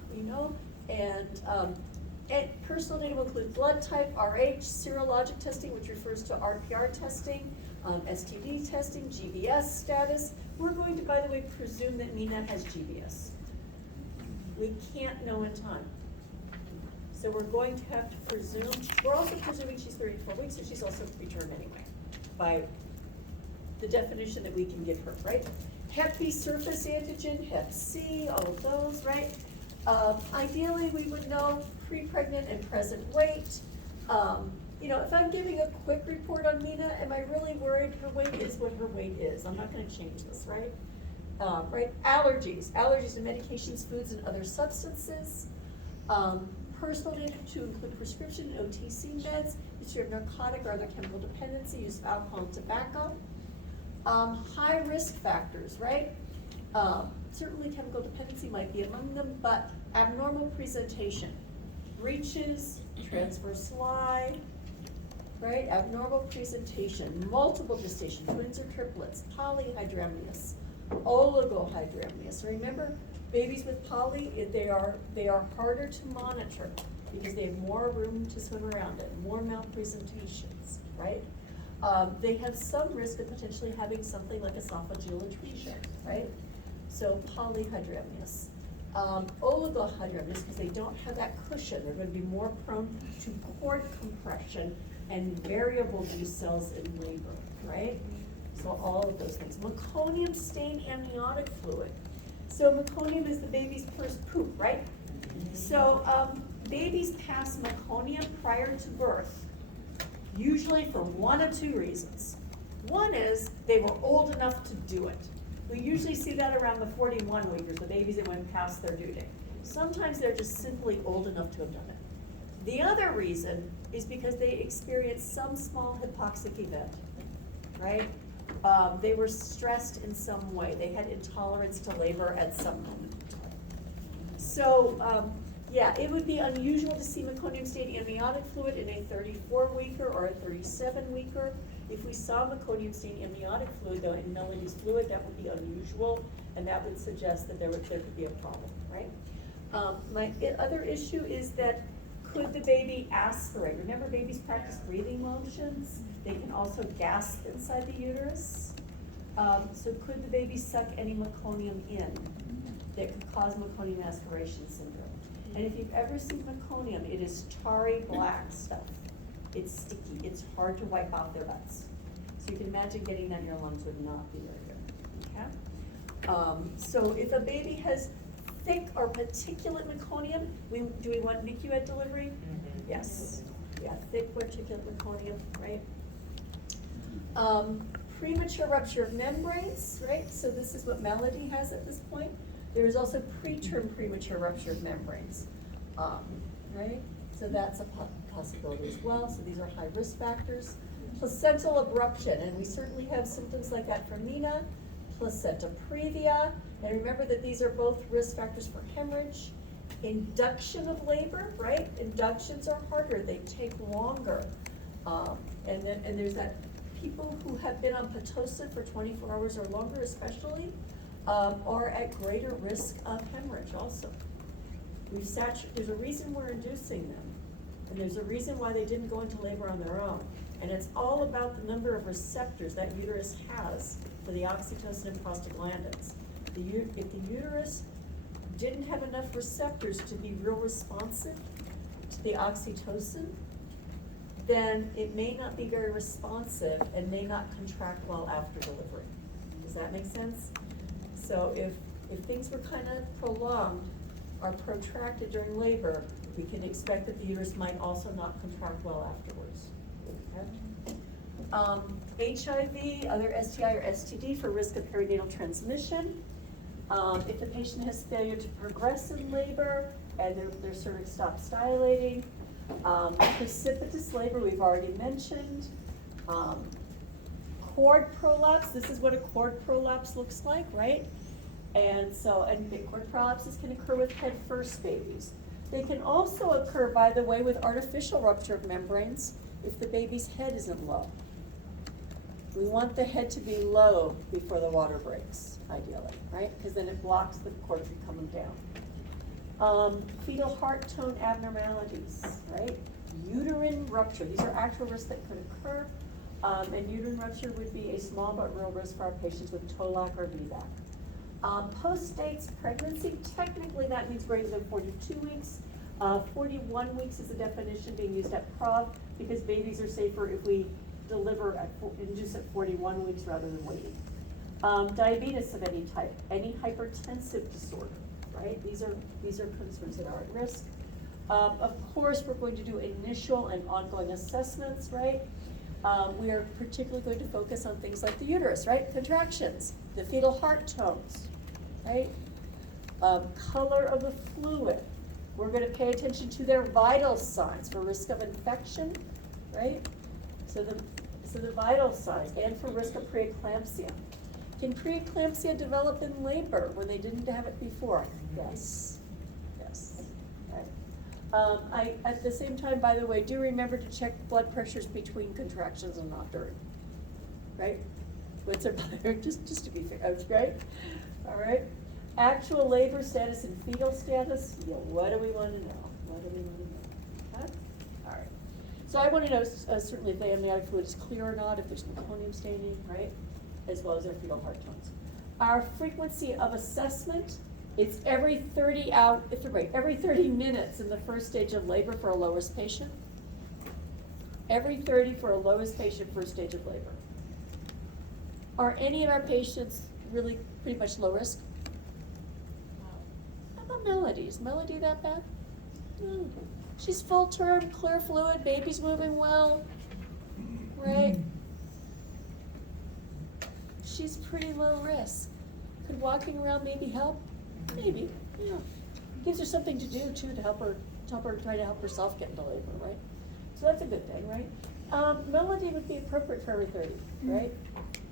personal data will include blood type, RH, serologic testing, which refers to RPR testing, STD testing, GBS status. We're going to, by the way, presume that Mina has GBS. We can't know in time. So we're going to have to presume, we're also presuming she's 34 weeks, so she's also preterm anyway, by the definition that we can give her, right? Hep B surface antigen, Hep C, all of those, right? Ideally, we would know pre-pregnant and present weight. If I'm giving a quick report on Mina, am I really worried her weight is what her weight is? I'm not gonna change this, right? Right, allergies to medications, foods, and other substances. Personal data to include prescription and OTC meds, history of narcotic or other chemical dependency, use of alcohol and tobacco. High risk factors, right? Certainly chemical dependency might be among them, but abnormal presentation, breaches, transverse slide, right? Abnormal presentation, multiple gestation, twins or triplets, polyhydramnios, oligohydramnios. Remember, babies with poly, they are harder to monitor because they have more room to swim around in, more malpresentations, right? They have some risk of potentially having something like esophageal atresia, right? So polyhydramnios. Oligohydramnios, because they don't have that cushion, they're going to be more prone to cord compression and variable use cells in labor, right? So all of those things. Meconium stain amniotic fluid. So meconium is the baby's first poop, right? So babies pass meconium prior to birth, usually for one of two reasons. One is they were old enough to do it. We usually see that around the 41 weekers, the babies that went past their due date. Sometimes they're just simply old enough to have done it. The other reason is because they experienced some small hypoxic event, right? They were stressed in some way. They had intolerance to labor at some moment. So, it would be unusual to see meconium stained amniotic fluid in a 34-weeker or a 37-weeker. If we saw meconium stained amniotic fluid, though, in Melody's fluid, that would be unusual, and that would suggest that there could be a problem, right? My other issue is that could the baby aspirate? Remember, babies practice breathing motions. They can also gasp inside the uterus. So could the baby suck any meconium in that could cause meconium aspiration syndrome? And if you've ever seen meconium, it is tarry black stuff. It's sticky, it's hard to wipe out their butts. So you can imagine getting that in your lungs would not be very good, okay? So if a baby has thick or particulate meconium, do we want NICU at delivery? Mm-hmm. Yes, yeah, thick particulate meconium, right? Premature rupture of membranes, right? So this is what Melody has at this point. There is also preterm premature rupture of membranes, right? So that's a possibility as well. So these are high risk factors. Placental abruption, and we certainly have symptoms like that for Mina. Placenta previa, and remember that these are both risk factors for hemorrhage. Induction of labor, right? Inductions are harder, they take longer. And there's that people who have been on Pitocin for 24 hours or longer especially, are at greater risk of hemorrhage also. There's a reason we're inducing them, and there's a reason why they didn't go into labor on their own. And it's all about the number of receptors that uterus has for the oxytocin and prostaglandins. If the uterus didn't have enough receptors to be real responsive to the oxytocin, then it may not be very responsive and may not contract well after delivery. Does that make sense? So if things were kind of prolonged or protracted during labor, we can expect that the uterus might also not contract well afterwards. HIV, other STI or STD for risk of perinatal transmission. If the patient has failure to progress in labor and their cervix stops dilating. Precipitous labor, we've already mentioned. Cord prolapse, this is what a cord prolapse looks like, right? And cord prolapses can occur with head first babies. They can also occur, by the way, with artificial rupture of membranes if the baby's head isn't low. We want the head to be low before the water breaks, ideally, right? Because then it blocks the cord from coming down. Fetal heart tone abnormalities, right? Uterine rupture, these are actual risks that could occur. And uterine rupture would be a small but real risk for our patients with TOLAC or VBAC. Post-dates pregnancy, technically that means greater than 42 weeks. 41 weeks is the definition being used at PROV because babies are safer if we induce at 41 weeks rather than waiting. Diabetes of any type, any hypertensive disorder, right? These are concerns that are at risk. Of course, we're going to do initial and ongoing assessments, right? We are particularly going to focus on things like the uterus, right? Contractions, the fetal heart tones, right? Color of the fluid. We're going to pay attention to their vital signs for risk of infection, right? So the vital signs, and for risk of preeclampsia. Can preeclampsia develop in labor when they didn't have it before? Yes. Yes. Right. At the same time, by the way, do remember to check blood pressures between contractions and not during. Right? What's our just to be fair, right? All right. Actual labor status and fetal status. Yeah, what do we want to know? What do we want to know? Huh? All right. So I want to know certainly if the amniotic fluid is clear or not, if there's meconium staining, right? As well as our fetal heart tones. Our frequency of assessment, it's every 30 minutes in the first stage of labor for a low-risk patient. Every 30 for a low-risk patient, first stage of labor. Are any of our patients really pretty much low risk? How about Melody? Is Melody that bad? No. She's full term, clear fluid, baby's moving well, right? She's pretty low risk. Could walking around maybe help? Maybe, yeah. Gives her something to do too to help her try to help herself get into labor, right? So that's a good thing, right? Melody would be appropriate for every 30, right?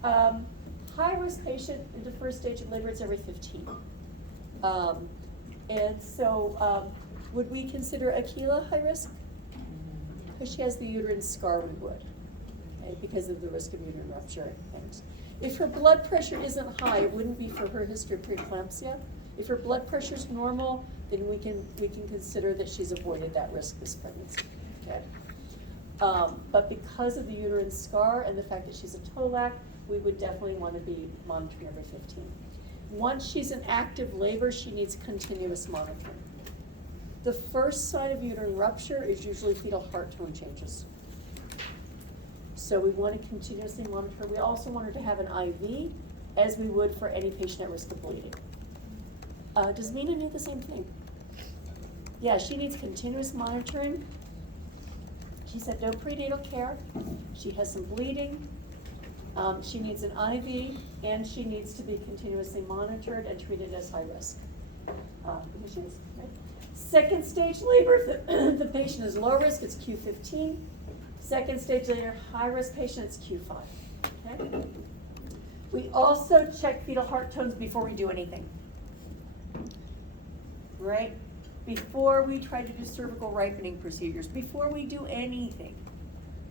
High risk patient in the first stage of labor, it's every 15. And so would we consider Akila high risk? Because she has the uterine scar, we would, okay, because of the risk of uterine rupture and things. If her blood pressure isn't high, it wouldn't be for her history of preeclampsia. If her blood pressure is normal, then we can consider that she's avoided that risk this pregnancy. Okay. But because of the uterine scar and the fact that she's a TOLAC, we would definitely want to be monitoring every 15. Once she's in active labor, she needs continuous monitoring. The first sign of uterine rupture is usually fetal heart tone changes. So we want to continuously monitor. We also want her to have an IV, as we would for any patient at risk of bleeding. Does Mina do the same thing? Yeah, she needs continuous monitoring. She's had no prenatal care. She has some bleeding. She needs an IV, and she needs to be continuously monitored and treated as high risk. Conditions, right? Second stage labor, if the patient is low risk, it's Q15. Second stage labor, high risk patient, it's Q5. Okay? We also check fetal heart tones before we do anything. Right? Before we try to do cervical ripening procedures, before we do anything,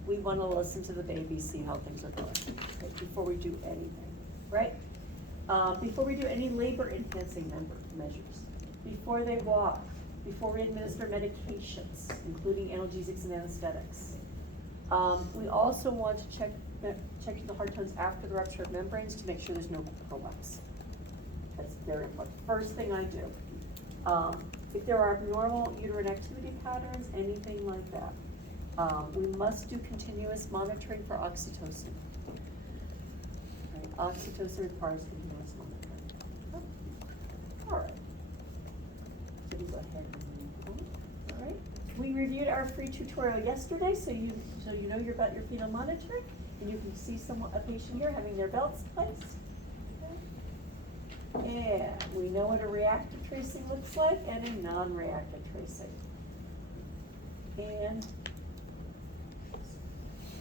we want to listen to the baby, see how things are going, okay, before we do anything, right? Before we do any labor enhancing measures, before they walk, before we administer medications, including analgesics and anesthetics. We also want to check the heart tones after the rupture of membranes to make sure there's no prolapse. That's very important. First thing I do. If there are abnormal uterine activity patterns, anything like that, we must do continuous monitoring for oxytocin. Right? Oxytocin requires continuous monitoring. Oh. All right. So we go ahead and move on. All right. we reviewed our free tutorial yesterday, so you know you're about your fetal monitoring, and you can see a patient here having their belts placed. Okay. And we know what a reactive tracing looks like and a non-reactive tracing.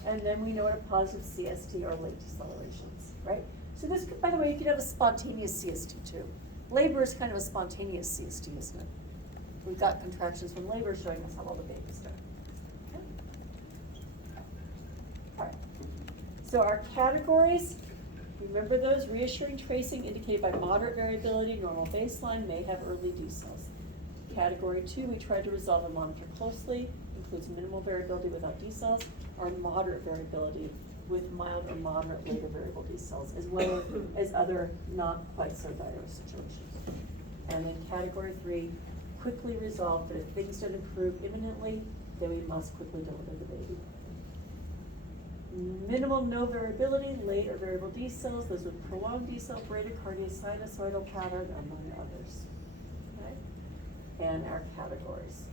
And then we know what a positive CST or late decelerations, right? So this, by the way, you could have a spontaneous CST too. Labor is kind of a spontaneous CST, isn't it? We've got contractions from labor showing us how well the baby's doing. Okay. All right. So our categories, remember those? Reassuring tracing indicated by moderate variability, normal baseline, may have early decels. Category 2, we tried to resolve and monitor closely, includes minimal variability without decels, or moderate variability with mild or moderate later variable decels, as well as other not quite so dire situations. And then category 3, quickly resolve, but if things don't improve imminently, then we must quickly deliver the baby. Minimal no variability, late or variable decels, those with prolonged decel, bradycardia, sinusoidal pattern, among others. Okay? And our categories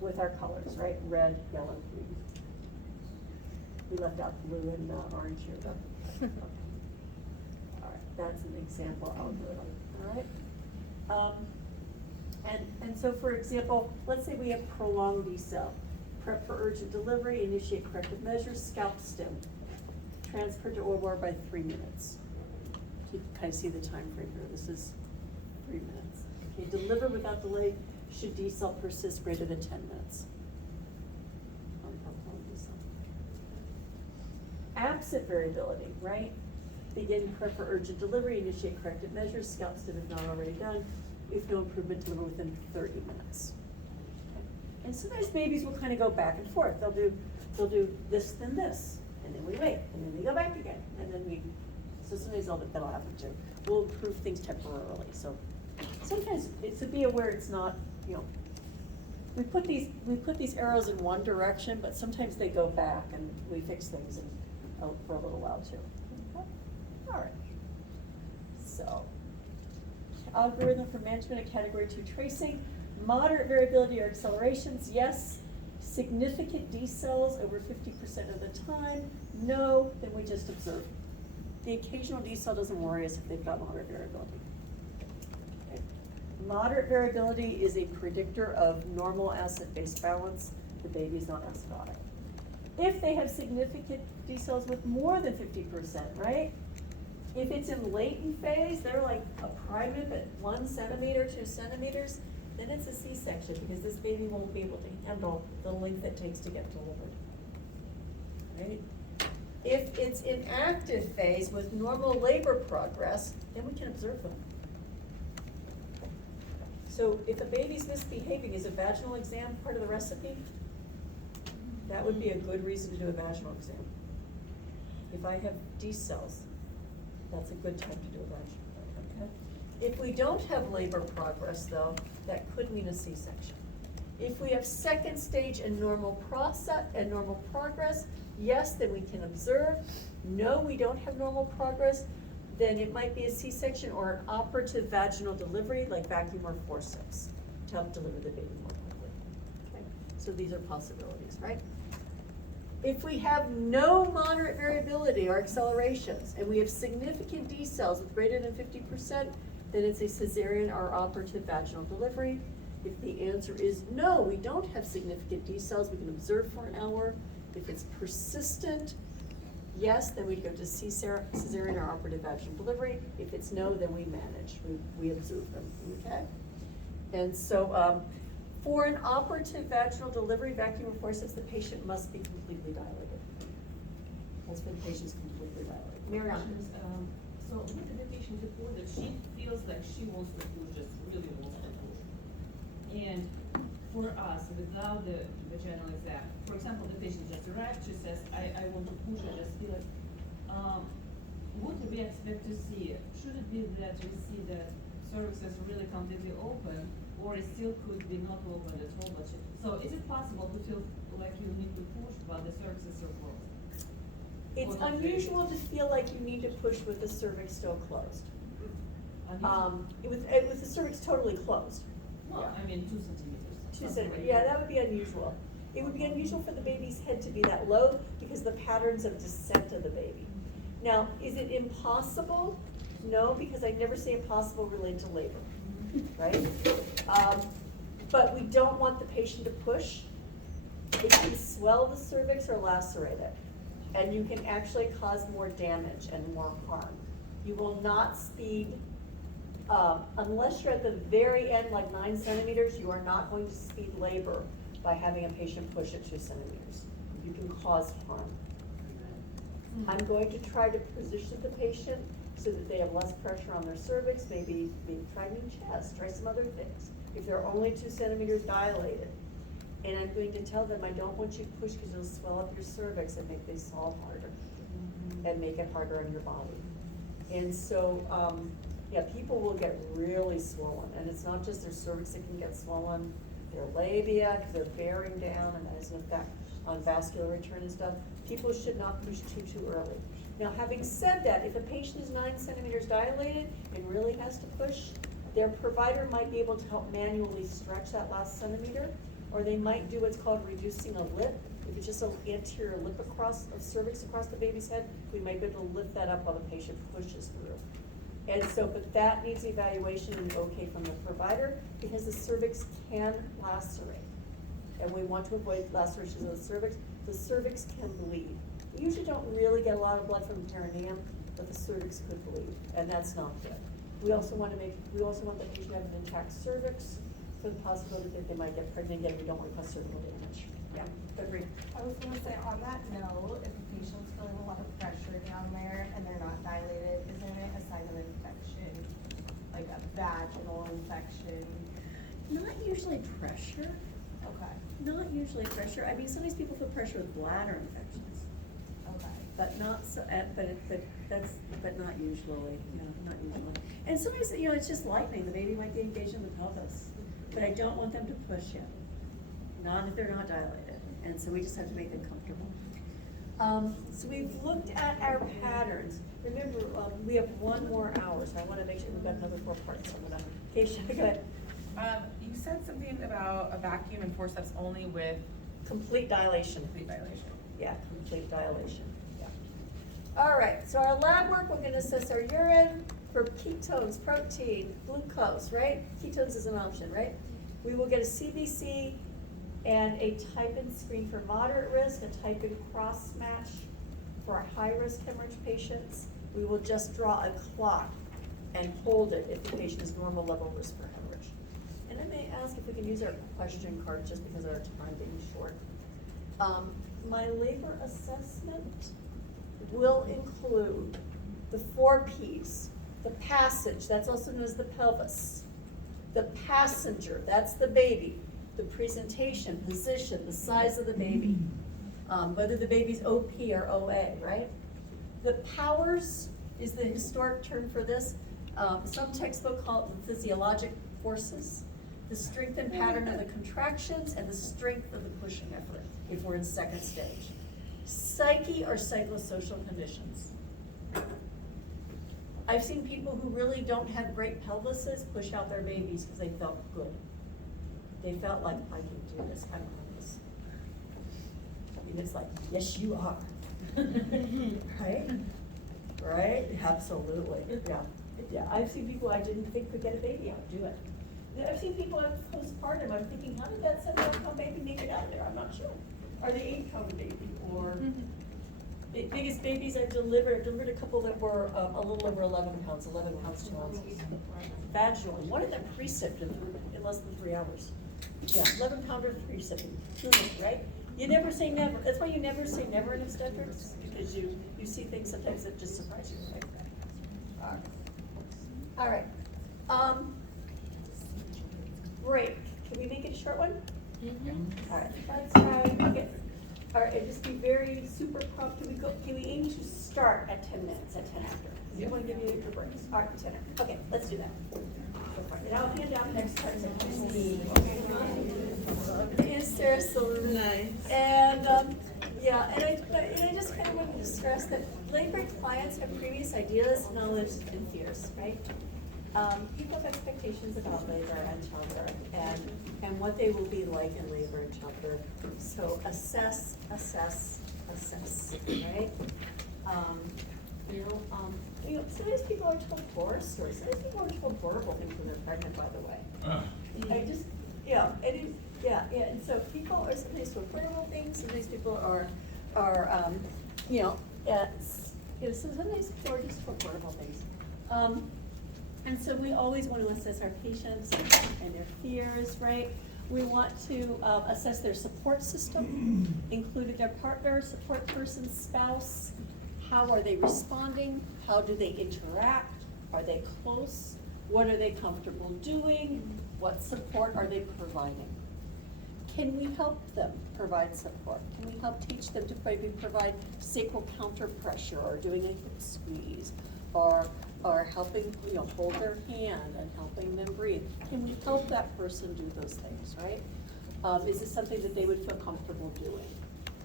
with our colors, right? Red, yellow, green. We left out blue and orange here, though. Okay. All right, that's an example algorithm. All right. And so, for example, let's say we have prolonged decel. Prep for urgent delivery, initiate corrective measures, scalp stim. Transfer to OR by 3 minutes. You can kind of see the time frame here. This is 3 minutes. Okay, deliver without delay should decel persist greater than 10 minutes. On prolonged decel. Absent variability, right? Begin prep for urgent delivery, initiate corrective measures, scalp stim if not already done. If no improvement, deliver within 30 minutes. And sometimes babies will kind of go back and forth. They'll do this, then this, and then we wait, and then we go back again, and then so sometimes that'll happen too. We'll improve things temporarily. So sometimes it's to be aware it's not, we put these arrows in one direction, but sometimes they go back and we fix things for a little while too. Okay. All right. So algorithm for management of category 2 tracing. Moderate variability or accelerations, yes. Significant decels over 50% of the time, no, then we just observe. The occasional decel doesn't worry us if they've got moderate variability. Okay. Moderate variability is a predictor of normal acid-base balance. The baby's not acidotic. If they have significant decels with more than 50%, right? If it's in latent phase, they're like a primate at 1 centimeter, 2 centimeters, then it's a C-section because this baby won't be able to handle the length it takes to get delivered. Right? If it's in active phase with normal labor progress, then we can observe them. So if a baby's misbehaving, is a vaginal exam part of the recipe? That would be a good reason to do a vaginal exam. If I have decels, that's a good time to do a vaginal. Okay? If we don't have labor progress, though, that could mean a C-section. If we have second stage and normal progress, yes, then we can observe. No, we don't have normal progress, then it might be a C-section or an operative vaginal delivery, like vacuum or forceps, to help deliver the baby more quickly. Okay? So these are possibilities, right? If we have no moderate variability or accelerations, and we have significant decels with greater than 50%, then it's a cesarean or operative vaginal delivery. If the answer is no, we don't have significant decels, we can observe for an hour. If it's persistent, yes, then we go to cesarean or operative vaginal delivery. If it's no, then we manage, we observe them, okay? And so for an operative vaginal delivery, vacuum or forceps, the patient must be completely dilated. That's when the patient's completely dilated. Mariana. So what did the patient report that she feels like she wants to push, just really wants to push? And for us, without the vaginal exam, for example, the patient just arrived, she says, I want to push, I just feel it. What do we expect to see? Should it be that we see the cervixes really completely open, or it still could be not open at all? But so is it possible to feel like you need to push while the cervixes are closed? It's unusual to feel like you need to push with the cervix still closed. With the cervix totally closed. Well, I mean 2 centimeters. 2 centimeters, yeah, that would be unusual. It would be unusual for the baby's head to be that low because the patterns of descent of the baby. Now, is it impossible? No, because I never say impossible related to labor, right? But we don't want the patient to push. It can swell the cervix or lacerate it, and you can actually cause more damage and more harm. You will not speed, unless you're at the very end, like 9 centimeters, you are not going to speed labor by having a patient push at 2 centimeters. You can cause harm. I'm going to try to position the patient so that they have less pressure on their cervix, maybe try new chest, try some other things. If they're only 2 centimeters dilated. And I'm going to tell them, I don't want you to push because it'll swell up your cervix and make this solve harder and make it harder on your body. And so, yeah, people will get really swollen, and it's not just their cervix that can get swollen, their labia, because they're bearing down, and that has an effect on vascular return and stuff. People should not push too early. Now, having said that, if a patient is 9 centimeters dilated and really has to push, their provider might be able to help manually stretch that last centimeter, or they might do what's called reducing a lip. If it's just an anterior lip across of cervix across the baby's head, we might be able to lift that up while the patient pushes through. And so, but that needs evaluation and okay from the provider because the cervix can lacerate. And we want to avoid lacerations of the cervix. The cervix can bleed. We usually don't really get a lot of blood from the perineum, but the cervix could bleed, and that's not good. We also want the patient to have an intact cervix for the possibility that they might get pregnant again. We don't want to cause cervical damage. Yeah, agree. I was gonna say, on that note, if the patient's feeling a lot of pressure down there and they're not dilated, isn't it a sign of infection? Like a vaginal infection? Not usually pressure. Okay, Not usually pressure. I mean, sometimes people feel pressure with bladder infections, okay. but not so. But not usually. No, not usually. And sometimes it's just lightning. The baby might be engaged in the pelvis, but I don't want them to push yet. Not if they're not dilated. And so we just have to make them comfortable. So we've looked at our patterns. Remember, we have 1 more hour, so I want to make sure we've got another 4 parts. So I'm gonna. Keisha, go ahead. You said something about a vacuum and forceps only with Complete dilation. complete dilation. Yeah, complete dilation. Yeah. All right, so our lab work, we're gonna assess our urine for ketones, protein, glucose, right? Ketones is an option, right? We will get a CBC and a type-in screen for moderate risk, a type-in cross-match for our high-risk hemorrhage patients. We will just draw a clot and hold it if the patient is normal level risk for hemorrhage. And I may ask if we can use our question card just because of our time being short. My labor assessment will include the 4 Ps, the passage, that's also known as the pelvis, the passenger, that's the baby, the presentation, position, the size of the baby, whether the baby's OP or OA, right? The powers is the historic term for this. Some textbooks call it the physiologic forces, the strength and pattern of the contractions, and the strength of the pushing effort if we're in 2nd stage. Psyche or psychosocial conditions. I've seen people who really don't have great pelvises push out their babies because they felt good. They felt like, I can do this, I'm on this. And it's like, yes, you are. Right? Right? Absolutely. Yeah. Yeah. I've seen people I didn't think could get a baby out, do it. I've seen people at postpartum, I'm thinking, how did that 7-pound baby make it out there? I'm not sure. Are they 8-pound baby or the biggest babies I've delivered a couple that were a little over 11 pounds, 11 pounds, 2 ounces. Vaginally. One of them precepted in less than 3 hours. Yeah, 11-pounder precepted. Who knows, right? You never say never. That's why you never say never in obstetrics, because you see things sometimes that just surprise you, right? All right. Break. Can we make it a short one? Mm-hmm. All right, that's fine. Okay. All right, and just be very super prompt. Can we aim to start at 10 minutes, at 10 after? You want to give you your breaks. All right, 10 after. Okay, let's do that. And I'll hand out next part. Is there some nice? And yeah, and I just kind of wanted to stress that labor clients have previous ideas, knowledge, and fears, right? People have expectations about labor and childbirth and what they will be like in labor and childbirth. So assess, right? Sometimes people are told horror stories, sometimes people are told horrible things when they're pregnant, by the way. I just, and so people are sometimes told horrible things, sometimes people are, so sometimes people are just told horrible things. And so we always want to assess our patients and their fears, right? We want to assess their support system, including their partner, support person, spouse. How are they responding? How do they interact? Are they close? What are they comfortable doing? What support are they providing? Can we help them provide support? Can we help teach them to maybe provide sacral counter pressure or doing a hip squeeze or helping, hold their hand and helping them breathe? Can we help that person do those things, right? Is this something that they would feel comfortable doing?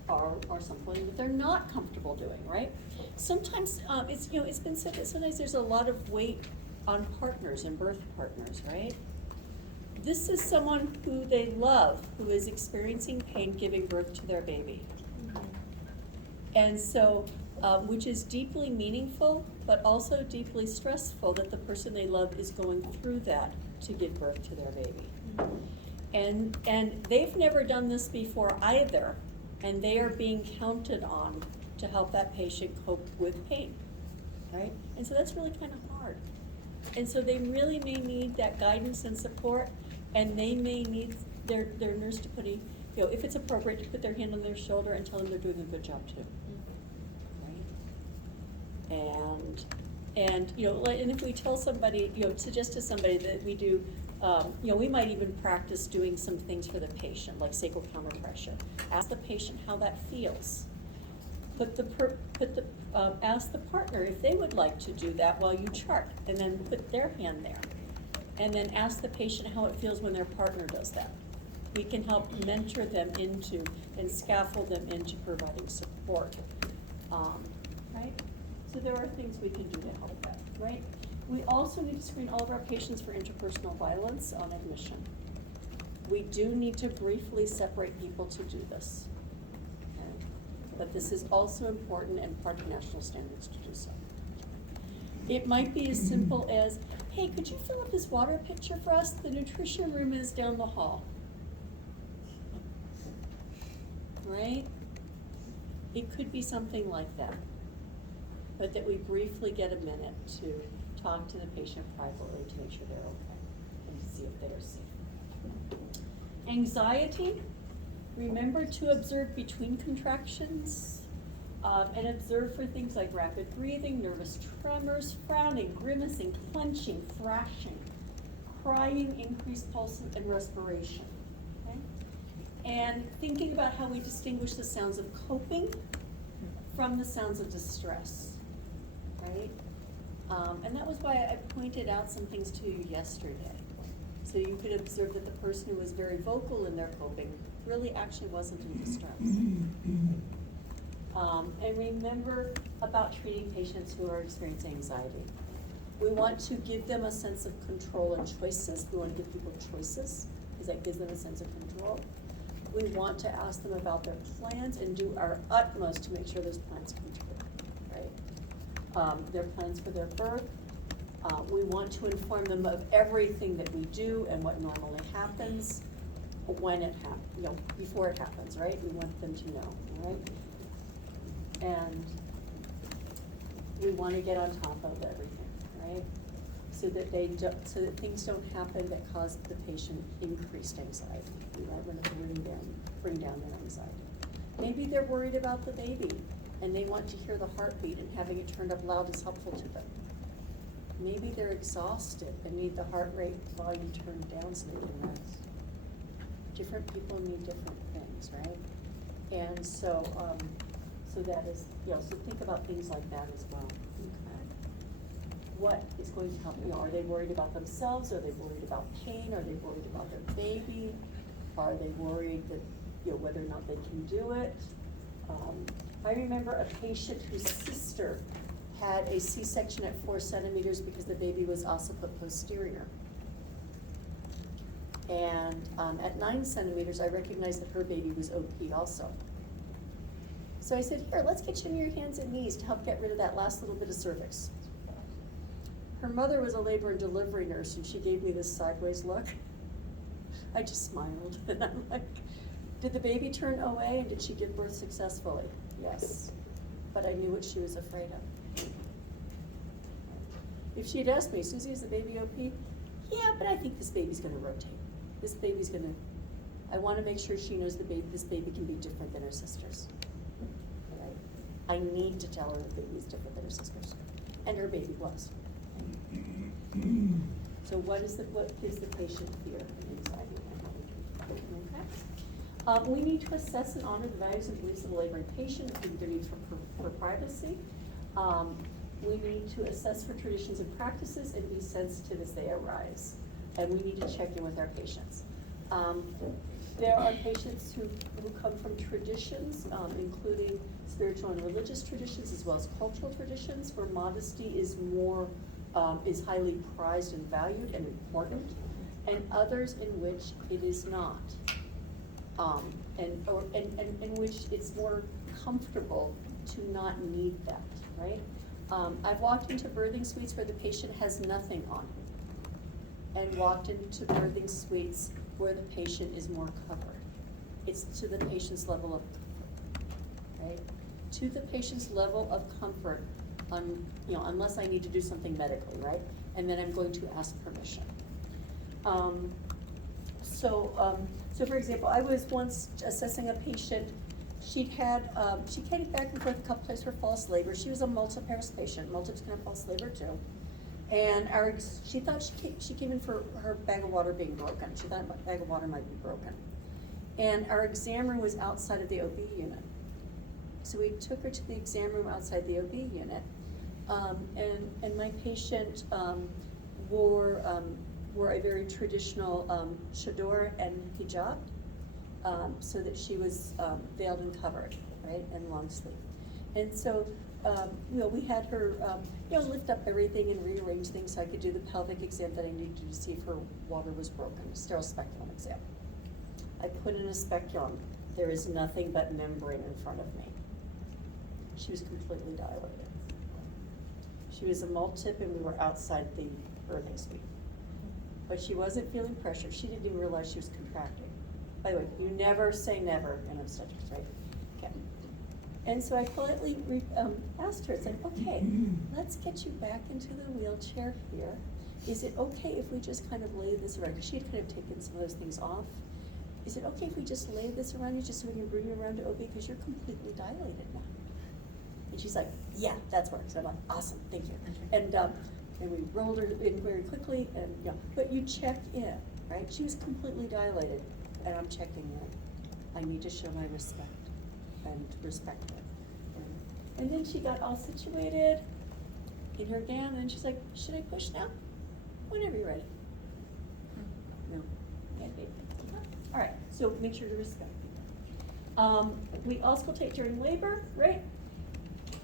Or something that they're not comfortable doing, right? Sometimes, it's been said that sometimes there's a lot of weight on partners and birth partners, right? This is someone who they love, who is experiencing pain giving birth to their baby. And so, which is deeply meaningful, but also deeply stressful that the person they love is going through that to give birth to their baby. And they've never done this before either, and they are being counted on to help that patient cope with pain, right? And so that's really kind of hard. And so they really may need that guidance and support, and they may need their nurse to put if it's appropriate, to put their hand on their shoulder and tell them they're doing a good job too. Right? And if we tell somebody, suggest to somebody that we do, we might even practice doing some things for the patient, like sacral counter pressure. Ask the patient how that feels. Ask the partner if they would like to do that while you chart, and then put their hand there. And then ask the patient how it feels when their partner does that. We can help mentor them into and scaffold them into providing support, right? So there are things we can do to help that, right? We also need to screen all of our patients for interpersonal violence on admission. We do need to briefly separate people to do this. Okay? But this is also important and part of national standards to do so. It might be as simple as, hey, could you fill up this water pitcher for us? The nutrition room is down the hall. Right? It could be something like that. But that we briefly get a minute to talk to the patient privately to make sure they're okay and to see if they are safe. Anxiety, remember to observe between contractions and observe for things like rapid breathing, nervous tremors, frowning, grimacing, clenching, thrashing, crying, increased pulse and respiration. Okay? And thinking about how we distinguish the sounds of coping from the sounds of distress. Right? And that was why I pointed out some things to you yesterday. So you could observe that the person who was very vocal in their coping really actually wasn't in distress. And remember about treating patients who are experiencing anxiety. We want to give them a sense of control and choices. We want to give people choices because that gives them a sense of control. We want to ask them about their plans and do our utmost to make sure those plans come true. Their plans for their birth. We want to inform them of everything that we do and what normally happens when it happens, before it happens, right? We want them to know, right? And we want to get on top of everything, right? So that things don't happen that cause the patient increased anxiety. We might want to bring down their anxiety. Maybe they're worried about the baby, and they want to hear the heartbeat, and having it turned up loud is helpful to them. Maybe they're exhausted and need the heart rate volume turned down so they can rest. Different people need different things, right? And so, so that is, so think about things like that as well. Okay. What is going to help? Are they worried about themselves? Are they worried about pain? Are they worried about their baby? Are they worried that, whether or not they can do it? I remember a patient whose sister had a C-section at 4 centimeters because the baby was occiput posterior. And at 9 centimeters, I recognized that her baby was OP also. So I said, here, let's get you on your hands and knees to help get rid of that last little bit of cervix. Her mother was a labor and delivery nurse, and she gave me this sideways look. I just smiled, and I'm like, did the baby turn OA, and did she give birth successfully? Yes, but I knew what she was afraid of. If she had asked me, Susie, is the baby OP? Yeah, but I think this baby's gonna rotate. This baby's gonna, I wanna make sure she knows this baby can be different than her sisters. Right? I need to tell her the baby is different than her sisters, and her baby was. So what is the patient fear and anxiety? Okay. We need to assess and honor the values and beliefs of the laboring patient, including their needs for privacy. We need to assess for traditions and practices and be sensitive as they arise. And we need to check in with our patients. There are patients who come from traditions, including spiritual and religious traditions, as well as cultural traditions, where modesty is more, is highly prized and valued and important, and others in which it is not. And in which it's more comfortable to not need that, right? I've walked into birthing suites where the patient has nothing on, and walked into birthing suites where the patient is more covered. It's to the patient's level of comfort, right? To the patient's level of comfort, unless I need to do something medically, right? And then I'm going to ask permission. So for example, I was once assessing a patient. She came back and forth a couple times for false labor. She was a multiparous patient. Multiples can have false labor too. And she thought she came in for her bag of water being broken. She thought a bag of water might be broken. And our exam room was outside of the OB unit. So we took her to the exam room outside the OB unit. And my patient wore a very traditional chador and hijab, so that she was veiled and covered, right, and long sleeve. And so, we had her, lift up everything and rearrange things so I could do the pelvic exam that I needed to see if her water was broken, sterile speculum exam. I put in a speculum. There is nothing but membrane in front of me. She was completely dilated. She was a multip and we were outside the birthing suite. But she wasn't feeling pressure. She didn't even realize she was contracting. By the way, you never say never in obstetrics, right? Okay. And so I politely asked her, it's like, okay, let's get you back into the wheelchair here. Is it okay if we just kind of lay this around? Because she had kind of taken some of those things off. Is it okay if we just lay this around you just so we can bring you around to OB because you're completely dilated now? And she's like, yeah, that's works. So I'm like, awesome, thank you. And we rolled her in very quickly, and but you check in, right? She was completely dilated, and I'm checking in. I need to show my respect and respect her. And then she got all situated in her gown, and she's like, should I push now? Whenever you're ready. No. Okay. All right, so make sure to respect. We also take during labor, right?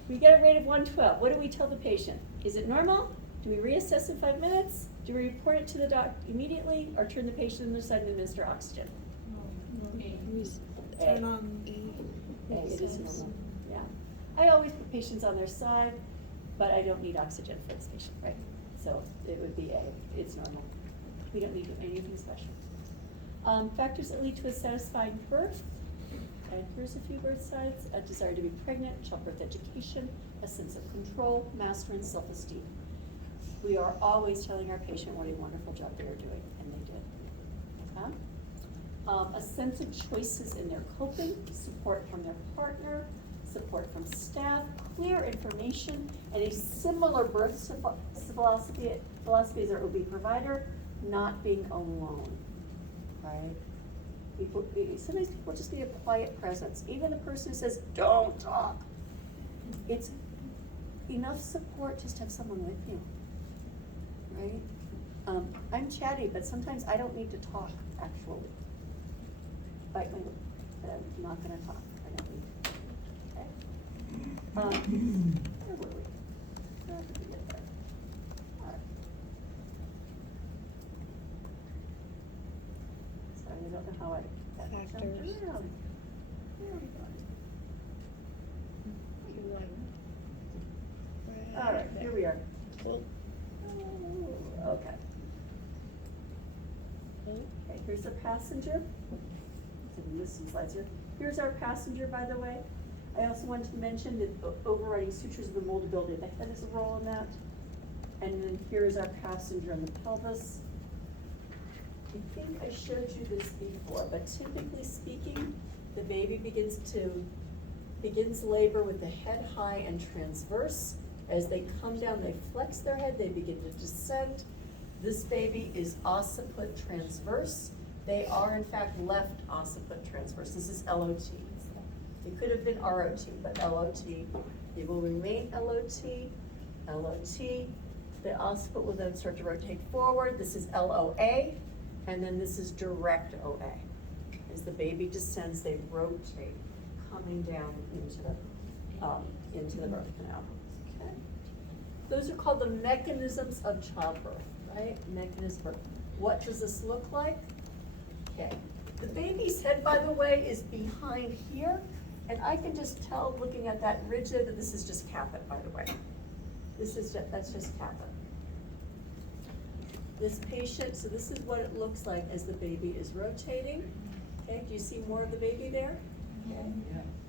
We get a rate of 112. What do we tell the patient? Is it normal? Do we reassess in 5 minutes? Do we report it to the doc immediately, or turn the patient on their side and administer oxygen? Turn on A. It is normal. Yeah. I always put patients on their side, but I don't need oxygen for this patient, right? So it would be A. It's normal. We don't need anything special. Factors that lead to a satisfying birth. And here's a few birth signs: a desire to be pregnant, childbirth education, a sense of control, mastery, and self-esteem. We are always telling our patient what a wonderful job they are doing, and they did. A sense of choices in their coping, support from their partner, support from staff, clear information, and a similar birth philosophy as our OB provider, not being alone, right? Sometimes people just need a quiet presence. Even the person who says, don't talk. It's enough support just to have someone with you, right? I'm chatty, but sometimes I don't need to talk, actually. Bite my lip, but I'm not gonna talk. I don't need to. Okay? Where were we? Doctors. around. Where are we going? All right, here we are. Oh. Oh, okay. Okay, here's the passenger. So we missed some slides here. Here's our passenger, by the way. I also wanted to mention that overriding sutures of the moldability of the head is a role in that. And then here's our passenger in the pelvis. I think I showed you this before, but typically speaking, the baby begins labor with the head high and transverse. As they come down, they flex their head, they begin to descend. This baby is occiput transverse. They are in fact left occiput transverse. This is LOT. It could have been ROT, but LOT. It will remain LOT, LOT. The occiput will then start to rotate forward. This is LOA, and then this is direct OA. As the baby descends, they rotate, coming down into the birth canal. Okay. Those are called the mechanisms of childbirth, right? Mechanism of birth. What does this look like? Okay. The baby's head, by the way, is behind here, and I can just tell, looking at that rigid, that this is just caput, by the way. That's just caput. This patient, so this is what it looks like as the baby is rotating. Okay, do you see more of the baby there? Okay.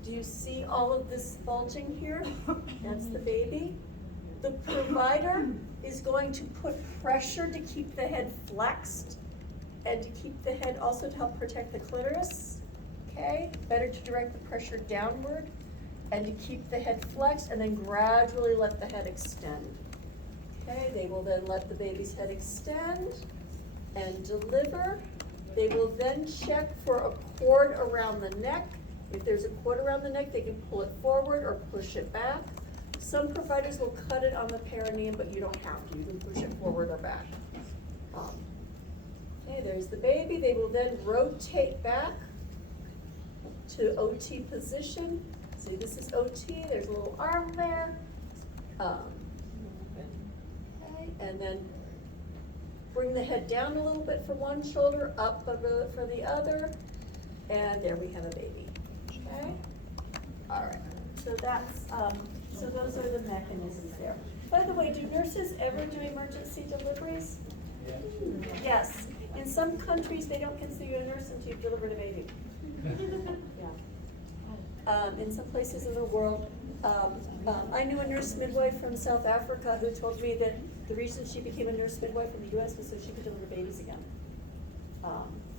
Do you see all of this bulging here? That's the baby. The provider is going to put pressure to keep the head flexed and to keep the head also to help protect the clitoris. Okay, better to direct the pressure downward and to keep the head flexed and then gradually let the head extend. Okay, they will then let the baby's head extend and deliver. They will then check for a cord around the neck. If there's a cord around the neck, they can pull it forward or push it back. Some providers will cut it on the perineum, but you don't have to. You can push it forward or back. Okay, there's the baby. They will then rotate back to OT position. See, this is OT. There's a little arm there. Okay, and then bring the head down a little bit for one shoulder, up a bit for the other, and there we have a baby. Okay? All right. So that's so those are the mechanisms there. By the way, do nurses ever do emergency deliveries? Yes. In some countries, they don't consider you a nurse until you've delivered a baby. Yeah. In some places in the world, I knew a nurse midwife from South Africa who told me that the reason she became a nurse midwife in the U.S. was so she could deliver babies again.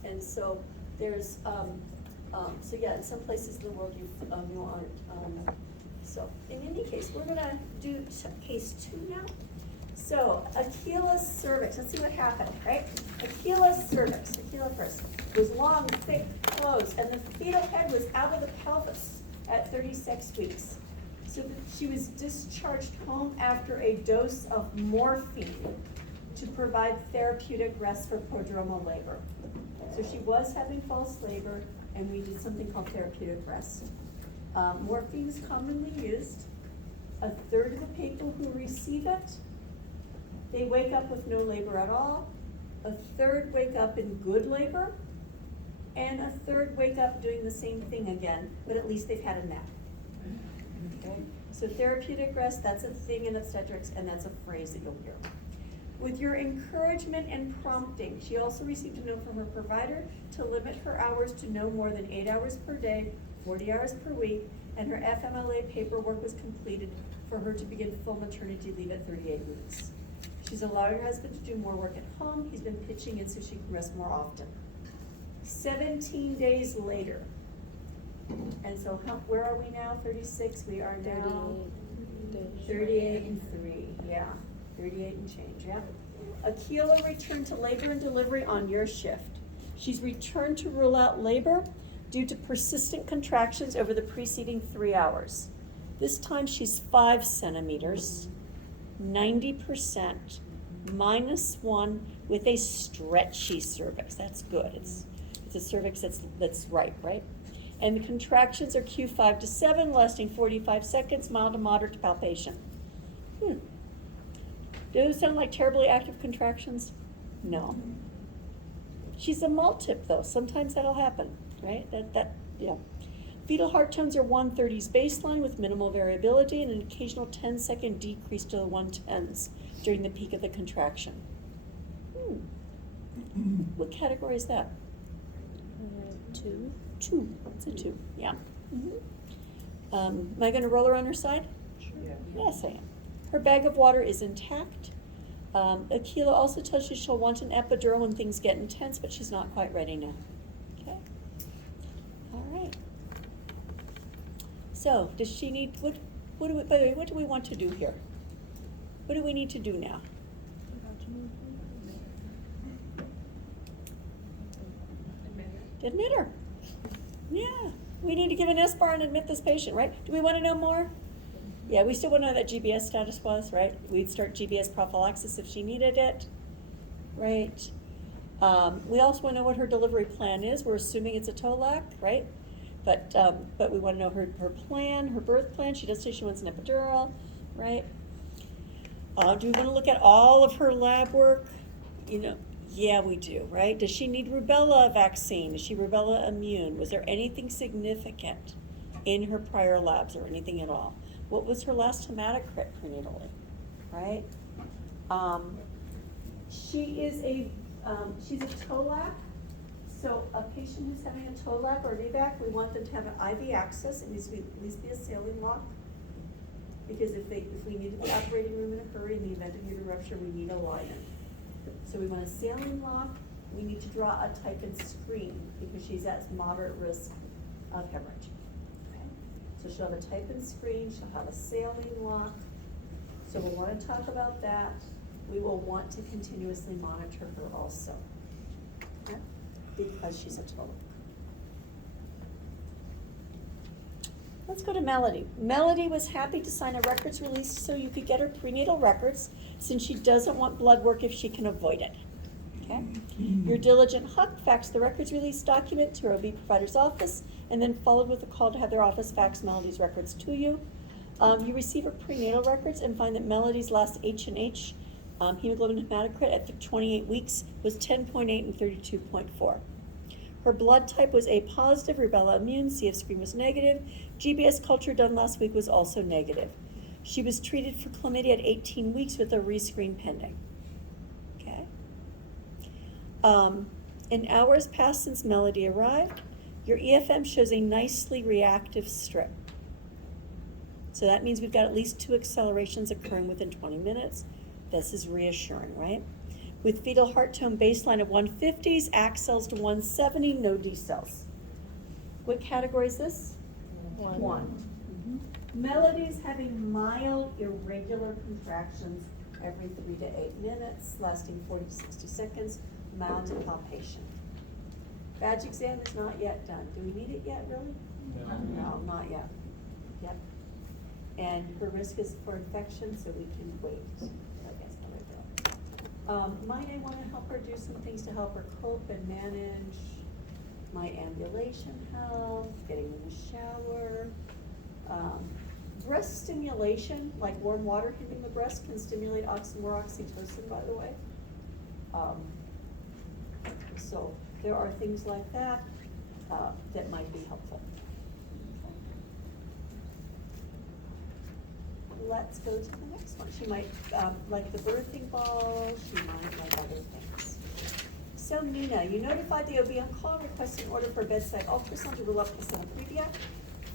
And so there's, so yeah, in some places in the world you aren't. So in any case, we're gonna do case 2 now. So Achilles cervix, let's see what happened, right? Achilles cervix, Achilla first, was long, thick, closed, and the fetal head was out of the pelvis at 36 weeks. So she was discharged home after a dose of morphine to provide therapeutic rest for prodromal labor. So she was having false labor, and we did something called therapeutic rest. Morphine is commonly used. A third of the people who receive it, they wake up with no labor at all. A third wake up in good labor, and a third wake up doing the same thing again, but at least they've had a nap. Okay? So therapeutic rest, that's a thing in obstetrics, and that's a phrase that you'll hear. With your encouragement and prompting, she also received a note from her provider to limit her hours to no more than 8 hours per day, 40 hours per week, and her FMLA paperwork was completed for her to begin full maternity leave at 38 weeks. She's allowing her husband to do more work at home. He's been pitching in so she can rest more often. 17 days later, and so where are we now? 36, we are now 38 and 3, yeah, 38 and change, yeah. Aquila returned to labor and delivery on your shift. She's returned to rule out labor due to persistent contractions over the preceding 3 hours. This time she's 5 centimeters, 90%, -1 with a stretchy cervix. That's good. It's a cervix that's right? And the contractions are Q5 to 7, lasting 45 seconds, mild to moderate to palpation. Do those sound like terribly active contractions? No. She's a multip though. Sometimes that'll happen. right? Yeah. Fetal heart tones are 130s baseline with minimal variability and an occasional 10-second decrease to the 110s during the peak of the contraction. What category is that? 2. 2. It's a 2. Yeah. Am I going to roll her on her side? Yeah. Yes, I am. Her bag of water is intact. Akila also tells you she'll want an epidural when things get intense, but she's not quite ready now. Okay. All right. So, does she need by the way, what do we want to do here? What do we need to do now? Admit her. Yeah. We need to give an SBAR and admit this patient, right? Do we want to know more? Yeah, we still want to know what that GBS status was, right? We'd start GBS prophylaxis if she needed it, right? We also want to know what her delivery plan is. We're assuming it's a TOLAC, right? But we want to know her plan, her birth plan. She does say she wants an epidural, right? Do we want to look at all of her lab work? Yeah, we do, right? Does she need rubella vaccine? Is she rubella immune? Was there anything significant in her prior labs or anything at all? What was her last hematocrit prenatally, right? She's a TOLAC. So a patient who's having a TOLAC or VBAC, we want them to have an IV access. It needs to be at least be a saline lock. Because if we need the operating room in a hurry in the event of uterine rupture, we need a line. So we want a saline lock. We need to draw a type and screen because she's at moderate risk of hemorrhage. Okay. So she'll have a type and screen. She'll have a saline lock. So we'll want to talk about that. We will want to continuously monitor her also. Okay. Because she's a TOLAC. Let's go to Melody. Melody was happy to sign a records release so you could get her prenatal records since she doesn't want blood work if she can avoid it. Okay? Your diligent Huck faxed the records release document to her OB provider's office and then followed with a call to have their office fax Melody's records to you. You receive her prenatal records and find that Melody's last H&H hemoglobin hematocrit at 28 weeks was 10.8 and 32.4. Her blood type was A positive, rubella immune, CF screen was negative. GBS culture done last week was also negative. She was treated for chlamydia at 18 weeks with a rescreen pending. Okay. In hours passed since Melody arrived, your EFM shows a nicely reactive strip. So that means we've got at least 2 accelerations occurring within 20 minutes. This is reassuring, right? With fetal heart tone baseline of 150s, accels to 170, no decels. What category is this? 1. Melody's having mild, irregular contractions every 3 to 8 minutes, lasting 40 to 60 seconds, mounted palpation. Badge exam is not yet done. Do we need it yet, really? No, not yet. Yep. And her risk is for infection, so we can wait. Might I want to help her do some things to help her cope and manage my ambulation health, getting in the shower. Breast stimulation, like warm water hitting the breast, can stimulate more oxytocin, by the way. So there are things like that that might be helpful. Let's go to the next one. She might like the birthing ball. She might like other things. So Nina, you notified the OB on call requesting order for bedside ultrasound to rule out placenta previa.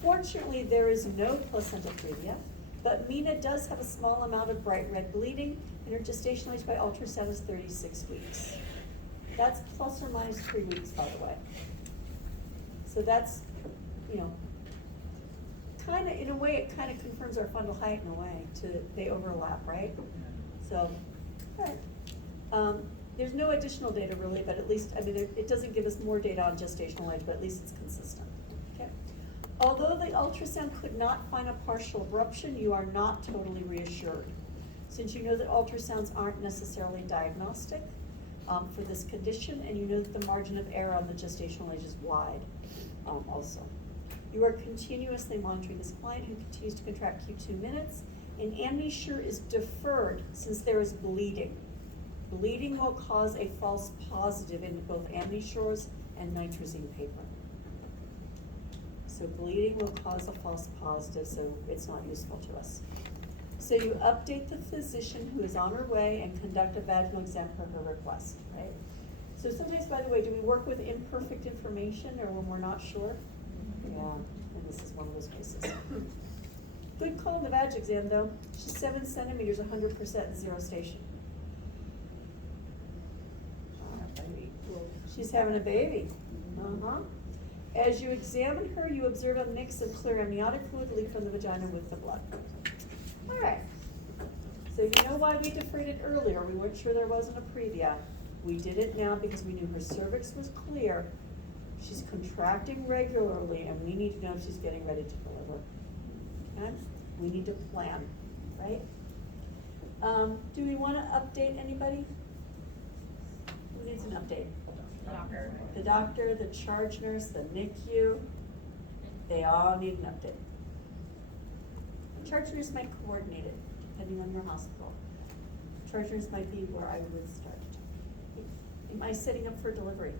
Fortunately, there is no placenta previa, but Mina does have a small amount of bright red bleeding, and her gestational age by ultrasound is 36 weeks. That's plus or minus 3 weeks, by the way. So that's, kind of, in a way, it kind of confirms our fundal height in a way. They overlap, right? So, all right. There's no additional data really, but at least, it doesn't give us more data on gestational age, but at least it's consistent. Okay. Although the ultrasound could not find a partial abruption, you are not totally reassured, since you know that ultrasounds aren't necessarily diagnostic for this condition, and you know that the margin of error on the gestational age is wide also. You are continuously monitoring this client who continues to contract Q2 minutes, and amnisure is deferred since there is bleeding. Bleeding will cause a false positive in both amnisures and nitrazine paper. So bleeding will cause a false positive, so it's not useful to us. So you update the physician who is on her way and conduct a vaginal exam per her request, right? So sometimes, by the way, do we work with imperfect information or when we're not sure? Yeah, and this is one of those cases. Good call in the vag exam though. She's 7 centimeters, 100% zero station. She's having a baby. Uh-huh. As you examine her, you observe a mix of clear amniotic fluid leak from the vagina with the blood. All right. So you know why we deferred it earlier? We weren't sure there wasn't a previa. We did it now because we knew her cervix was clear. She's contracting regularly, and we need to know if she's getting ready to deliver. Okay? We need to plan, right? Do we want to update anybody? Who needs an update? The doctor, the charge nurse, the NICU, they all need an update. The charge nurse might coordinate it, depending on your hospital. Charge nurse might be where I would start. Am I setting up for delivery?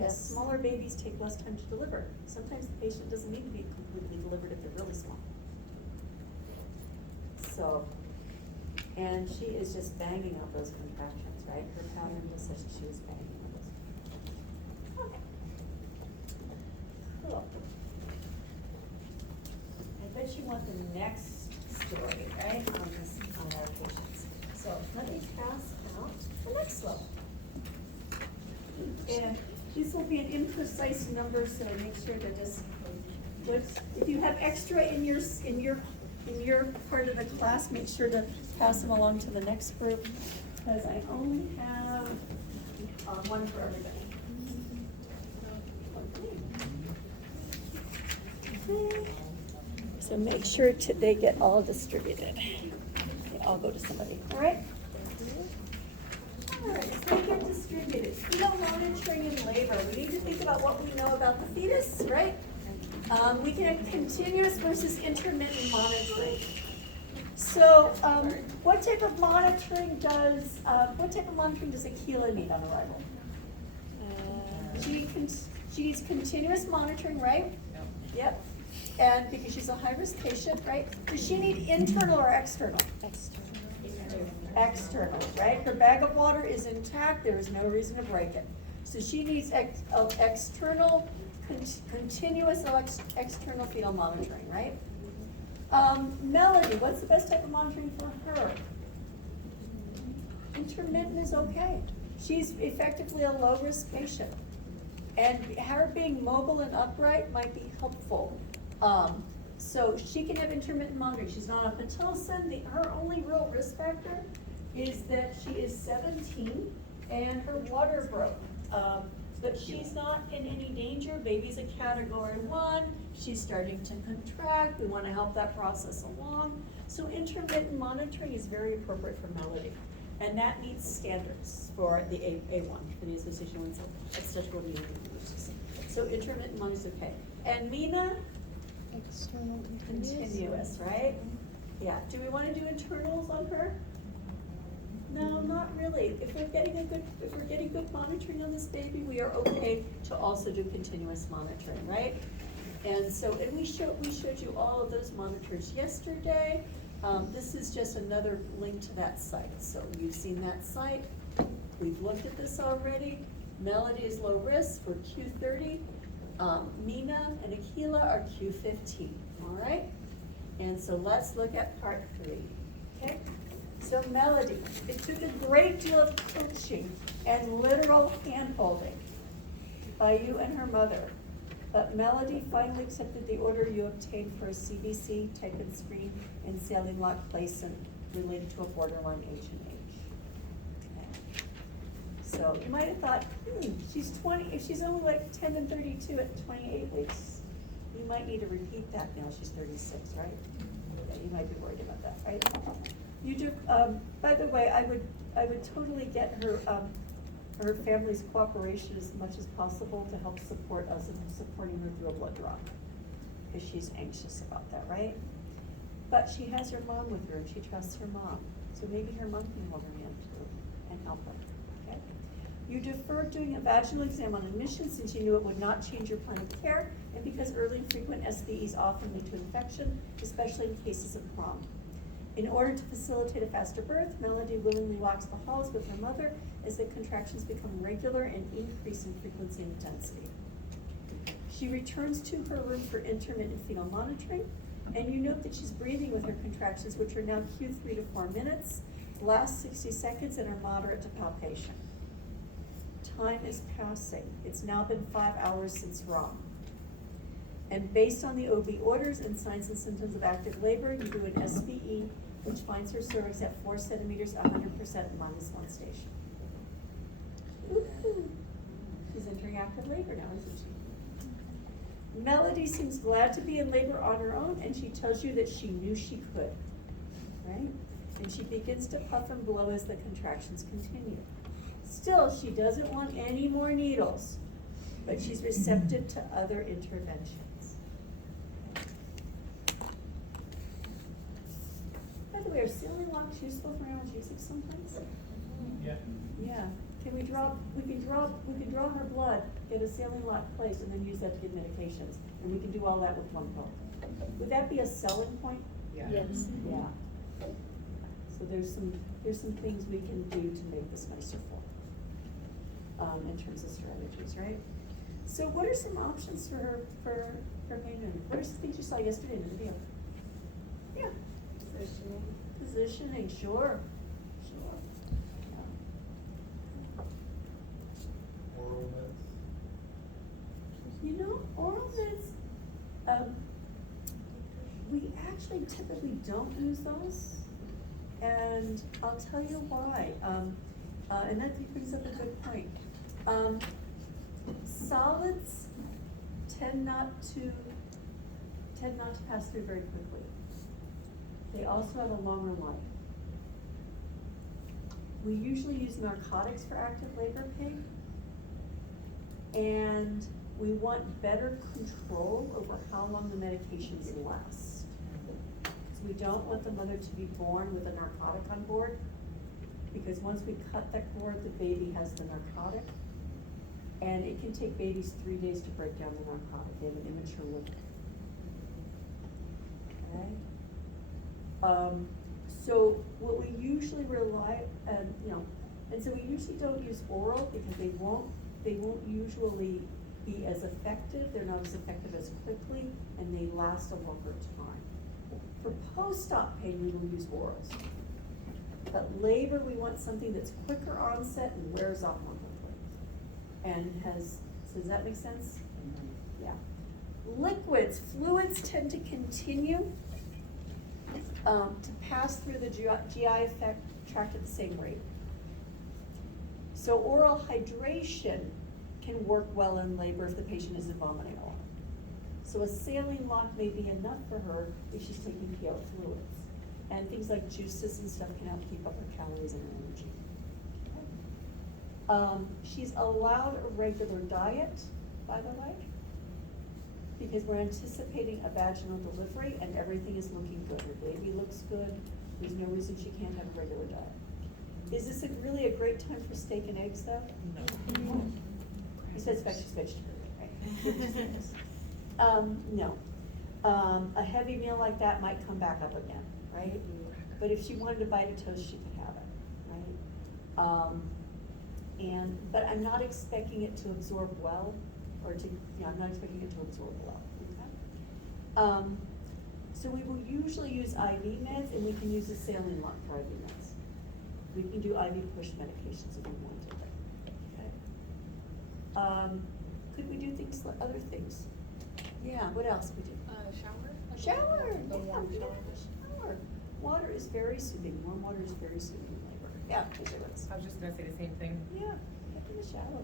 Yes. Smaller babies take less time to deliver. Sometimes the patient doesn't need to be completely delivered if they're really small. So, and she is just banging out those contractions, right? Her pattern was such that she was banging out those. Okay. Cool. I bet you want the next story, right, on our patients. So let me pass out the next level. And this will be an imprecise number, so make sure to just, if you have extra in your part of the class, make sure to pass them along to the next group, because I only have one for everybody. Okay. So make sure they get all distributed. They all go to somebody, all right? All right, so they get distributed. Fetal monitoring in labor. We need to think about what we know about the fetus, right? We can have continuous versus intermittent monitoring. So, what type of monitoring does Akila need on arrival? She needs continuous monitoring, right? Yep. And because she's a high-risk patient, right? Does she need internal or external? External, right? Her bag of water is intact. There is no reason to break it. So she needs external, continuous external fetal monitoring, right? Melody, what's the best type of monitoring for her? Intermittent is okay. She's effectively a low-risk patient. And her being mobile and upright might be helpful. So she can have intermittent monitoring. She's not on pitocin. Her only real risk factor is that she is 17 and her water broke. But she's not in any danger. Baby's a category 1. She's starting to contract. We want to help that process along. So intermittent monitoring is very appropriate for Melody. And that meets standards for the A1, for the Association of Obstetrical and Gynecology. So intermittent monitoring is okay. And Mina? External Continuous, right? Yeah. Do we want to do internals on her? No, not really. If we're getting good monitoring on this baby, we are okay to also do continuous monitoring, right? And so, and we showed you all of those monitors yesterday. This is just another link to that site. So you've seen that site. We've looked at this already. Melody is low risk for Q30. Mina and Akila are Q15, all right? And so let's look at part 3, okay? So Melody, it took a great deal of coaching and literal hand-holding by you and her mother, but Melody finally accepted the order you obtained for a CBC, type and screen, and saline lock placement related to a borderline H&H. So you might have thought, she's 20, if she's only like 10 and 32 at 28 weeks, you might need to repeat that now she's 36, right? Yeah, you might be worried about that, right? You do, by the way, I would totally get her family's cooperation as much as possible to help support us in supporting her through a blood draw, because she's anxious about that, right? But she has her mom with her and she trusts her mom. So maybe her mom can hold her hand too and help her, okay? You deferred doing a vaginal exam on admission since you knew it would not change your plan of care, and because early and frequent SVEs often lead to infection, especially in cases of prom. In order to facilitate a faster birth, Melody willingly walks the halls with her mother as the contractions become regular and increase in frequency and intensity. She returns to her room for intermittent fetal monitoring, and you note that she's breathing with her contractions, which are now Q3 to 4 minutes, last 60 seconds, and are moderate to palpation. Time is passing. It's now been 5 hours since ROM. And based on the OB orders and signs and symptoms of active labor, you do an SVE, which finds her cervix at 4 centimeters, 100% -1 station. Woo-hoo. She's entering active labor now, isn't she? Melody seems glad to be in labor on her own, and she tells you that she knew she could, right? And she begins to puff and blow as the contractions continue. Still, she doesn't want any more needles, but she's receptive to other interventions. By the way, are ceiling locks useful for analgesics sometimes? Yeah. Yeah. Can we draw her blood, get a saline lock placed, and then use that to give medications? And we can do all that with one pill. Would that be a selling point? Yeah. Yes. Yeah. So there's some things we can do to make this nicer in terms of strategies, right? So what are some options for pain management? What are some things you saw yesterday in the video? Yeah. Positioning, sure. Oral meds. You know, oral meds, we actually typically don't use those. And I'll tell you why. And that brings up a good point. Solids tend not to pass through very quickly. They also have a longer life. We usually use narcotics for active labor pain, and we want better control over how long the medications last. So we don't want the mother to be born with a narcotic on board, because once we cut that cord, the baby has the narcotic, and it can take babies 3 days to break down the narcotic. They have an immature liver. Okay? So what we usually rely on, and so we usually don't use oral because they won't usually be as effective. They're not as effective as quickly, and they last a longer time. For post-op pain, we will use orals. But labor, we want something that's quicker onset and wears off more quickly. And so does that make sense? Mm-hmm. Yeah. Liquids, fluids tend to continue to pass through the GI tract at the same rate. So oral hydration can work well in labor if the patient isn't vomiting a lot. So a saline lock may be enough for her if she's taking PO fluids. And things like juices and stuff can help keep up her calories and her energy. She's allowed a regular diet, by the way, because we're anticipating a vaginal delivery and everything is looking good. Her baby looks good. There's no reason she can't have a regular diet. Is this really a great time for steak and eggs, though? No. You said she's vegetarian, right? No. A heavy meal like that might come back up again, right? But if she wanted a bite of toast, she could have it, right? But I'm not expecting it to absorb well, I'm not expecting it to absorb well, okay? So we will usually use IV meds, and we can use a saline lock for IV meds. We can do IV push medications if we wanted, okay? Could we do other things? Yeah, what else we do? Shower. The warm Yeah, shower. shower. Water is very soothing. Warm water is very soothing in labor. Yeah, I was just gonna say the same thing. Yeah, get in the shower.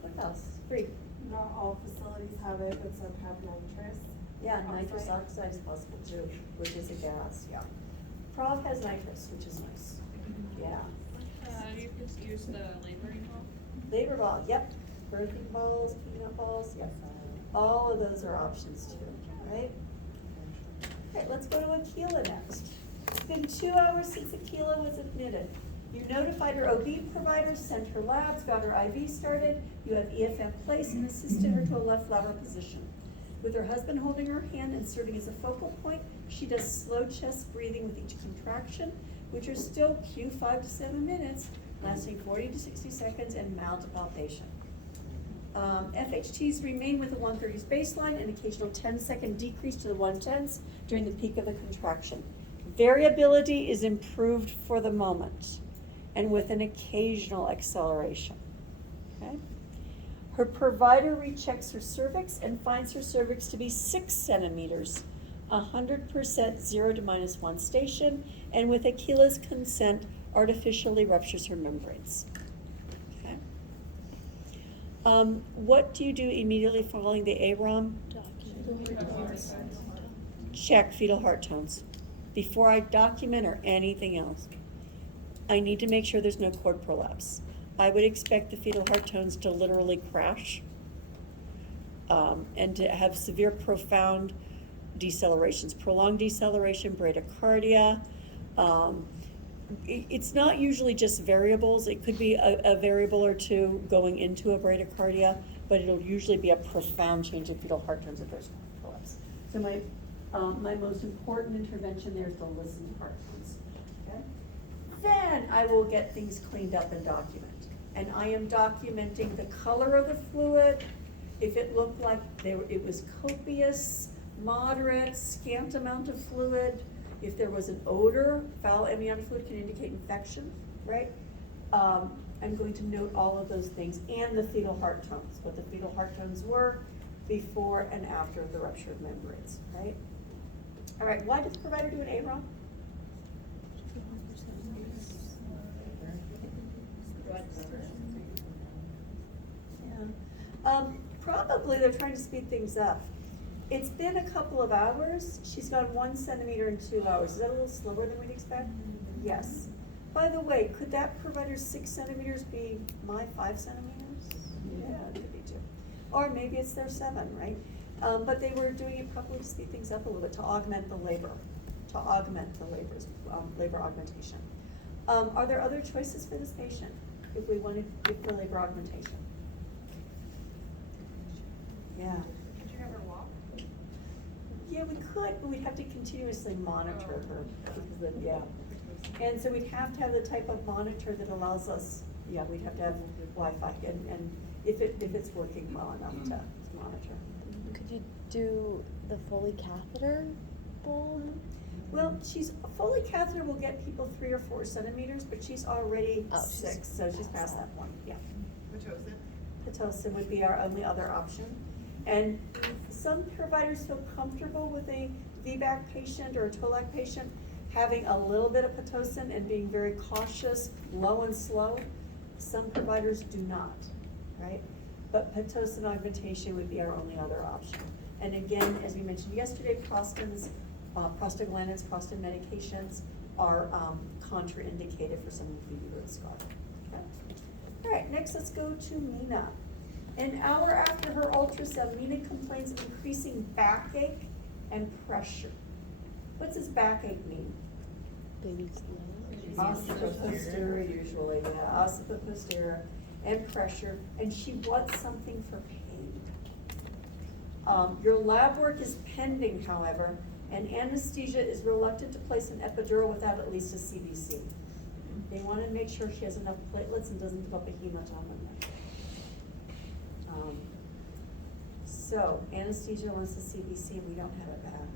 What else? Free. Not all facilities have it, but some have nitrous. Yeah, Oxide. nitrous oxide is possible too, which is a gas, yeah. Prov has nitrous, which is nice. Yeah. You could use the laboring ball. Labor ball, yep. Birthing balls, peanut balls, yep. All of those are options too, right? Okay, let's go to Aquila next. It's been 2 hours since Aquila was admitted. You notified her OB provider, sent her labs, got her IV started. You have EFM placed and assisted her to a left lateral position. With her husband holding her hand and serving as a focal point, she does slow chest breathing with each contraction, which are still Q 5 to 7 minutes, lasting 40 to 60 seconds, and mild to palpation. FHTs remain with the 130s baseline, an occasional 10-second decrease to the 110s during the peak of the contraction. Variability is improved for the moment, and with an occasional acceleration. Okay? Her provider rechecks her cervix and finds her cervix to be 6 centimeters, 100% 0 to -1 station, and with Akila's consent, artificially ruptures her membranes. Okay. What do you do immediately following the AROM? Check fetal heart tones before I document or anything else. I need to make sure there's no cord prolapse. I would expect the fetal heart tones to literally crash and to have severe, profound decelerations, prolonged deceleration, bradycardia. It's not usually just variables. It could be a variable or two going into a bradycardia, but it'll usually be a profound change in fetal heart tones if there's prolapse. So my most important intervention there is to listen to heart tones. Okay? Then I will get things cleaned up and document. And I am documenting the color of the fluid, if it looked like it was copious, moderate, scant amount of fluid, if there was an odor, foul amniotic fluid can indicate infection, right? I'm going to note all of those things and the fetal heart tones, what the fetal heart tones were before and after the rupture of membranes, right? All right, why does the provider do an AROM? Yeah. Probably they're trying to speed things up. It's been a couple of hours. She's gone 1 centimeter in 2 hours. Is that a little slower than we'd expect? Yes. By the way, could that provider's 6 centimeters be my 5 centimeters? Yeah, it could be too. Or maybe it's their 7, right? But they were doing it probably to speed things up a little bit, to augment the labor, labor augmentation. Are there other choices for this patient if we wanted for labor augmentation? Yeah. Could you have her walk? Yeah, we could, but we'd have to continuously monitor her. Because of, yeah. And so we'd have to have the type of monitor that allows us, yeah, we'd have to have Wi-Fi and if it's working well enough to monitor. Could you do the Foley catheter bowl? Well, Foley catheter will get people 3 or 4 centimeters, but she's already 6, so she's past that point, yeah. Pitocin? Pitocin would be our only other option. And some providers feel comfortable with a VBAC patient or a TOLAC patient having a little bit of Pitocin and being very cautious, low and slow. Some providers do not, right? But Pitocin augmentation would be our only other option. And again, as we mentioned yesterday, prostaglandins, prostate medications are contraindicated for someone with uterine scar. Okay. All right, next let's go to Mina. An hour after her ultrasound, Mina complains of increasing backache and pressure. What's this backache mean? Baby's Occiput posterior usually, yeah, occiput posterior, and pressure, and she wants something for pain. Your lab work is pending, however, and anesthesia is reluctant to place an epidural without at least a CBC. They want to make sure she has enough platelets and doesn't develop a hematoma. So anesthesia wants the CBC, and we don't have it back.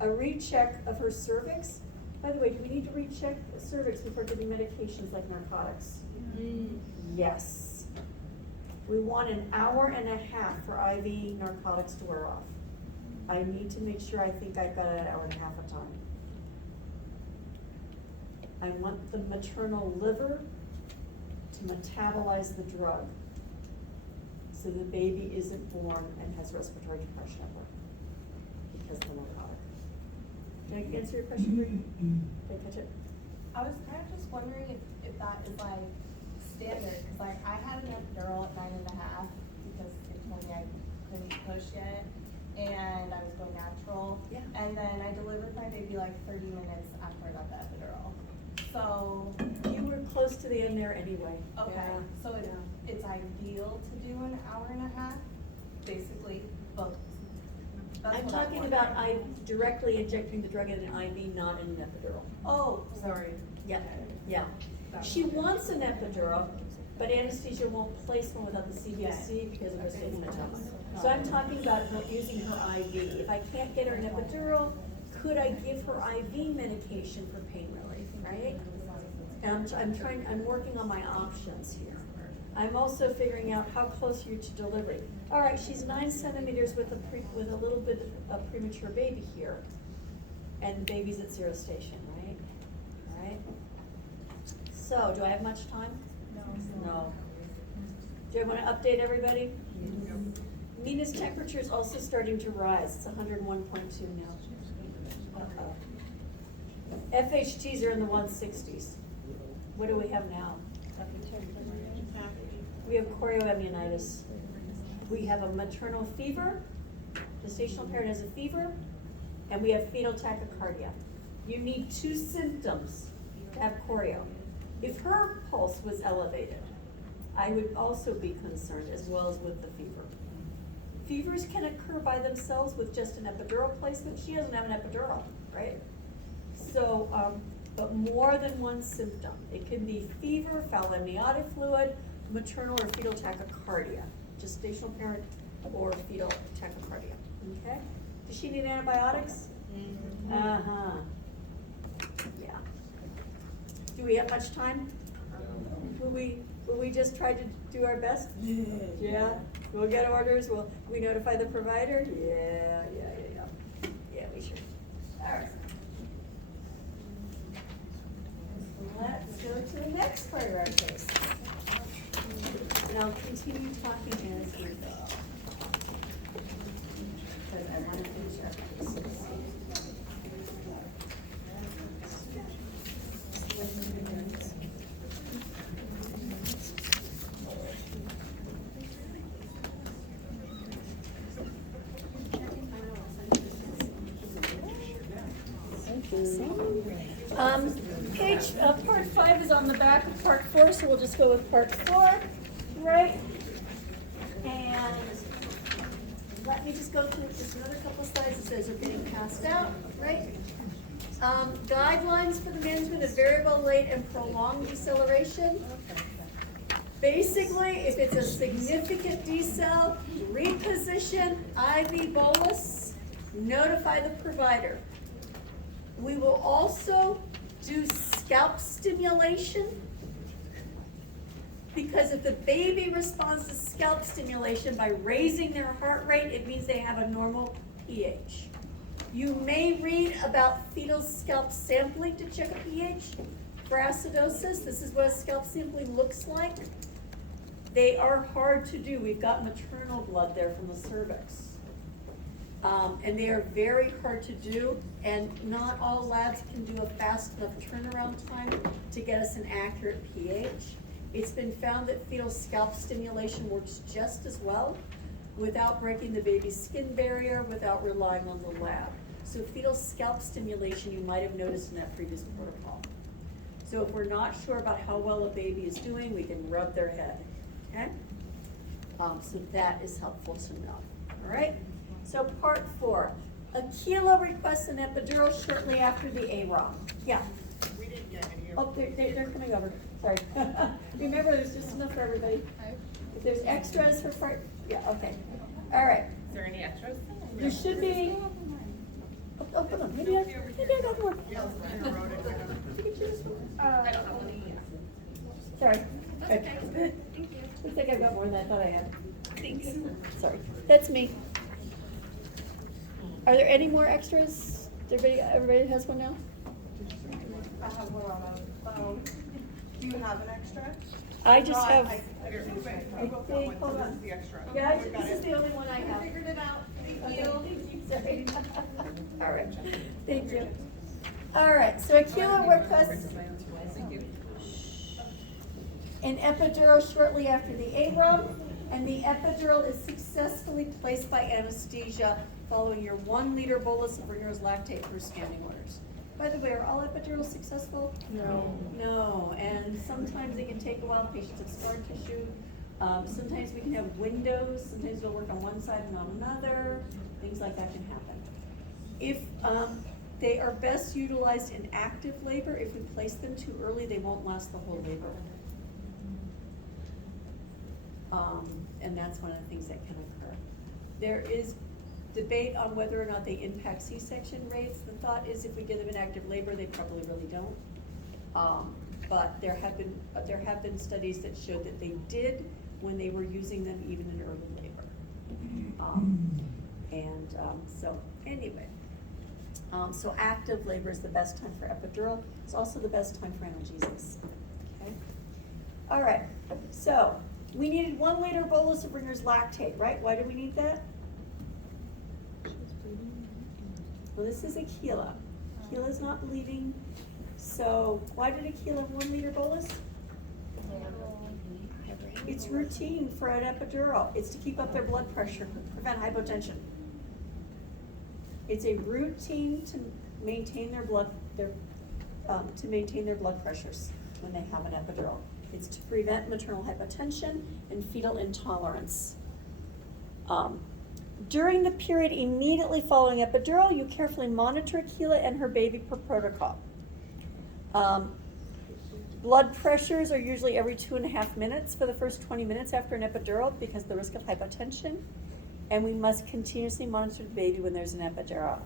A recheck of her cervix. By the way, do we need to recheck the cervix before giving medications like narcotics? Yes. We want an hour and a half for IV narcotics to wear off. I need to make sure I think I've got an hour and a half of time. I want the maternal liver to metabolize the drug so the baby isn't born and has respiratory depression at birth because of the narcotic. Can I answer your question, Bree? Did I catch it? I was kind of just wondering if that is like standard, because like I had an epidural at 9.5 because they told me I couldn't push yet, and I was going natural. Yeah. And then I delivered my baby like 30 minutes after I got the epidural. So You were close close to the end there anyway. Okay, Yeah. so it's ideal to do an hour and a half, basically, but. that's I'm what talking about directly injecting the drug in an IV, not in an epidural. Oh, sorry. Yeah, yeah. She wants an epidural, but anesthesia won't place one without the CVC because of her stigmatism. So I'm talking about her using her IV. If I can't get her an epidural, could I give her IV medication for pain relief, right? And I'm working on my options here. I'm also figuring out how close are you to delivery. All right, she's 9 centimeters with a little bit of premature baby here. And baby's at 0 station, right? All right. So, do I have much time? No. Do I want to update everybody? Nina's temperature is also starting to rise. It's 101.2 now. FHTs are in the 160s. What do we have now? We have chorioamnionitis. We have a maternal fever. Gestational parent has a fever. And we have fetal tachycardia. You need 2 symptoms to have choreo. If her pulse was elevated, I would also be concerned, as well as with the fever. Fevers can occur by themselves with just an epidural placement. She doesn't have an epidural, right? So, but more than one symptom. It can be fever, foul amniotic fluid, maternal or fetal tachycardia, gestational parent or fetal tachycardia, okay? Does she need antibiotics? Uh-huh. Yeah. Do we have much time? Will we just try to do our best? Yeah. We'll get orders, will we notify the provider? Yeah, we should. All right. Let's go to the next part of our case. And I'll continue talking as we go. Because I want to finish our cases. Part 5 is on the back of part 4, so we'll just go with part 4, right? And let me just go through just another couple slides as those are getting passed out, right? Guidelines for the management of variable rate and prolonged deceleration. Basically, if it's a significant decel, reposition IV bolus, notify the provider. We will also do scalp stimulation, because if the baby responds to scalp stimulation by raising their heart rate, it means they have a normal pH. You may read about fetal scalp sampling to check a pH for acidosis. This is what a scalp sampling looks like. They are hard to do. We've got maternal blood there from the cervix. And they are very hard to do, and not all labs can do a fast enough turnaround time to get us an accurate pH. It's been found that fetal scalp stimulation works just as well without breaking the baby's skin barrier, without relying on the lab. So fetal scalp stimulation, you might have noticed in that previous protocol. So if we're not sure about how well a baby is doing, we can rub their head, okay? So that is helpful to know, all right? So part 4, Akila requests an epidural shortly after the AROM. Yeah. We didn't get any of. Oh, they're coming over. Sorry. Remember, there's just enough for everybody. If there's extras for part, yeah, okay. All right. Is there any extras? There should be. Oh, hold on. Maybe I got one. I don't have any. Sorry. Okay. Looks like I've got more than I thought I had. Thanks. Sorry. That's me. Are there any more extras? Everybody has one now? I have one on my phone. Do you have an extra? I just have. I think, hold on. This is the extra. Yeah, this is the only one I have. Figured it out. Thank Okay, you. thank you, sorry. All right, thank you. All right, so Akila requests an epidural shortly after the AROM, and the epidural is successfully placed by anesthesia following your 1 liter bolus of Ringer's lactate per standing orders. By the way, are all epidurals successful? No. No, and sometimes it can take a while, patients have scar tissue. Sometimes we can have windows, sometimes it'll work on one side and not another, things like that can happen. If they are best utilized in active labor, if we place them too early, they won't last the whole labor. And that's one of the things that can occur. There is debate on whether or not they impact C-section rates. The thought is if we give them in active labor, they probably really don't. But there have been studies that showed that they did when they were using them even in early labor. So anyway, so active labor is the best time for epidural. It's also the best time for analgesics. Okay. All right. So we needed 1 liter bolus of Ringer's lactate, right? Why do we need that? Well, this is Aquila. Aquila's not bleeding. So why did Aquila have 1 liter bolus? It's routine for an epidural. It's to keep up their blood pressure, prevent hypotension. It's a routine to maintain their blood pressures when they have an epidural. It's to prevent maternal hypotension and fetal intolerance. During the period immediately following epidural, you carefully monitor Aquila and her baby per protocol. Blood pressures are usually every 2.5 minutes for the first 20 minutes after an epidural because of the risk of hypotension. And we must continuously monitor the baby when there's an epidural.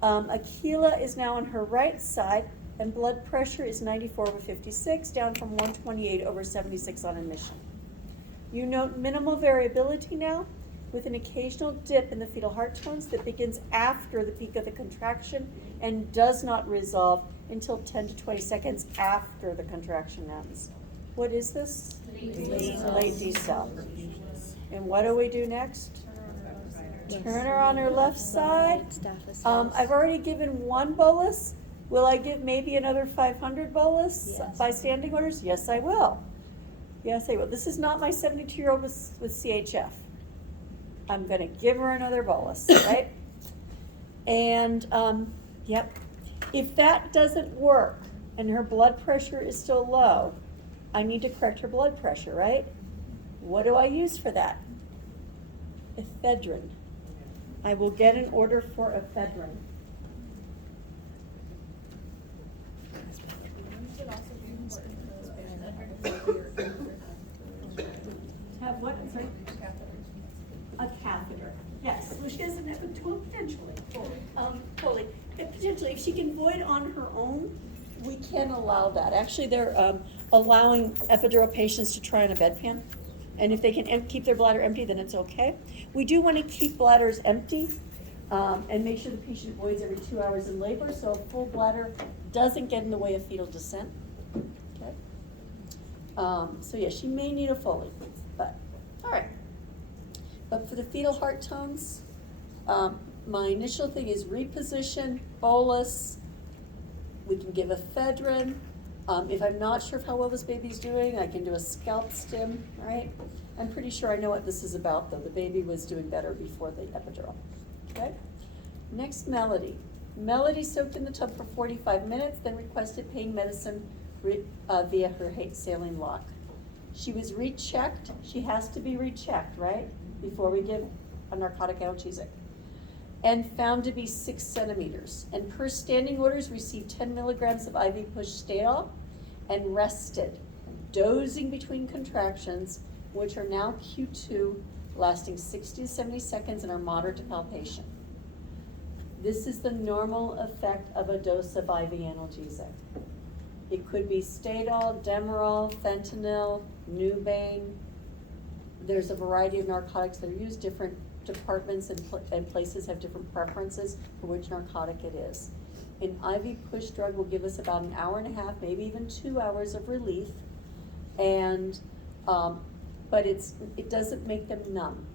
Aquila is now on her right side, and blood pressure is 94/56, down from 128/76 on admission. You note minimal variability now, with an occasional dip in the fetal heart tones that begins after the peak of the contraction and does not resolve until 10 to 20 seconds after the contraction ends. What is this? Late decel. And what do we do next? Turn her on her left side. I've already given 1 bolus. Will I give maybe another 500 bolus by standing orders? Yes, I will. Yes, I will. This is not my 72-year-old with CHF. I'm going to give her another bolus, right? And, yep. If that doesn't work and her blood pressure is still low, I need to correct her blood pressure, right? What do I use for that? Ephedrine. I will get an order for ephedrine. Have what? I'm sorry? A catheter. Yes. Well, she doesn't have a tool potentially. Fully. Potentially, if she can void on her own, we can allow that. Actually, they're allowing epidural patients to try on a bedpan. And if they can keep their bladder empty, then it's okay. We do want to keep bladders empty and make sure the patient voids every 2 hours in labor so a full bladder doesn't get in the way of fetal descent. Okay. So yeah, she may need a Foley, but all right. But for the fetal heart tones, my initial thing is reposition, bolus. We can give ephedrine. If I'm not sure of how well this baby's doing, I can do a scalp stim, right? I'm pretty sure I know what this is about, though. The baby was doing better before the epidural, okay? Next, Melody. Melody soaked in the tub for 45 minutes, then requested pain medicine via her saline lock. She was rechecked. She has to be rechecked, right? Before we give a narcotic analgesic. And found to be 6 centimeters. And per standing orders, received 10 milligrams of IV push Stadol and rested, dozing between contractions, which are now Q2, lasting 60 to 70 seconds and are moderate to palpation. This is the normal effect of a dose of IV analgesic. It could be Stadol, Demerol, fentanyl, Nubane. There's a variety of narcotics that are used. Different departments and places have different preferences for which narcotic it is. An IV push drug will give us about an hour and a half, maybe even 2 hours of relief, and but it doesn't make them numb,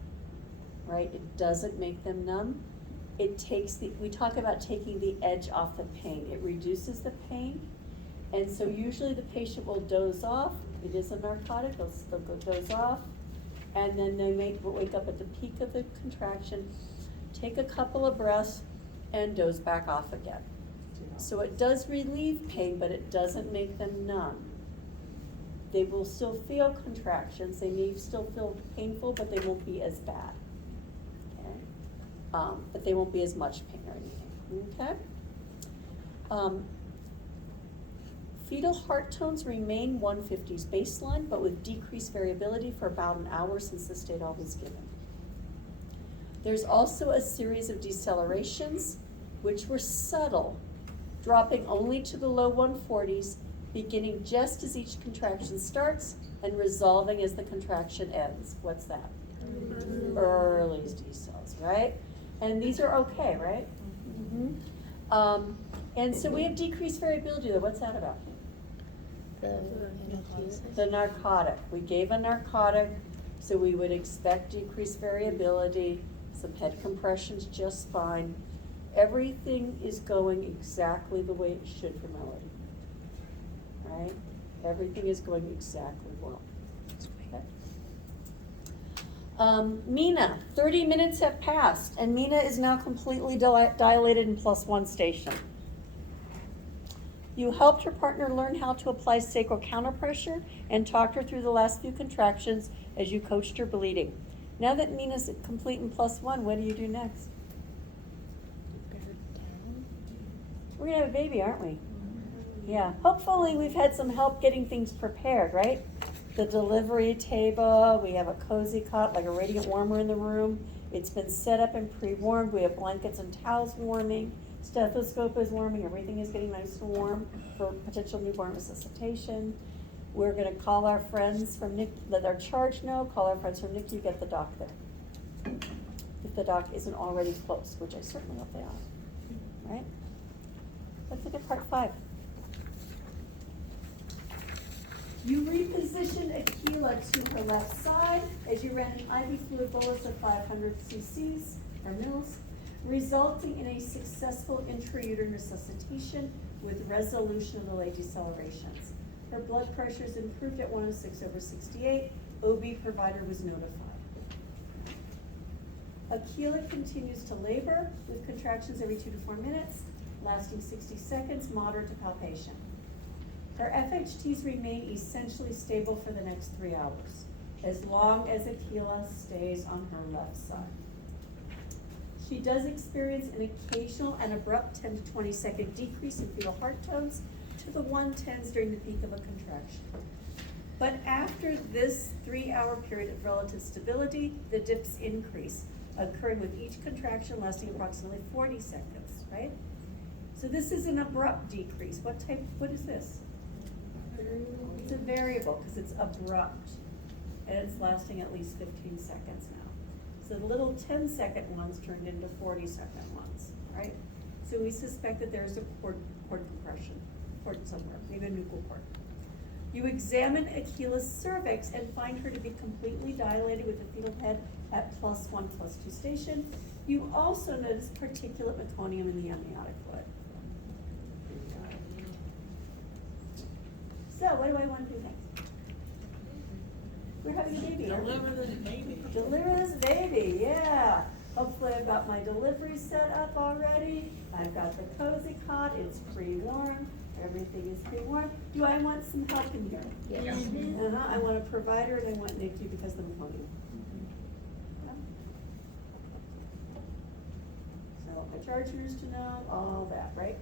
right? It doesn't make them numb. It takes we talk about taking the edge off the pain. It reduces the pain, and so usually the patient will doze off. It is a narcotic. They'll go doze off. And then they may wake up at the peak of the contraction, take a couple of breaths, and doze back off again. So it does relieve pain, but it doesn't make them numb. They will still feel contractions, they may still feel painful, but they won't be as bad. Okay? But they won't be as much pain or anything, okay? Fetal heart tones remain 150's baseline, but with decreased variability for about an hour since this data was given. There's also a series of decelerations, which were subtle, dropping only to the low 140s, beginning just as each contraction starts and resolving as the contraction ends. What's that? Early decels, right? And these are okay, right? Mm-hmm. And so we have decreased variability though. What's that about? The analgesic. The narcotic. We gave a narcotic, so we would expect decreased variability, some head compressions just fine. Everything is going exactly the way it should for Melody. Right? Everything is going exactly well. Okay. Mina, 30 minutes have passed, and Mina is now completely dilated in +1 station. You helped her partner learn how to apply sacral counterpressure and talked her through the last few contractions as you coached her bleeding. Now that Mina's complete in +1, what do you do next? We're gonna have a baby, aren't we? Yeah, hopefully we've had some help getting things prepared, right? The delivery table, we have a cozy cot, like a radiant warmer in the room. It's been set up and pre-warmed. We have blankets and towels warming. Stethoscope is warming. Everything is getting nice and warm for potential newborn resuscitation. We're gonna call our friends from NICU, let our charge know, call our friends from NICU, get the doc there. If the doc isn't already close, which I certainly hope they are, right? Let's look at part 5. You reposition Aquila to her left side as you ran an IV fluid bolus of 500 cc's or mils, resulting in a successful intrauterine resuscitation with resolution of the late decelerations. Her blood pressure is improved at 106/68. OB provider was notified. Aquila continues to labor with contractions every 2 to 4 minutes, lasting 60 seconds, moderate to palpation. Her FHTs remain essentially stable for the next 3 hours, as long as Aquila stays on her left side. She does experience an occasional and abrupt 10 to 20 second decrease in fetal heart tones to the 110s during the peak of a contraction. But after this 3-hour period of relative stability, the dips increase, occurring with each contraction lasting approximately 40 seconds, right? So this is an abrupt decrease. What is this? It's a variable because it's abrupt and it's lasting at least 15 seconds now. So the little 10-second ones turned into 40-second ones, right? So we suspect that there's a cord compression, cord somewhere, maybe a nuchal cord. You examine Aquila's cervix and find her to be completely dilated with the fetal head at +1, +2 station. You also notice particulate meconium in the amniotic fluid. So what do I want to do next? We're having a baby. Deliver this baby. Deliver this baby, yeah. Hopefully I've got my delivery set up already. I've got the cozy cot, it's pre-warmed. Everything is pre-warmed. Do I want some help in here? Yes. I want a provider and I want NICU because of the meconium. So I want my charge nurse to know, all that, right?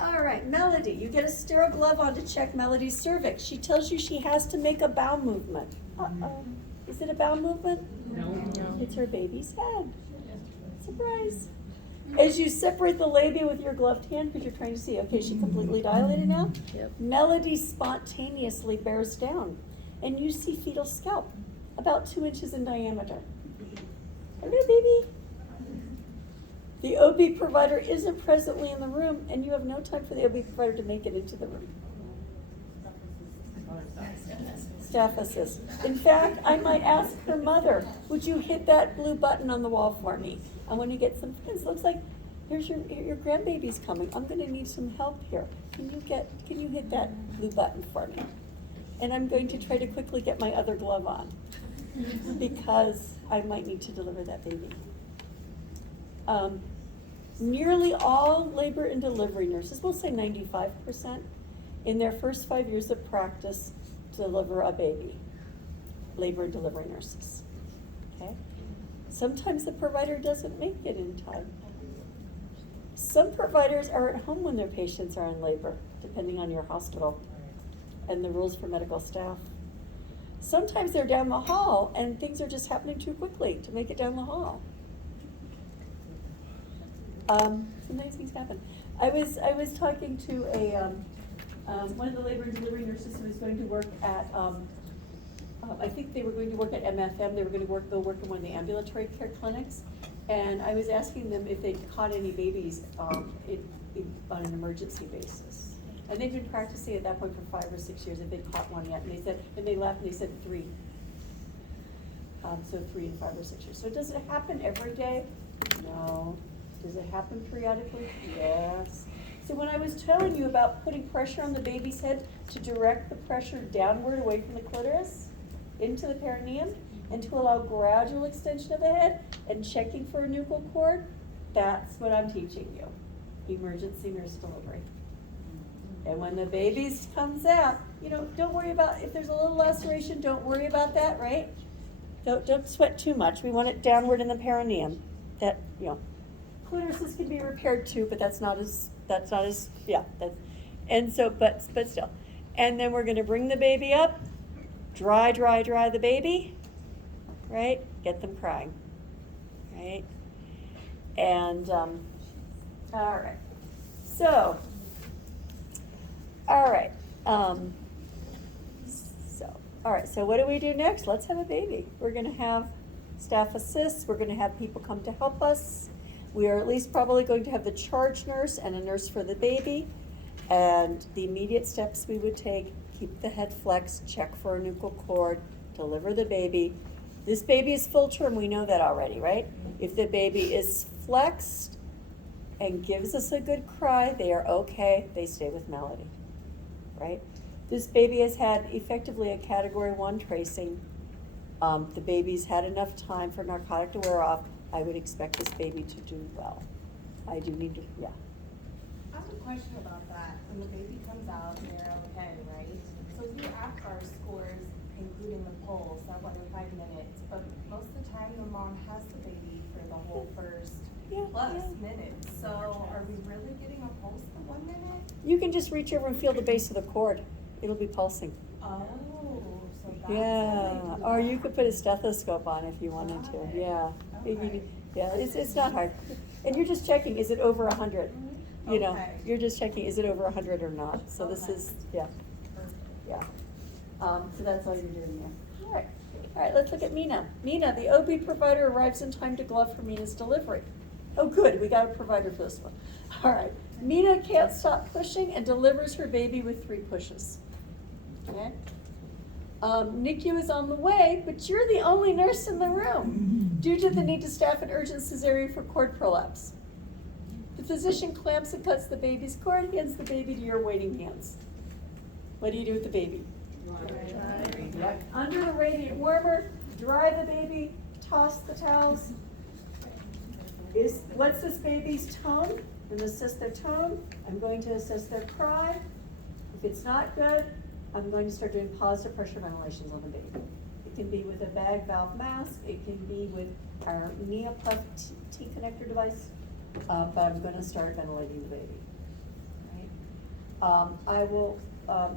All right, Melody, you get a sterile glove on to check Melody's cervix. She tells you she has to make a bowel movement. Uh-oh. Is it a bowel movement? No. It's her baby's head. Surprise. As you separate the labia with your gloved hand, because you're trying to see, okay, is she completely dilated now? Yep. Melody spontaneously bears down, and you see fetal scalp, about 2 inches in diameter. Okay, baby. The OB provider isn't presently in the room, and you have no time for the OB provider to make it into the room. Staff assist. In fact, I might ask her mother, would you hit that blue button on the wall for me? I want to get some friends. Looks like here's your grandbaby's coming. I'm going to need some help here. Can you hit that blue button for me? And I'm going to try to quickly get my other glove on because I might need to deliver that baby. Nearly all labor and delivery nurses, we'll say 95%, in their first 5 years of practice deliver a baby. Labor and delivery nurses, okay? Sometimes the provider doesn't make it in time. Some providers are at home when their patients are in labor, depending on your hospital and the rules for medical staff. Sometimes they're down the hall and things are just happening too quickly to make it down the hall. Sometimes things happen. I was talking to one of the labor and delivery nurses who was going to work at, I think they were going to work at MFM. They were going to go work in one of the ambulatory care clinics. And I was asking them if they'd caught any babies on an emergency basis. And they'd been practicing at that point for 5 or 6 years, if they'd caught one yet. And they said, and they left and they said 3. So 3 in 5 or 6 years. So does it happen every day? No. Does it happen periodically? Yes. So when I was telling you about putting pressure on the baby's head to direct the pressure downward away from the clitoris into the perineum and to allow gradual extension of the head and checking for a nuchal cord, that's what I'm teaching you. Emergency nurse delivery. And when the baby comes out, don't worry about, if there's a little laceration, don't worry about that, right? Don't sweat too much. We want it downward in the perineum. Clitorises can be repaired too, but that's not as, and so, but still. And then we're gonna bring the baby up, dry the baby, right? Get them crying, right? And, all right. So, all right. So what do we do next? Let's have a baby. We're gonna have staff assists. We're gonna have people come to help us. We are at least probably going to have the charge nurse and a nurse for the baby. And the immediate steps we would take, keep the head flexed, check for a nuchal cord, deliver the baby. This baby is full term, we know that already, right? If the baby is flexed and gives us a good cry, they are okay, they stay with Melody, right? This baby has had effectively a category 1 tracing. The baby's had enough time for narcotic to wear off. I would expect this baby to do well. I do need to, yeah. I have a question about that. When the baby comes out and they're okay, right? So the APGAR scores, including the pulse, at 1 in 5 minutes, but most of the time the mom has the baby for the whole first minutes. So are we really getting a pulse for 1 minute? You can just reach over and feel the base of the cord. It'll be pulsing. Oh, so that's Yeah, or you could put a stethoscope on if you wanted to, yeah. Okay. Yeah, it's not hard. And you're just checking, is it over 100? Okay. You're just checking, is it over 100 or not? So this Okay. is, yeah. So that's all you're doing there. All right, let's look at Mina. Mina, the OB provider arrives in time to glove for Mina's delivery. Oh, good, we got a provider for this one. All right, Mina can't stop pushing and delivers her baby with 3 pushes. Okay? NICU is on the way, but you're the only nurse in the room due to the need to staff an urgent cesarean for cord prolapse. The physician clamps and cuts the baby's cord, hands the baby to your waiting hands. What do you do with the baby? Dry. Under the radiant warmer, dry the baby, toss the towels. What's this baby's tone? I'm going to assess their tone. I'm going to assess their cry. If it's not good, I'm going to start doing positive pressure ventilations on the baby. It can be with a bag valve mask. It can be with our Neopuff T-connector device, but I'm going to start ventilating the baby. Right? I will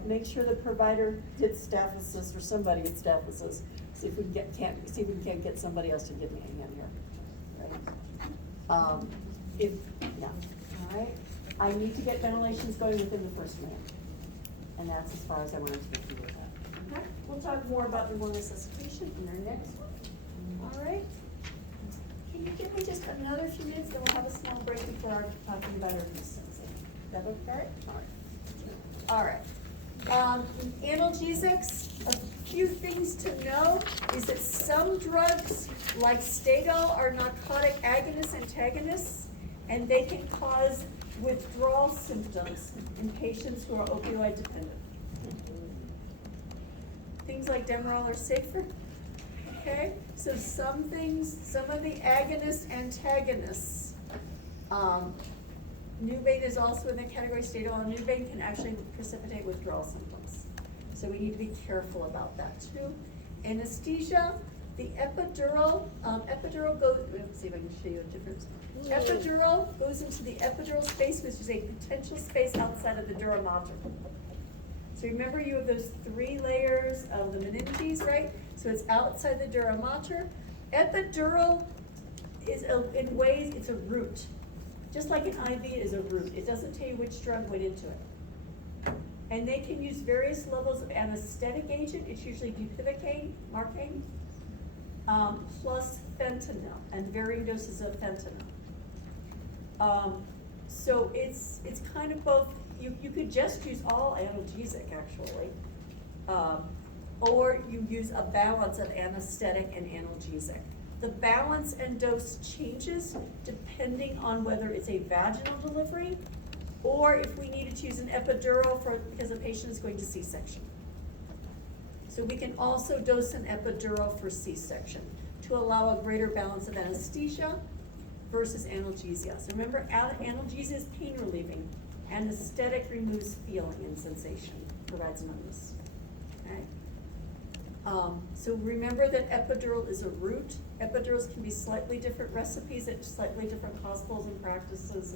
make sure the provider gets staff assist or somebody gets staff assist. See if we can get somebody else to give me a hand here. Right? All right. I need to get ventilations going within the first minute. And that's as far as I wanted to get you with that. Okay, we'll talk more about newborn resuscitation in our next one. All right. Can you give me just another few minutes, then we'll have a small break before our talking about our sensing. Is that okay? All right. Analgesics, a few things to know is that some drugs, like Stadol, are narcotic agonists, antagonists, and they can cause withdrawal symptoms in patients who are opioid dependent. Things like Demerol are safer. Okay, so some of the agonists, antagonists Nubain is also in the category state on. Nubain can actually precipitate withdrawal symptoms. So we need to be careful about that too. Anesthesia, the epidural goes, let's see if I can show you a difference. Epidural goes into the epidural space, which is a potential space outside of the dura mater. So remember you have those 3 layers of the meninges, right? So it's outside the dura mater. Epidural is, in ways, it's a route. Just like an IV is a route. It doesn't tell you which drug went into it. And they can use various levels of anesthetic agent. It's usually bupivacaine, marcaine, plus fentanyl, and varying doses of fentanyl. So it's kind of both. You could just use all analgesic, actually. Or you use a balance of anesthetic and analgesic. The balance and dose changes depending on whether it's a vaginal delivery or if we needed to use an epidural because the patient is going to C-section. So we can also dose an epidural for C-section to allow a greater balance of anesthesia versus analgesia. So remember, analgesia is pain relieving. Anesthetic removes feeling and sensation, provides numbness. Okay? So remember that epidural is a route. Epidurals can be slightly different recipes at slightly different hospitals and practices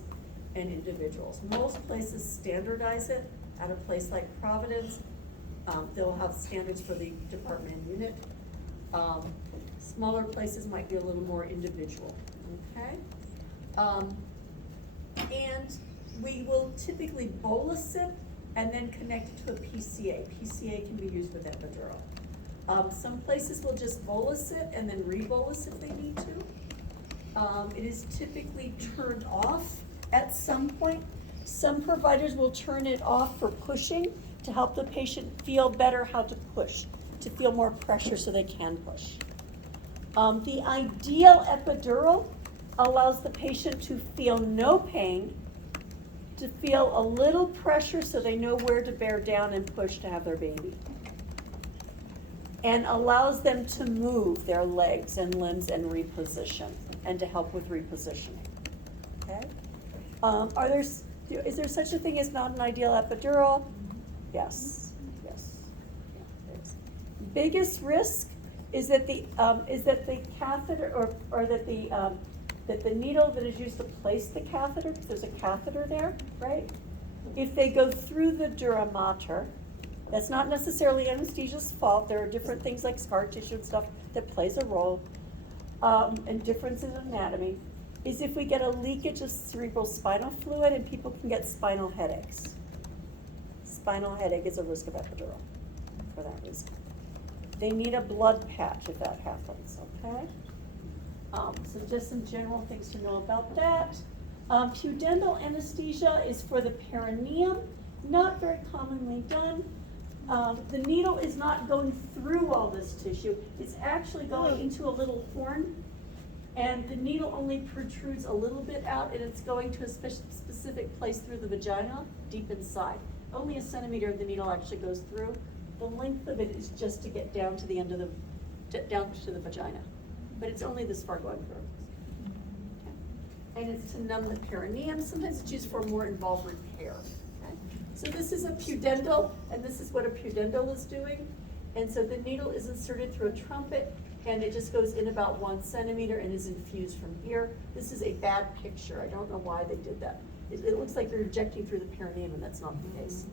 and individuals. Most places standardize it. At a place like Providence, they'll have standards for the department and unit. Smaller places might be a little more individual, okay? And we will typically bolus it and then connect it to a PCA. PCA can be used with epidural. Some places will just bolus it and then rebolus if they need to. It is typically turned off at some point. Some providers will turn it off for pushing to help the patient feel better how to push, to feel more pressure so they can push. The ideal epidural allows the patient to feel no pain, to feel a little pressure so they know where to bear down and push to have their baby, and allows them to move their legs and limbs and reposition, and to help with repositioning. Okay? Is there such a thing as not an ideal epidural? Yes. Yes. Yeah, there is. Biggest risk is that the catheter or that the needle that is used to place the catheter, because there's a catheter there, right? If they go through the dura mater, that's not necessarily anesthesia's fault. There are different things like scar tissue and stuff that plays a role, and differences in anatomy, is if we get a leakage of cerebral spinal fluid and people can get spinal headaches. Spinal headache is a risk of epidural for that reason. They need a blood patch if that happens, okay? So just some general things to know about that. Pudendal anesthesia is for the perineum, not very commonly done. The needle is not going through all this tissue. It's actually going into a little horn, and the needle only protrudes a little bit out, and it's going to a specific place through the vagina, deep inside. Only a centimeter of the needle actually goes through. The length of it is just to get down to the end of down to the vagina. But it's only this far going through. Okay. And it's to numb the perineum. Sometimes it's used for more involved repair. Okay. So this is a pudendal, and this is what a pudendal is doing. And so the needle is inserted through a trumpet, and it just goes in about 1 centimeter and is infused from here. This is a bad picture. I don't know why they did that. It looks like they're injecting through the perineum, and that's not the case.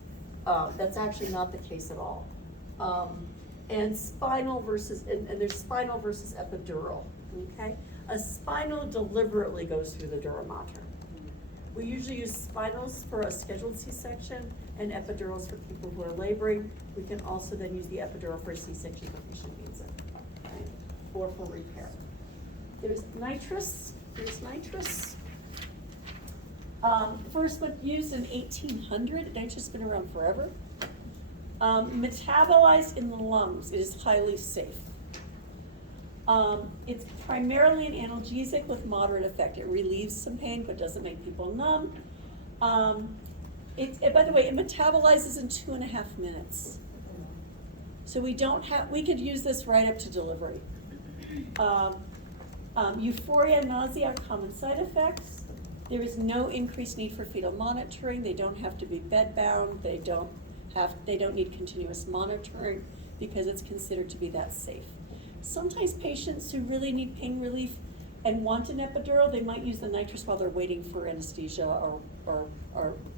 That's actually not the case at all. And spinal versus, and there's spinal versus epidural, okay? A spinal deliberately goes through the dura mater. We usually use spinals for a scheduled C-section and epidurals for people who are laboring. We can also then use the epidural for a C-section if a patient needs it, right? Or for repair. There's nitrous. First one used in 1800, nitrous has been around forever. Metabolized in the lungs, it is highly safe. It's primarily an analgesic with moderate effect. It relieves some pain, but doesn't make people numb. By the way, it metabolizes in 2.5 minutes. So we could use this right up to delivery. Euphoria and nausea are common side effects. There is no increased need for fetal monitoring, they don't have to be bedbound, they don't need continuous monitoring because it's considered to be that safe. Sometimes patients who really need pain relief and want an epidural, they might use the nitrous while they're waiting for anesthesia or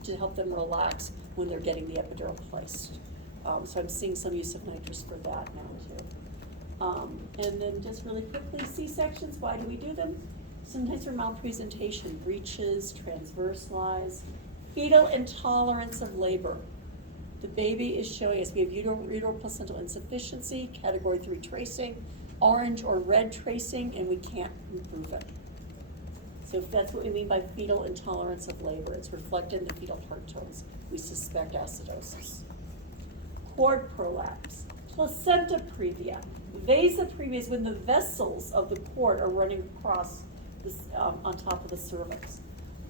to help them relax when they're getting the epidural placed. So I'm seeing some use of nitrous for that now too. And then just really quickly, C-sections, why do we do them? Sometimes for malpresentation, breaches, transverse lies, fetal intolerance of labor. The baby is showing us we have uterine placental insufficiency, category 3 tracing, orange or red tracing, and we can't improve it. So if that's what we mean by fetal intolerance of labor, it's reflected in the fetal heart tones. We suspect acidosis. Cord prolapse, placenta previa. Vasa previa is when the vessels of the cord are running across this, on top of the cervix.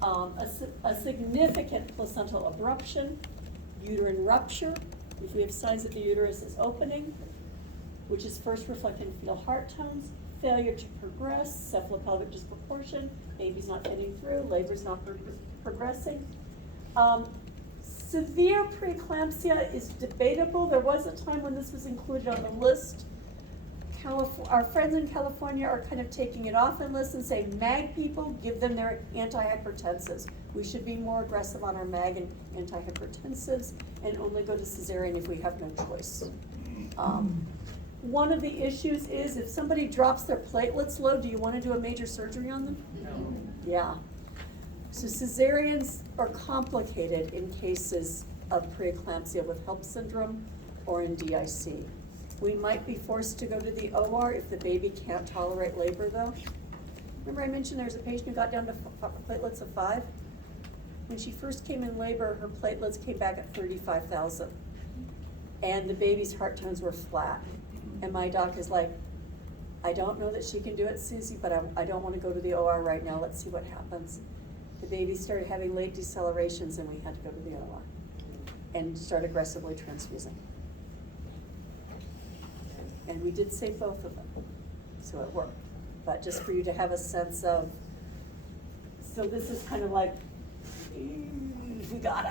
A significant placental abruption, uterine rupture, if we have signs that the uterus is opening, which is first reflected in fetal heart tones, failure to progress, cephalopelvic disproportion, baby's not getting through, labor's not progressing. Severe preeclampsia is debatable. There was a time when this was included on the list. Our friends in California are kind of taking it off the list and saying, MAG people, give them their antihypertensives. We should be more aggressive on our MAG and antihypertensives and only go to cesarean if we have no choice. One of the issues is if somebody drops their platelets low, do you want to do a major surgery on them? No. Yeah. So cesareans are complicated in cases of preeclampsia with HELP syndrome or in DIC. We might be forced to go to the OR if the baby can't tolerate labor though. Remember I mentioned there's a patient who got down to platelets of 5? When she first came in labor, her platelets came back at 35,000. And the baby's heart tones were flat. And my doc is like, I don't know that she can do it, Susie, but I don't want to go to the OR right now. Let's see what happens. The baby started having late decelerations and we had to go to the OR and start aggressively transfusing. And we did save both of them, so it worked. But just for you to have a sense of, so this is kind of like, if we gotta,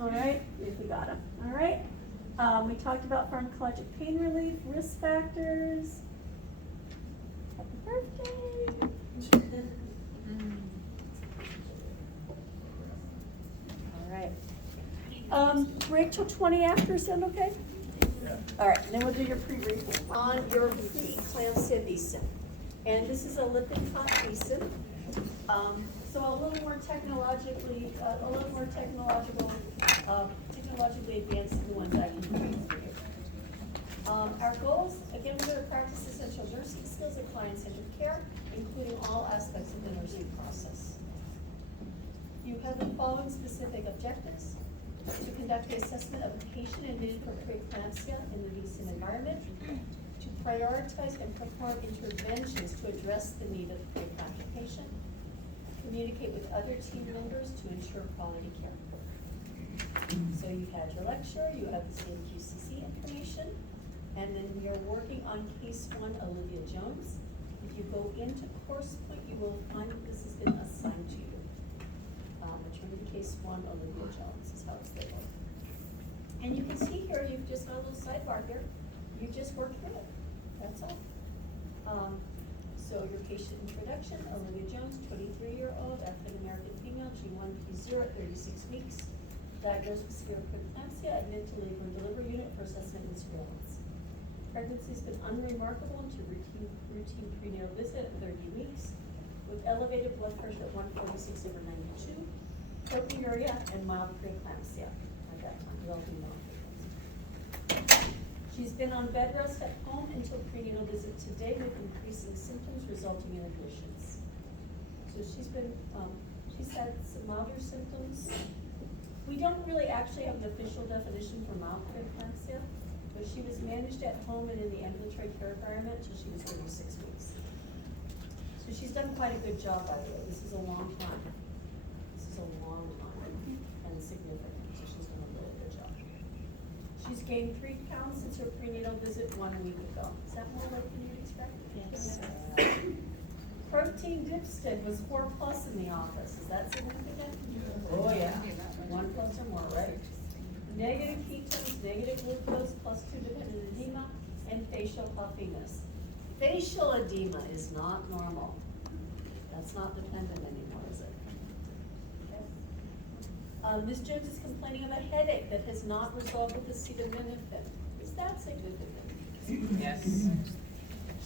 all right? If we gotta, all right? We talked about pharmacologic pain relief, risk factors. Happy birthday. All right. Break till 20 after, is that okay? Yeah. All right, and then we'll do your pre-briefing on your preeclampsia vsim. And this is a lipid hot vsim. So a little more technologically advanced than the ones I can do for you. Our goals, again, we're going to practice essential nursing skills of client-centered care, including all aspects of the nursing process. You have the following specific objectives: to conduct the assessment of a patient admitted for preeclampsia in the vsim environment, to prioritize and perform interventions to address the need of the preeclampsia patient, communicate with other team members to ensure quality care. So you had your lecture, you have the CMQCC information, and then we are working on case 1, Olivia Jones. If you go into course point, you will find that this has been assigned to you. Maternity case 1, Olivia Jones is how it's labeled. And you can see here, you've just got a little sidebar here. You've just worked through it. That's all. So your patient introduction, Olivia Jones, 23-year-old, African-American female, G1, P0 at 36 weeks. Diagnosed with severe preeclampsia, admitted to labor and delivery unit for assessment and surveillance. Pregnancy has been unremarkable until routine prenatal visit at 30 weeks, with elevated blood pressure at 146/92, proteinuria, and mild preeclampsia at that time, developing mild preeclampsia. She's been on bed rest at home until prenatal visit today with increasing symptoms resulting in admissions. So she's had some milder symptoms. We don't really actually have an official definition for mild preeclampsia, but she was managed at home and in the ambulatory care environment until she was 36 weeks. So she's done quite a good job, by the way. This is a long time. This is a long time and significant, so she's done a really good job. She's gained 3 pounds since her prenatal visit 1 week ago. Is that more like you'd expect? Yes. Protein Hipstead was 4+ in the office, is that significant? Oh, yeah, 1+ or more, right? Negative ketones, negative glucose, +2 dependent edema, and facial puffiness. Facial edema is not normal. That's not dependent anymore, is it? Okay. Ms. Jones is complaining of a headache that has not resolved with acetaminophen. Is that significant? Yes.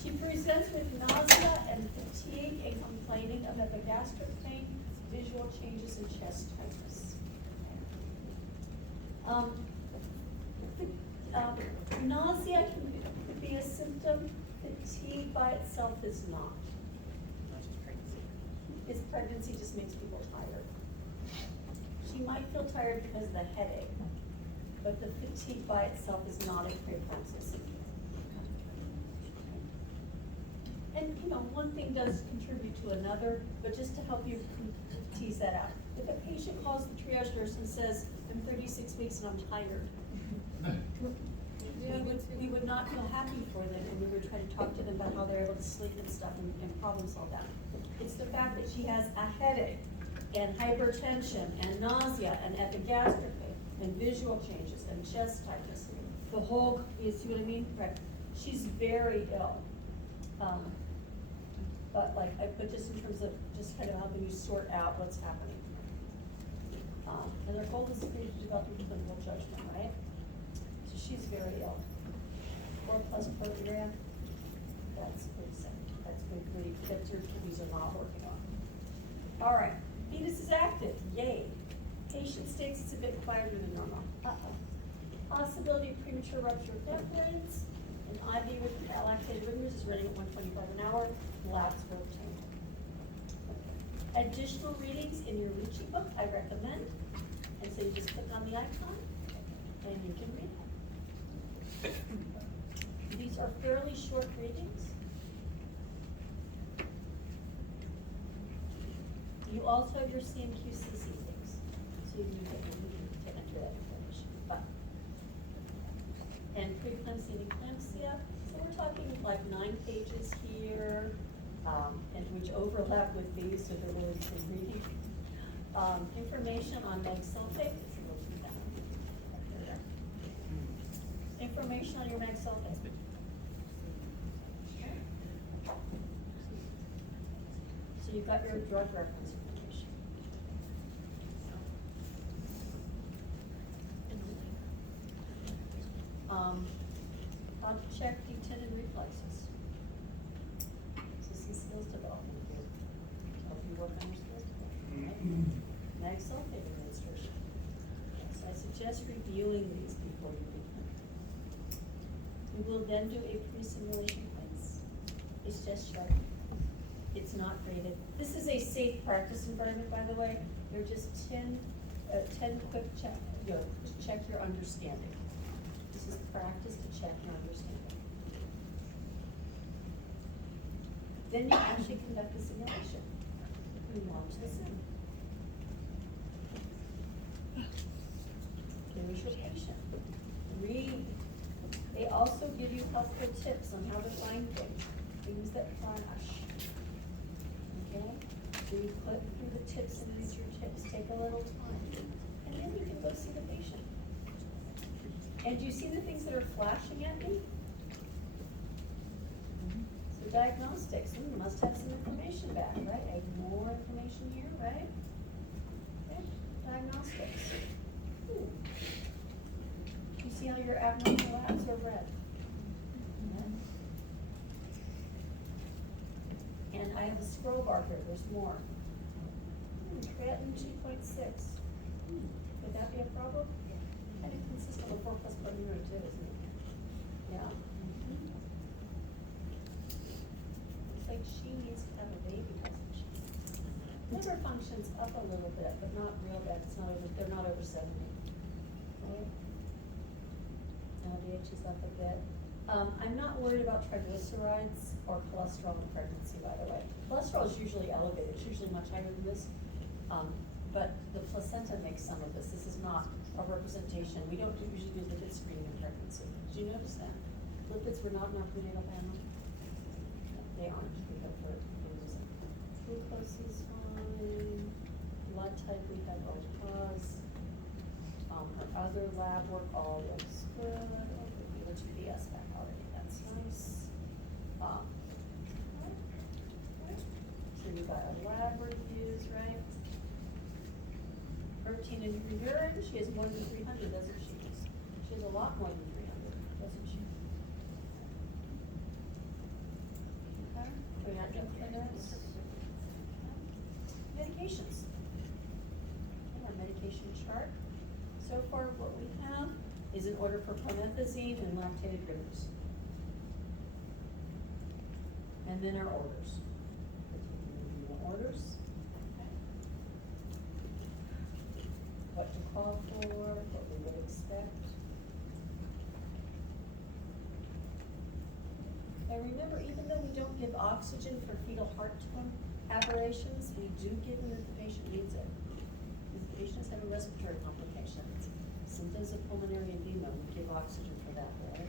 She presents with nausea and fatigue and complaining of epigastric pain, visual changes, and chest tightness. Nausea can be a symptom. Fatigue by itself is not. His pregnancy just makes people tired. She might feel tired because of the headache, but the fatigue by itself is not a preeclampsia symptom. And one thing does contribute to another, but just to help you tease that out. If a patient calls the triage nurse and says, I'm 36 weeks and I'm tired, we would not feel happy for them, and we would try to talk to them about how they're able to sleep and stuff and problem solve that. It's the fact that she has a headache and hypertension and nausea and epigastric pain and visual changes and chest tightness. The whole, you see what I mean? Right. She's very ill. But just in terms of just kind of helping you sort out what's happening. And their goal is to develop clinical judgment, right? So she's very ill. 4+ program, that's pretty sick. That's pretty, that your kidneys are not working on. All right, fetus is active, yay. Patient states it's a bit quieter than normal. Possibility of premature rupture of membranes. An IV with lactated rigors is running at 125 an hour. Labs will obtain. Additional readings in your Ricci book, I recommend. And so you just click on the icon and you can read. These are fairly short readings. You also have your CMQCC things. So you can get into that information. But and preeclampsia and eclampsia. So we're talking like 9 pages here, and which overlap with these, so they're really good reading. Information on meg sulfate. Information on your meg sulfate. So you've got your drug reference information. How to check D10 reflexes. So see skills development here. Help you work on your skills development, right? Mag sulfate administration. So I suggest reviewing these before you read them. We will then do a pre-simulation quiz. It's just short. It's not graded. This is a safe practice environment, by the way. They're just 10 quick check your understanding. This is practice to check your understanding. Then you actually conduct a simulation. You launch this in. Here's your patient. Read. They also give you helpful tips on how to find things that flash. Okay? So you click through the tips and use your tips. Take a little time. And then you can go see the patient. And do you see the things that are flashing at me? So diagnostics, must have some information back, right? I have more information here, right? Okay, diagnostics. Ooh. You see how your abnormal labs are red? Yeah. And I have a scroll bar here, there's more. Creatinine 2.6. Would that be a problem? Kind of consistent with 4+ proteinuria too, isn't it? Yeah. Looks like she needs to have a baby, doesn't she? Liver function's up a little bit, but not real bad. It's not over. They're not over 70. Right? LDH is up a bit. I'm not worried about triglycerides or cholesterol in pregnancy, by the way. Cholesterol is usually elevated. It's usually much higher than this. But the placenta makes some of this. This is not a representation. We don't usually do lipid screening in pregnancy. Did you notice that? Lipids were not in our prenatal panel. They aren't. We go for a reason. is fine. Blood type, we have O plus. Her other lab work all looks good. Oh, we let your BS back already, that's nice. So you got our lab reviews, right? Protein in her urine, she has more than 300, doesn't she? She has a lot more than 300, doesn't she? Okay, we got no clearance. Medications. And our medication chart. So far, what we have is an order for promethazine and lactated bitters. And then our orders. Orders. Okay. What to call for, what we would expect. And remember, even though we don't give oxygen for fetal heart tone aberrations, we do give them if the patient needs it. If the patients have a respiratory complication, symptoms of pulmonary edema, we give oxygen for that, right?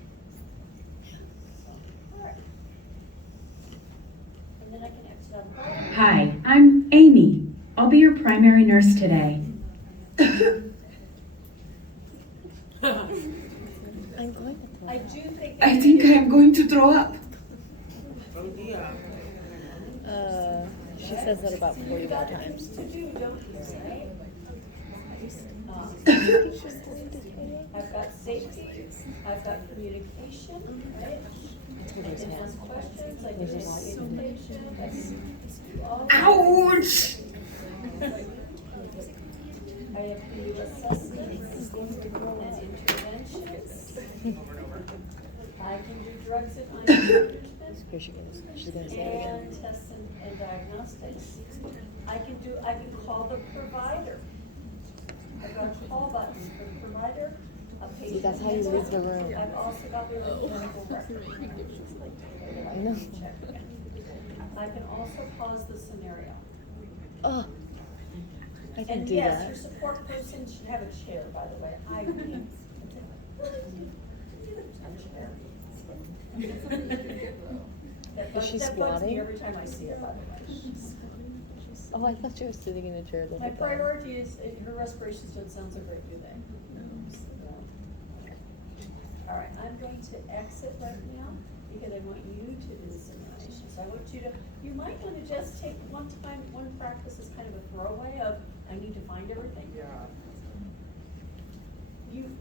So, all right. And then I can exit out the bottom. Hi, I'm Amy. I'll be your primary nurse today. I'm going to throw I up. do think. I think I'm going to throw up. She says that about 40 more times. To do, don't you, right? I've got safety, I've got communication, right? I can ask questions, I can ask information, I can do all that. Ouch! I have to do assessments and interventions. I can do drugs and eye management. Here she goes. She's gonna say it again. And tests and diagnostics. I can call the provider. I've got a call button for the provider, a patient. See, that's how you leave the room. I've also got the medical record. I know. I can also pause the scenario. Oh, I can And do yes, that. your support person should have a chair, by the way. I can't. Is she That bugs me squatting? every time I see it, by the way. Oh, I thought she was sitting in a chair the My whole time. priority is, her respirations don't sound so great, do they? All right, I'm going to exit right now because I want you to do the simulation. So I want you to, you might want to just take one practice as kind of a throwaway of, I need to find everything. Yeah.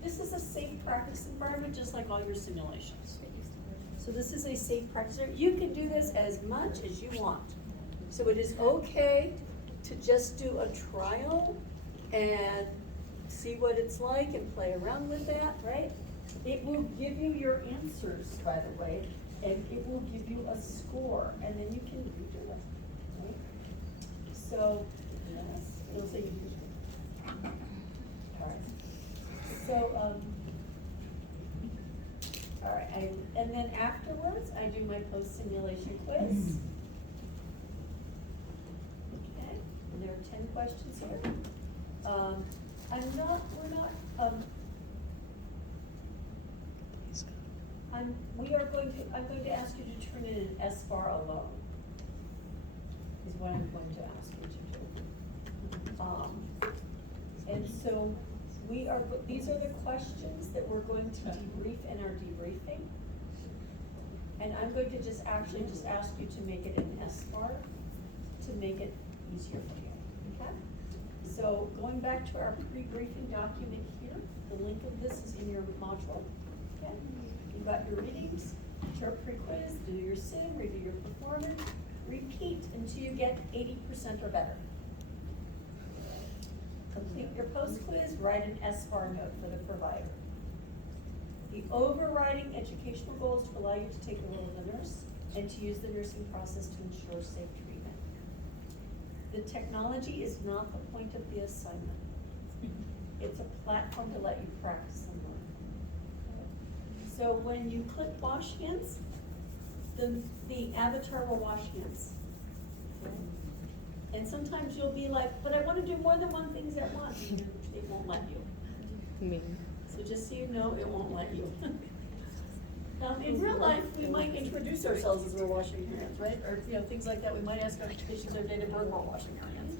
This is a safe practice environment, just like all your simulations. So this is a safe practice. You can do this as much as you want. So it is okay to just do a trial and see what it's like and play around with that, right? It will give you your answers, by the way, and it will give you a score, and then you can redo it, right? So, yes, it'll say you can. All right. So, all right, and then afterwards, I do my post-simulation quiz. Okay, and there are 10 questions here. I'm going to ask you to turn in an S-bar alone, is what I'm going to ask you to do. And so these are the questions that we're going to debrief in our debriefing. And I'm going to just ask you to make it an S-bar to make it easier for you, okay? So going back to our pre-briefing document here, the link of this is in your module, okay? You've got your readings, your pre-quiz, do your sim, review your performance, repeat until you get 80% or better. Complete your post-quiz, write an S-bar note for the provider. The overriding educational goal is to allow you to take the role of the nurse and to use the nursing process to ensure safe treatment. The technology is not the point of the assignment. It's a platform to let you practice and learn. So when you click wash hands, the avatar will wash hands. And sometimes you'll be like, but I want to do more than one thing at once. It won't let you. Me. So just so you know, it won't let you. In real life, we might introduce ourselves as we're washing our hands, right? Or, things like that, we might ask our patients their date of birth while washing our hands.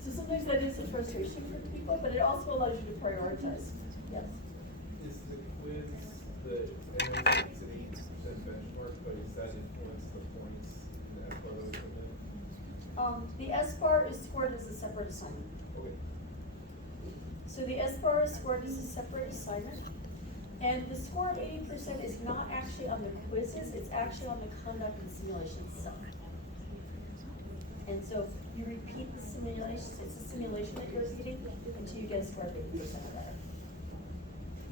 So sometimes that is a frustration for people, but it also allows you to prioritize, yes. Is the quiz, I know it's an 80% benchmark, but is that influence the points in the SBAR that we put in? The SBAR is scored as a separate assignment. Okay. So the SBAR is scored as a separate assignment. And the score of 80% is not actually on the quizzes, it's actually on the conduct and simulation itself. And so you repeat the simulation, it's a simulation that you're repeating until you get a score of 80% or better.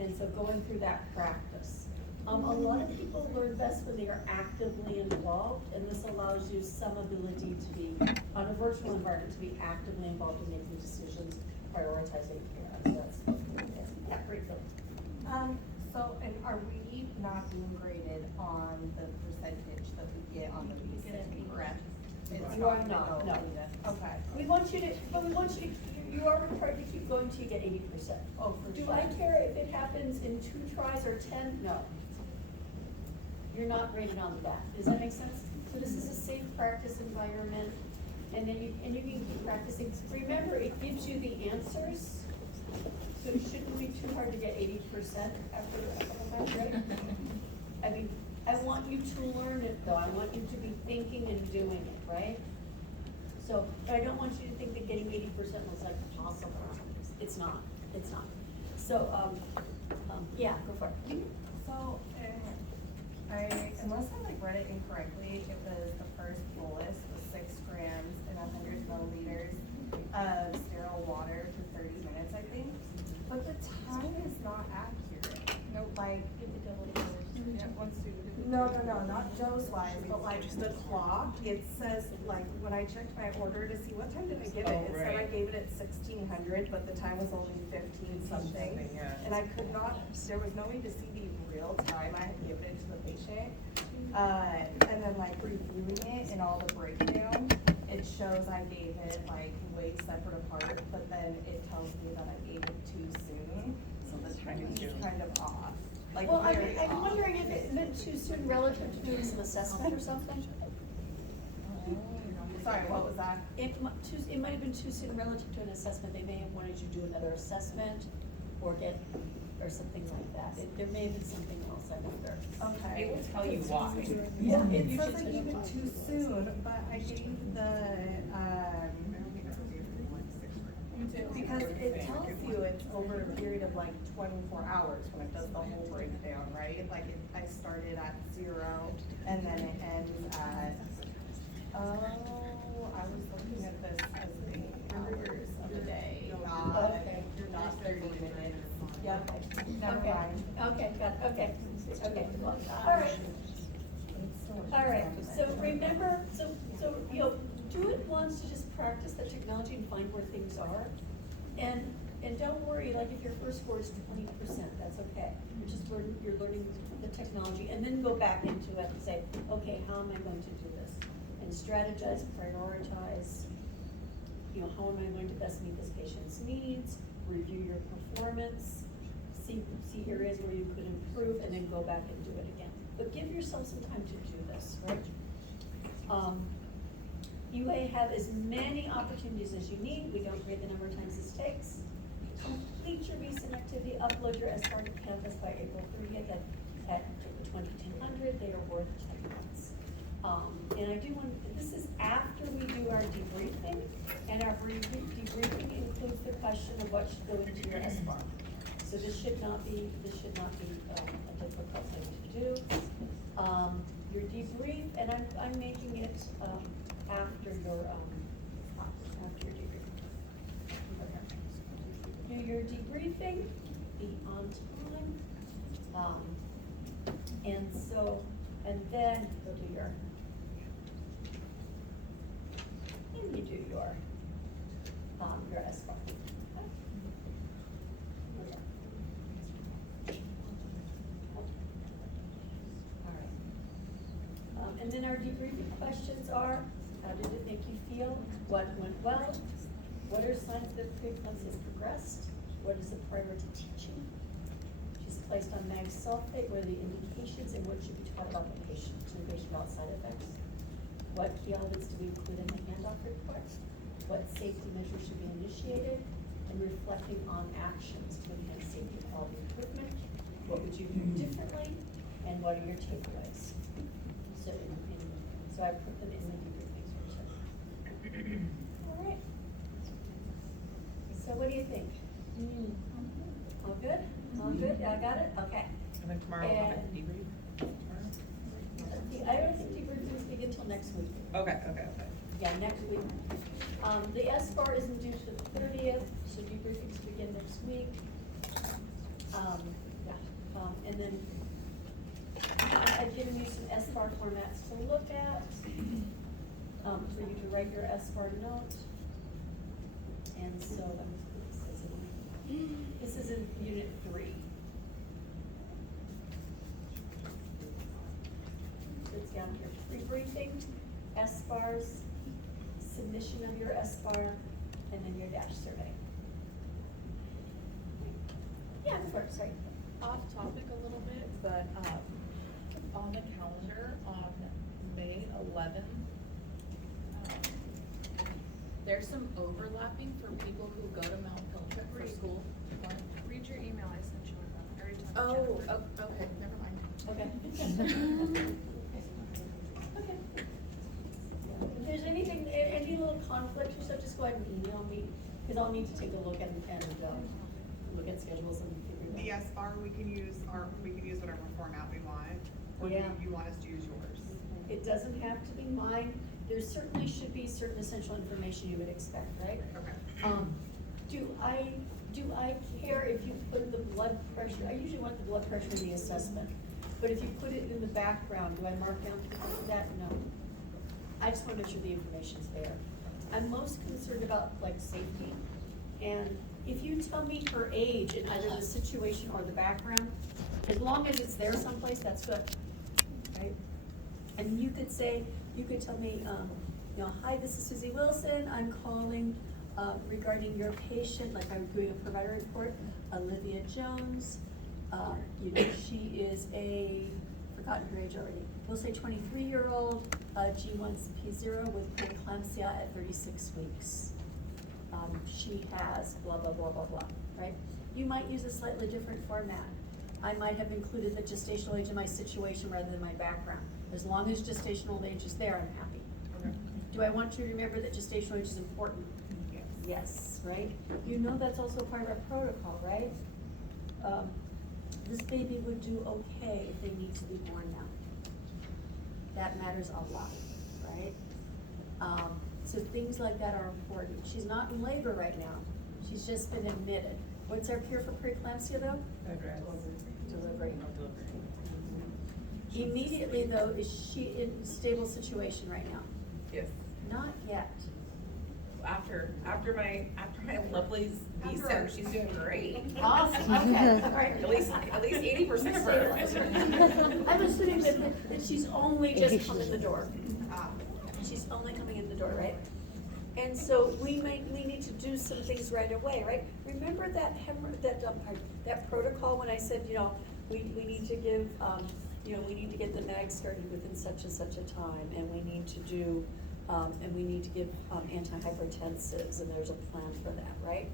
And so going through that practice. A lot of people learn best when they are actively involved, and this allows you some ability to be, on a virtual environment, to be actively involved in making decisions, prioritizing care. So that's, yeah, great, Phil. So, and are we not being graded on the percentage that we get on the vsim, correct? It's You are not, no. Okay. We want you to, you are required to keep going till you get 80%. Oh, for Do sure. I care if it happens in 2 tries or 10? No. You're not graded on that. Does that make sense? So this is a safe practice environment, and then you can keep practicing. Remember, it gives you the answers, so it shouldn't be too hard to get 80% after a couple times, right? I mean, I want you to learn it though. I want you to be thinking and doing it, right? So, but I don't want you to think that getting 80% was like possible. It's not. It's not. So, yeah, go for it. So, unless I read it incorrectly, it was the first bolus was 6 grams and 100 milliliters of sterile water for 30 minutes, I think. But the time is not accurate. No, like, no, not dose wise, but like the clock, it says, like, when I checked my order to see what time did I give it, it said I gave it at 1600, but the time was only 15 something. And I could not, there was no way to see the real time I had given it to the patient. And then like reviewing it and all the breakdown, it shows I gave it like way separate apart, but then it tells me that I gave it too soon. So the timing is kind of off. Like, Well, very I'm off. wondering if it meant too soon relative to doing some assessment or something? Sorry, what was that? It might have been too soon relative to an assessment. They may have wanted you to do another assessment or something like that. There may have been something else, I wonder. Okay. It will tell you why. Yeah, It usually says I gave it too soon, but I gave because it tells you it's over a period of like 24 hours when it does the whole breakdown, right? Like I started at 0 and then it ends at, I was looking at this as the hours of the day, not 30 minutes. Yeah, Never okay. mind. Okay, got it, okay, okay, well, all right. All right, so remember, so, do it once to just practice the technology and find where things are. And don't worry, like if your first score is 20%, that's okay. You're learning the technology, and then go back into it and say, okay, how am I going to do this? And strategize, prioritize, how am I going to best meet this patient's needs, review your performance, see areas where you could improve, and then go back and do it again. But give yourself some time to do this, right? You may have as many opportunities as you need. We don't grade the number of times this takes. Complete your vsim activity, upload your SBAR to Canvas by April 30th at 2200. They are worth 10 months. And I do want, this is after we do our debriefing, and our debriefing includes the question of what should go into your SBAR. So this should not be a difficult thing to do. Your debrief, and I'm making it after your debriefing. Okay. Do your debriefing, be on time, and then go do your, and you do your SBAR. And then our debriefing questions are, how did it make you feel? What went well? What are signs that preeclampsia has progressed? What is the priority teaching? She's placed on mag sulfate, what are the indications and what should be taught about the patient, information about side effects? What key elements do we include in the handoff report? What safety measures should be initiated? And reflecting on actions to enhance safety quality improvement. What would you do differently? And what are your takeaways? So, so I put them in the debriefing section. All right. So what do you think? All good? All good? I got it? Okay. And then tomorrow we'll have a debrief. I don't think debriefings begin until next week. Okay. Yeah, next week. The S-bar isn't due to the 30th, so debriefings begin next week. And then I've given you some S-bar formats to look at, for you to write your S-bar note. And so, this is in Unit 3. It's down here, pre-briefing, S-bars, submission of your S-bar, and then your dash survey. Yeah, of course, sorry. Off topic a little bit, but, on the calendar on May 11th, there's some overlapping for people who go to Mount Pilchuck for school. Read your email I sent you about that. I already talked to Oh, Jennifer. okay, never mind. Okay. Okay. If there's anything, any little conflicts or stuff, just go ahead and email me, because I'll need to take a look and look at schedules and figure The it out. S-bar, we can use whatever format we want, or do Yeah. you want us to use yours? It doesn't have to be mine. There certainly should be certain essential information you would expect, right? Okay. Do I care if you put the blood pressure, I usually want the blood pressure in the assessment, but if you put it in the background, do I mark down that? No. I just wanna make sure the information's there. I'm most concerned about like safety, and if you tell me her age in either the situation or the background, as long as it's there someplace, that's good, right? And you could tell me, hi, this is Susie Wilson, I'm calling regarding your patient, like I'm doing a provider report, Olivia Jones. She is forgotten her age already. We'll say 23-year-old, G1P0 with preeclampsia at 36 weeks. She has blah, blah, blah, blah, blah, right? You might use a slightly different format. I might have included the gestational age in my situation rather than my background. As long as gestational age is there, I'm happy. Okay. Do I want you to remember that gestational age is important? Yes. Yes, right? You know that's also part of our protocol, right? This baby would do okay if they need to be born now. That matters a lot, right? So things like that are important. She's not in labor right now. She's just been admitted. What's our cure for preeclampsia though? Delivery. Immediately though, is she in a stable situation right now? Yes. Not yet. After my lovely vsim, she's doing great. Awesome, okay, all right. At least 80% of her. I'm assuming that she's only just come in the door. She's only coming in the door, right? And so we need to do some things right away, right? Remember that protocol when I said, we need to give, we need to get the mag started within such and such a time, and we need to do, and we need to give antihypertensives, and there's a plan for that, right?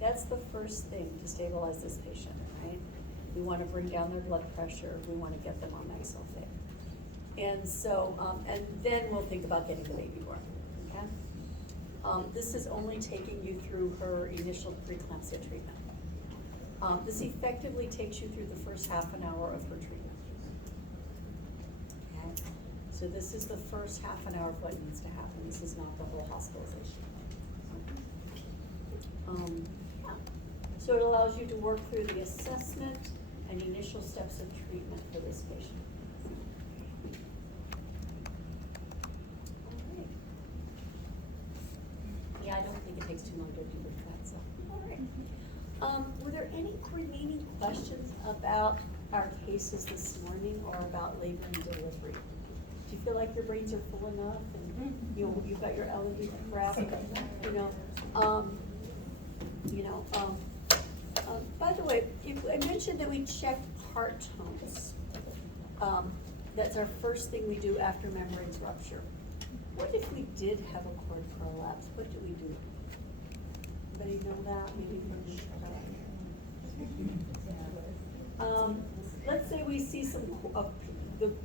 That's the first thing to stabilize this patient, right? We want to bring down their blood pressure. We want to get them on mag sulfate. And so, and then we'll think about getting the baby born, okay? This is only taking you through her initial preeclampsia treatment. This effectively takes you through the first half an hour of her treatment. Okay? So this is the first half an hour of what needs to happen. This is not the whole hospitalization. Yeah. So it allows you to work through the assessment and initial steps of treatment for this patient. Yeah, I don't think it takes too long to do that, so, all right. Were there any remaining questions about our cases this morning or about labor and delivery? Do you feel like your brains are full enough and, you've got your LED crap, by the way, I mentioned that we checked heart tones. That's our first thing we do after membranes rupture. What if we did have a cord prolapse? What do we do? Anybody know that? Maybe from let's say we see some,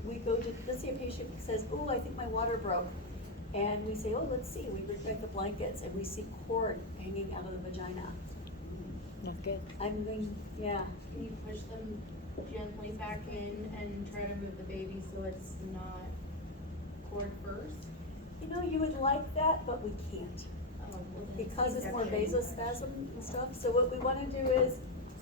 we go to, let's say a patient says, oh, I think my water broke. And we say, oh, let's see, we bring back the blankets and we see cord hanging out of the vagina. Not good. I'm going, yeah. Can you push them gently back in and try to move the baby so it's not cord first? You know, you would like that, but we can't. Oh, well, then Because it's more C-section. vasospasm and stuff, so what we wanna do is,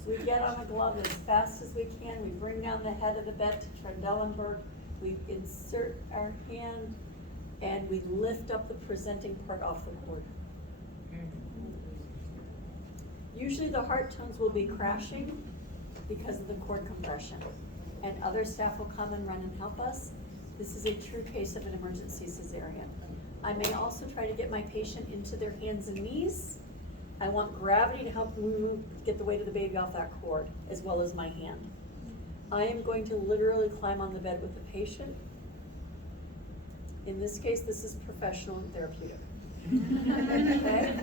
we get on a glove as fast as we can, we bring down the head of the bed to Trendelenburg, we insert our hand, and we lift up the presenting part off the cord. Usually the heart tones will be crashing because of the cord compression, and other staff will come and run and help us. This is a true case of an emergency cesarean. I may also try to get my patient into their hands and knees. I want gravity to help get the weight of the baby off that cord, as well as my hand. I am going to literally climb on the bed with the patient. In this case, this is professional and therapeutic. Okay?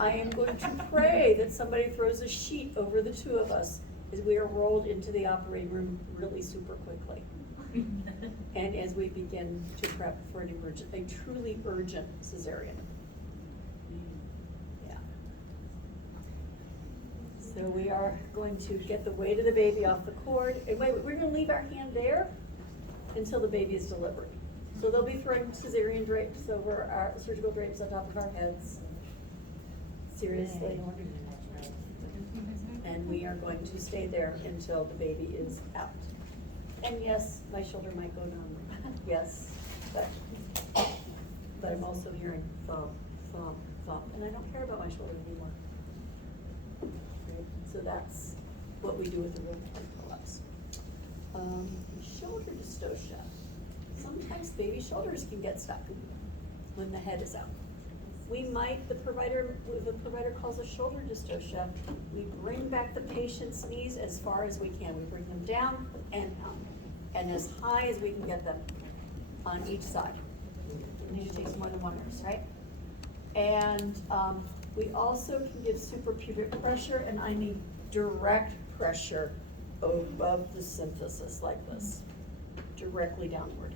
I am going to pray that somebody throws a sheet over the two of us as we are rolled into the operating room really super quickly. And as we begin to prep for an emergent, a truly urgent cesarean. Yeah. So we are going to get the weight of the baby off the cord. And wait, we're gonna leave our hand there until the baby is delivered. So they'll be throwing cesarean drapes over our surgical drapes on top of our heads. Seriously. And we are going to stay there until the baby is out. And yes, my shoulder might go numb, yes, but I'm also hearing thump, thump, thump, and I don't care about my shoulder anymore. Right? So that's what we do with the rheumatoid prolapse. Shoulder dystocia. Sometimes baby shoulders can get stuck when the head is out. We might, if the provider calls a shoulder dystocia, we bring back the patient's knees as far as we can. We bring them down and up, and as high as we can get them on each side. It usually takes more than one nurse, right? And we also can give suprapubic pressure, and I mean direct pressure above the symphysis like this, directly downward,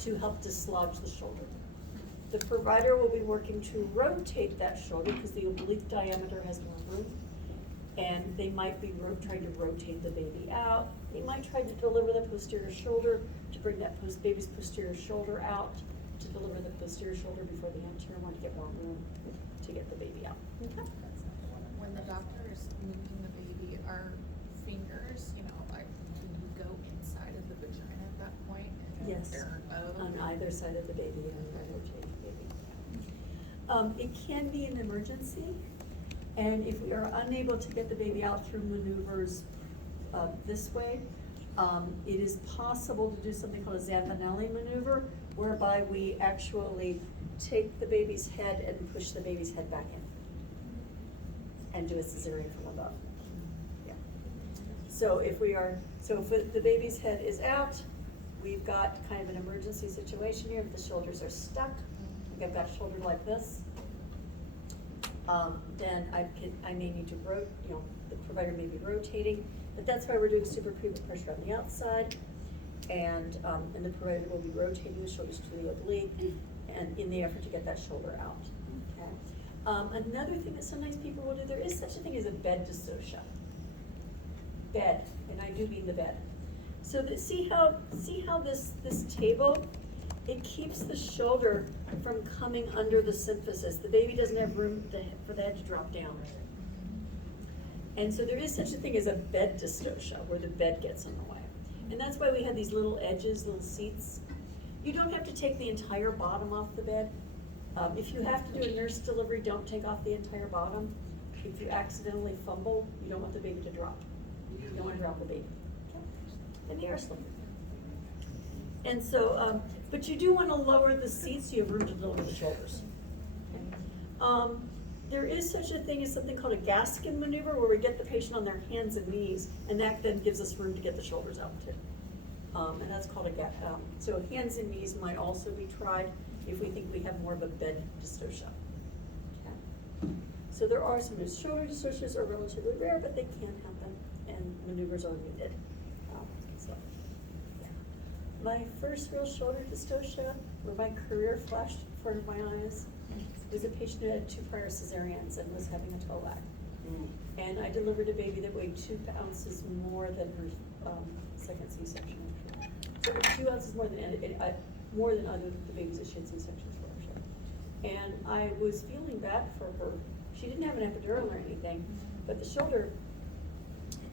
to help dislodge the shoulder. The provider will be working to rotate that shoulder because the oblique diameter has more room. And they might be trying to rotate the baby out. They might try to deliver the posterior shoulder to bring that baby's posterior shoulder out, to deliver the posterior shoulder before the anterior one to get more room to get the baby out. Okay. When the doctor is moving the baby, our fingers, like, do you go inside of the vagina at that point? Yes, on either side of the baby and rotate the baby. It can be an emergency, and if we are unable to get the baby out through maneuvers this way, it is possible to do something called a Zampanelli maneuver, whereby we actually take the baby's head and push the baby's head back in, and do a cesarean from above. Yeah. So if the baby's head is out, we've got kind of an emergency situation here. If the shoulders are stuck, we get that shoulder like this. Then I may need to the provider may be rotating, but that's why we're doing suprapubic pressure on the outside, and the provider will be rotating the shoulders to the oblique, and in the effort to get that shoulder out. Okay. Another thing that sometimes people will do, there is such a thing as a bed dystocia. Bed, and I do mean the bed. So see how this table, it keeps the shoulder from coming under the symphysis. The baby doesn't have room for the head to drop down. And so there is such a thing as a bed dystocia, where the bed gets in the way. And that's why we have these little edges, little seats. You don't have to take the entire bottom off the bed. If you have to do a nurse delivery, don't take off the entire bottom. If you accidentally fumble, you don't want the baby to drop. You don't want to drop the baby. And they are slippery. And so, but you do want to lower the seats so you have room to deliver the shoulders. there is such a thing as something called a Gaskin maneuver, where we get the patient on their hands and knees, and that then gives us room to get the shoulders out too. And that's called a so hands and knees might also be tried if we think we have more of a bed dystocia. Okay. So there are some shoulder dystocias are relatively rare, but they can happen, and maneuvers are needed. So, yeah. My first real shoulder dystocia, where my career flashed in front of my eyes, was a patient who had 2 prior cesareans and was having a toe lag. And I delivered a baby that weighed 2 ounces more than her second C-section. So 2 ounces more than other the babies that she had C-sections for. Sure. And I was feeling bad for her. She didn't have an epidural or anything, but the shoulder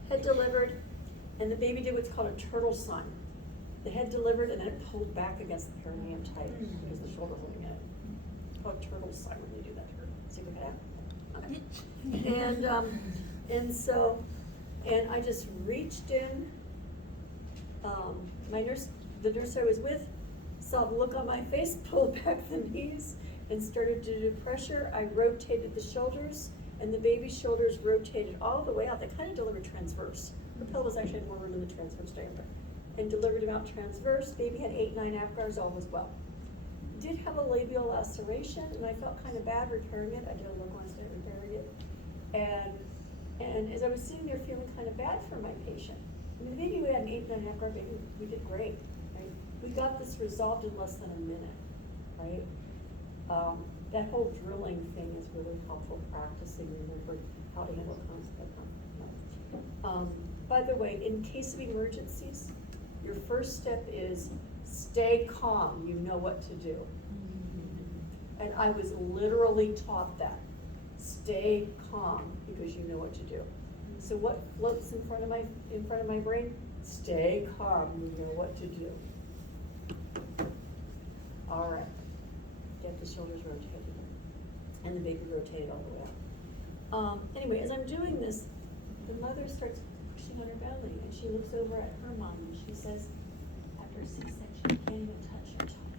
had delivered, and the baby did what's called a turtle sign. The head delivered, and then it pulled back against the perineum tight because the shoulder holding it. It's called turtle sign when they do that to her. See if we can have. Okay. And I just reached in. The nurse I was with, saw the look on my face, pulled back the knees, and started to do pressure. I rotated the shoulders, and the baby's shoulders rotated all the way out. They kind of delivered transverse. The pelvis actually had more room in the transverse diameter, and delivered him out transverse. Baby had 8-9 apgars, all was well. Did have a labial laceration, and I felt kind of bad repairing it. I did a local anesthetic repairing it, and as I was sitting there feeling kind of bad for my patient, I mean, the baby, we had an 8-9 apgar baby. We did great, right? We got this resolved in less than a minute, right? That whole drilling thing is really helpful practicing, remember how to handle conflict. By the way, in case of emergencies, your first step is stay calm. You know what to do. And I was literally taught that. Stay calm because you know what to do. So what floats in front of my brain? Stay calm. You know what to do. All right. Get the shoulders rotated, and the baby rotated all the way out. Anyway, as I'm doing this, the mother starts pushing on her belly, and she looks over at her mom, and she says, after a C-section, you can't even touch your tummy.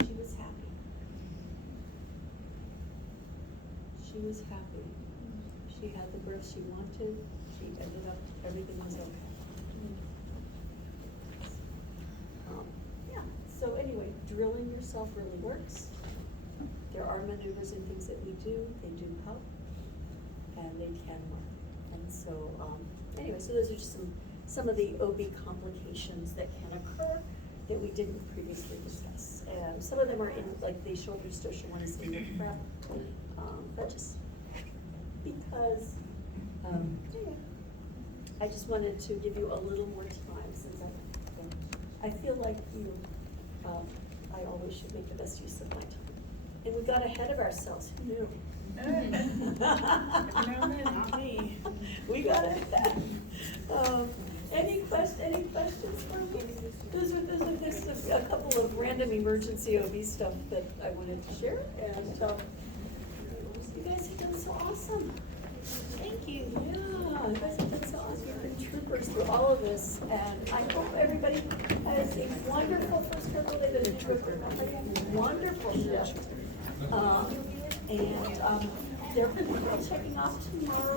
She was happy. She was happy. She had the birth she wanted. She ended up, everything was okay. Yeah, so anyway, drilling yourself really works. There are maneuvers and things that we do, they do help, and they can work. And so, anyway, so those are just some of the OB complications that can occur that we didn't previously discuss. And some of them are in, like the shoulder dystocia one is in the prep, but just because, anyway, I just wanted to give you a little more time since I feel like you, I always should make the best use of my time. And we got ahead of ourselves, who knew? We got ahead. Any questions for me? Those are just a couple of random emergency OB stuff that I wanted to share, and you guys have done so awesome. Thank you. Yeah, you guys have done so awesome. You've been troopers through all of this, and I hope everybody has a wonderful first couple days of the trip. Wonderful shift. And they're checking off tomorrow.